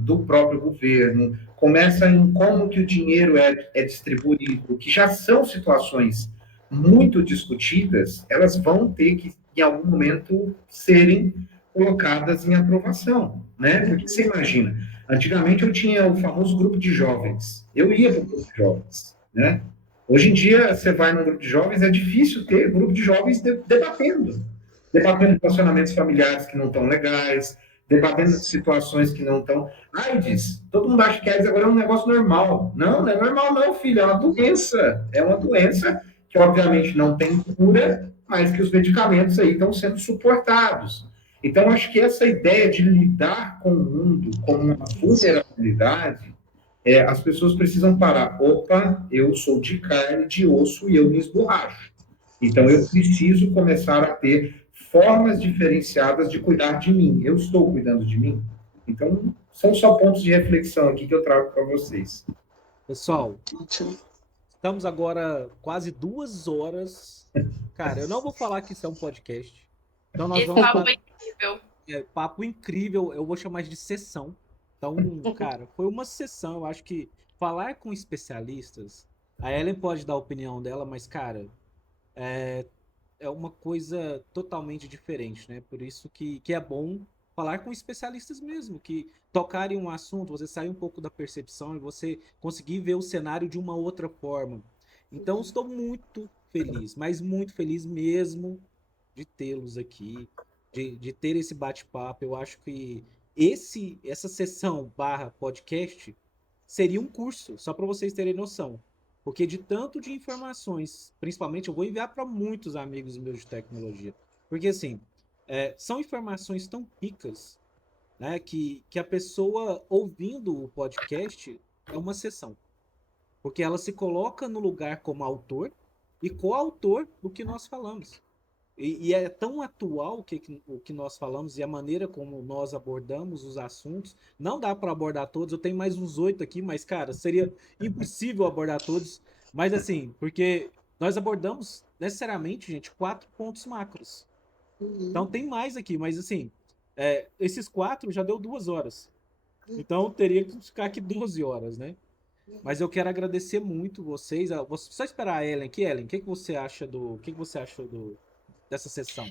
do próprio governo, começam em como que o dinheiro é distribuído, que já são situações muito discutidas, elas vão ter que, em algum momento, serem colocadas em aprovação, né? Porque você imagina, antigamente eu tinha o famoso grupo de jovens, eu ia para o grupo de jovens, né? Hoje em dia, você vai num grupo de jovens, é difícil ter grupo de jovens debatendo relacionamentos familiares que não estão legais, debatendo situações que não estão. AIDS, todo mundo acha que AIDS agora é um negócio normal. Não, não é normal, não, filho, é uma doença. É uma doença que, obviamente, não tem cura, mas que os medicamentos aí estão sendo suportados. Então, acho que essa ideia de lidar com o mundo como uma vulnerabilidade, as pessoas precisam parar. Opa, eu sou de carne, de osso e eu me esborracho. Então, eu preciso começar a ter formas diferenciadas de cuidar de mim. Eu estou cuidando de mim? Então, são só pontos de reflexão aqui que eu trago para vocês. Pessoal, estamos agora quase 2 horas. Cara, eu não vou falar que isso é um podcast. Então, nós vamos papo é incrível. Papo incrível, eu vou chamar de sessão. Então, cara, foi uma sessão. Eu acho que falar com especialistas, a Ellen pode dar a opinião dela, mas, cara, é uma coisa totalmente diferente, né? Por isso que é bom falar com especialistas mesmo, que tocarem um assunto, você sair um pouco da percepção e você conseguir ver o cenário de uma outra forma. Então, estou muito feliz, mas muito feliz mesmo de tê-los aqui, de ter esse bate-papo. Eu acho que essa sessão barra podcast seria um curso, só para vocês terem noção. Porque de tanto de informações, principalmente eu vou enviar para muitos amigos meus de tecnologia. Porque assim, são informações tão ricas, né, que a pessoa ouvindo o podcast é uma sessão. Porque ela se coloca no lugar como autor e coautor do que nós falamos. E é tão atual o que nós falamos e a maneira como nós abordamos os assuntos. Não dá para abordar todos, eu tenho mais uns 8 aqui, mas, cara, seria impossível abordar todos. Mas, assim, porque nós abordamos, necessariamente, gente, 4 pontos macros. Então, tem mais aqui, mas, assim, esses 4 já deu 2 horas. Então, teria que ficar aqui 12 horas, né? Mas eu quero agradecer muito vocês. Vou só esperar a Ellen aqui. Ellen, o que você acha dessa sessão?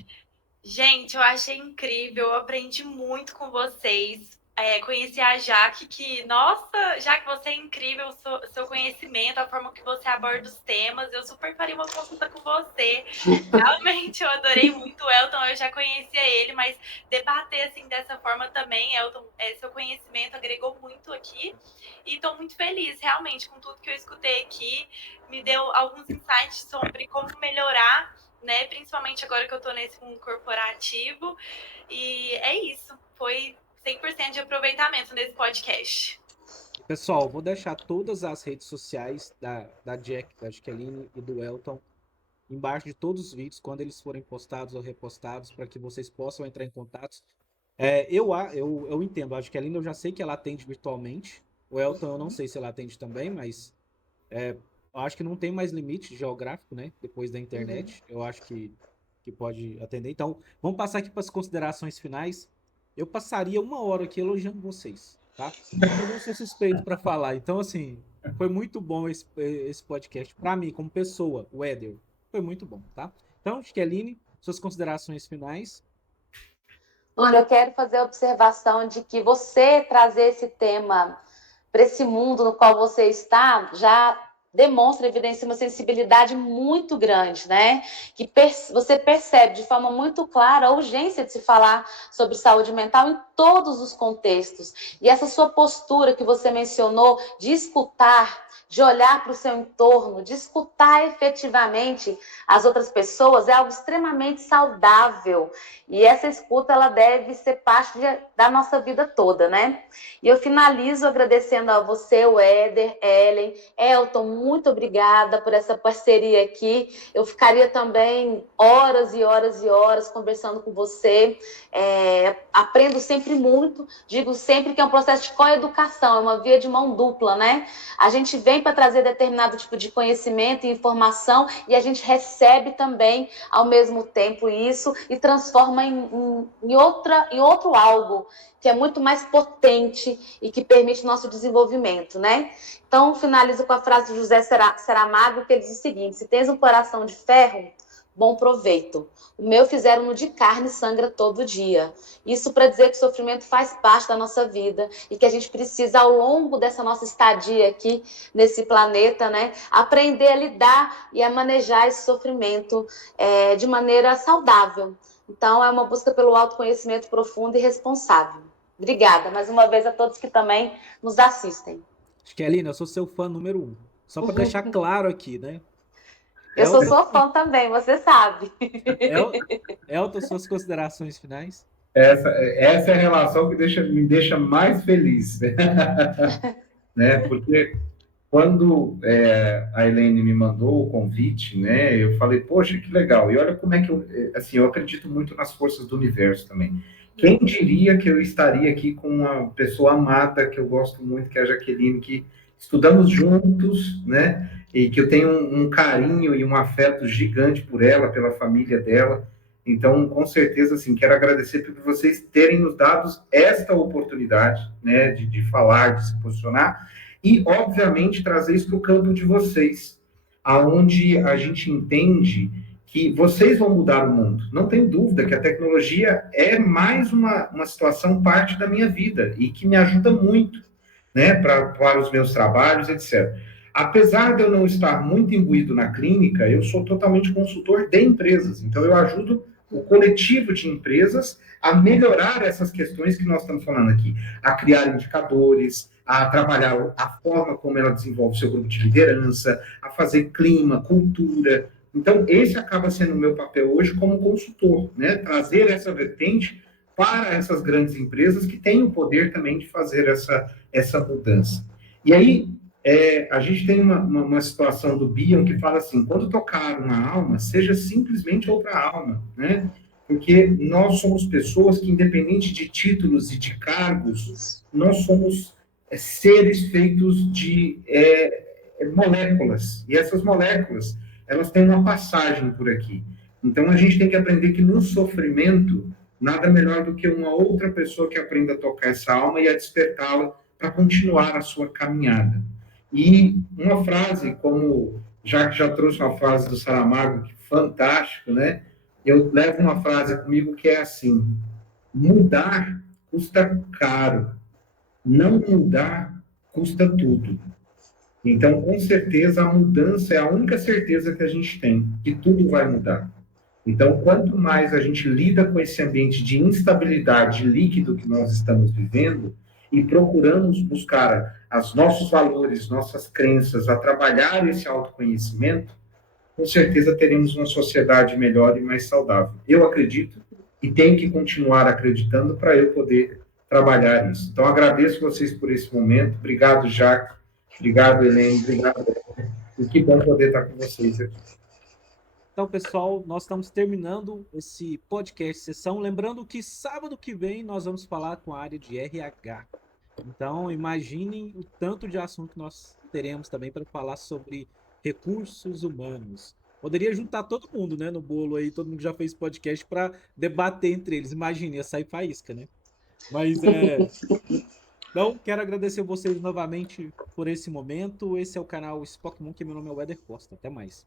Gente, eu achei incrível, eu aprendi muito com vocês. Conheci a Jaque, que, nossa, Jaque, você é incrível, seu conhecimento, a forma que você aborda os temas. Eu super faria uma consulta com você. Realmente, eu adorei muito o Elton, eu já conhecia ele, mas debater assim dessa forma também, Elton, seu conhecimento agregou muito aqui. E estou muito feliz, realmente, com tudo que eu escutei aqui. Me deu alguns insights sobre como melhorar, né? Principalmente agora que eu tô nesse mundo corporativo. E é isso. Foi 100% de aproveitamento nesse podcast. Pessoal, vou deixar todas as redes sociais da Jack, da Jaqueline e do Elton embaixo de todos os vídeos, quando eles forem postados ou repostados, para que vocês possam entrar em contato Eu entendo, acho que a Linda eu já sei que ela atende virtualmente. O Elton eu não sei se ela atende também, mas eu acho que não tem mais limite geográfico, né? Depois da internet. Eu acho que pode atender. Então, vamos passar aqui para as considerações finais. Eu passaria 1 hora aqui elogiando vocês, tá? Mas eu sou suspeito para falar. Então, assim, foi muito bom esse podcast. Para mim, como pessoa, o Éder, foi muito bom, tá? Então, Aline, suas considerações finais. Olha, eu quero fazer a observação de que você trazer esse tema para esse mundo no qual você está já demonstra, evidencia uma sensibilidade muito grande, né? Que você percebe de forma muito clara a urgência de se falar sobre saúde mental em todos os contextos. E essa sua postura que você mencionou de escutar, de olhar para o seu entorno, de escutar efetivamente as outras pessoas é algo extremamente saudável. E essa escuta, ela deve ser parte da nossa vida toda, né? E eu finalizo agradecendo a você, o Éder, Ellen, Elton, muito obrigada por essa parceria aqui. Eu ficaria também horas e horas e horas conversando com você. Aprendo sempre muito, digo sempre que é um processo de coeducação, é uma via de mão dupla, né? A gente vem para trazer determinado tipo de conhecimento e informação e a gente recebe também, ao mesmo tempo, isso e transforma em outro algo que é muito mais potente e que permite o nosso desenvolvimento, né? Então, finalizo com a frase de José Saramago, que ele diz o seguinte: se tens um coração de ferro, bom proveito. O meu fizeram-no de carne e sangra todo dia. Isso para dizer que o sofrimento faz parte da nossa vida e que a gente precisa, ao longo dessa nossa estadia aqui nesse planeta, né, aprender a lidar e a manejar esse sofrimento de maneira saudável. Então, é uma busca pelo autoconhecimento profundo e responsável. Obrigada, mais uma vez, a todos que também nos assistem. Aline, eu sou seu fã número 1. Só para deixar claro aqui, né? Eu sou sua fã também, você sabe. Elton, suas considerações finais? Essa é a relação que me deixa mais feliz, né? Porque quando a Helene me mandou o convite, né, eu falei, poxa, que legal. E olha como é que eu acredito muito nas forças do universo também. Quem diria que eu estaria aqui com uma pessoa amada, que eu gosto muito, que é a Jaqueline, que estudamos juntos, né, e que eu tenho um carinho e um afeto gigante por ela, pela família dela. Então, com certeza, assim, quero agradecer por vocês terem nos dado esta oportunidade, né, de falar, de se posicionar, e, obviamente, trazer isso para o campo de vocês, aonde a gente entende que vocês vão mudar o mundo. Não tenho dúvida que a tecnologia é mais uma situação, parte da minha vida, e que me ajuda muito, né, para os meus trabalhos, etc. Apesar de eu não estar muito imbuído na clínica, eu sou totalmente consultor de empresas, então eu ajudo o coletivo de empresas a melhorar essas questões que nós estamos falando aqui, a criar indicadores, a trabalhar a forma como ela desenvolve seu grupo de liderança, a fazer clima, cultura. Então, esse acaba sendo o meu papel hoje como consultor, né? Trazer essa vertente para essas grandes empresas que têm o poder também de fazer essa mudança. E aí, a gente tem uma situação do Bion que fala assim, quando tocar uma alma, seja simplesmente outra alma, né? Porque nós somos pessoas que, independente de títulos e de cargos, nós somos seres feitos de moléculas, e essas moléculas, elas têm uma passagem por aqui. Então, a gente tem que aprender que no sofrimento, nada melhor do que uma outra pessoa que aprenda a tocar essa alma e a despertá-la para continuar a sua caminhada. E uma frase, como já trouxe uma frase do Saramago, que fantástico, né? Eu levo uma frase comigo que é assim: mudar custa caro, não mudar custa tudo. Então, com certeza, a mudança é a única certeza que a gente tem, que tudo vai mudar. Então, quanto mais a gente lida com esse ambiente de instabilidade líquido que nós estamos vivendo e procuramos buscar os nossos valores, nossas crenças, a trabalhar esse autoconhecimento, com certeza teremos uma sociedade melhor e mais saudável. Eu acredito e tenho que continuar acreditando para eu poder trabalhar isso. Então, agradeço vocês por esse momento. Obrigado, Jaque. Obrigado, Helene. Obrigado. E que bom poder estar com vocês aqui. Então, pessoal, nós estamos terminando esse podcast sessão. Lembrando que sábado que vem nós vamos falar com a área de RH. Então, imaginem o tanto de assunto que nós teremos também para falar sobre recursos humanos. Poderia juntar todo mundo, né, no bolo aí, todo mundo já fez podcast para debater entre eles. Imagine, ia sair faísca, né? Mas Então, quero agradecer vocês novamente por esse momento. Esse é o canal Spock Monkey, meu nome é Weder Costa. Até mais.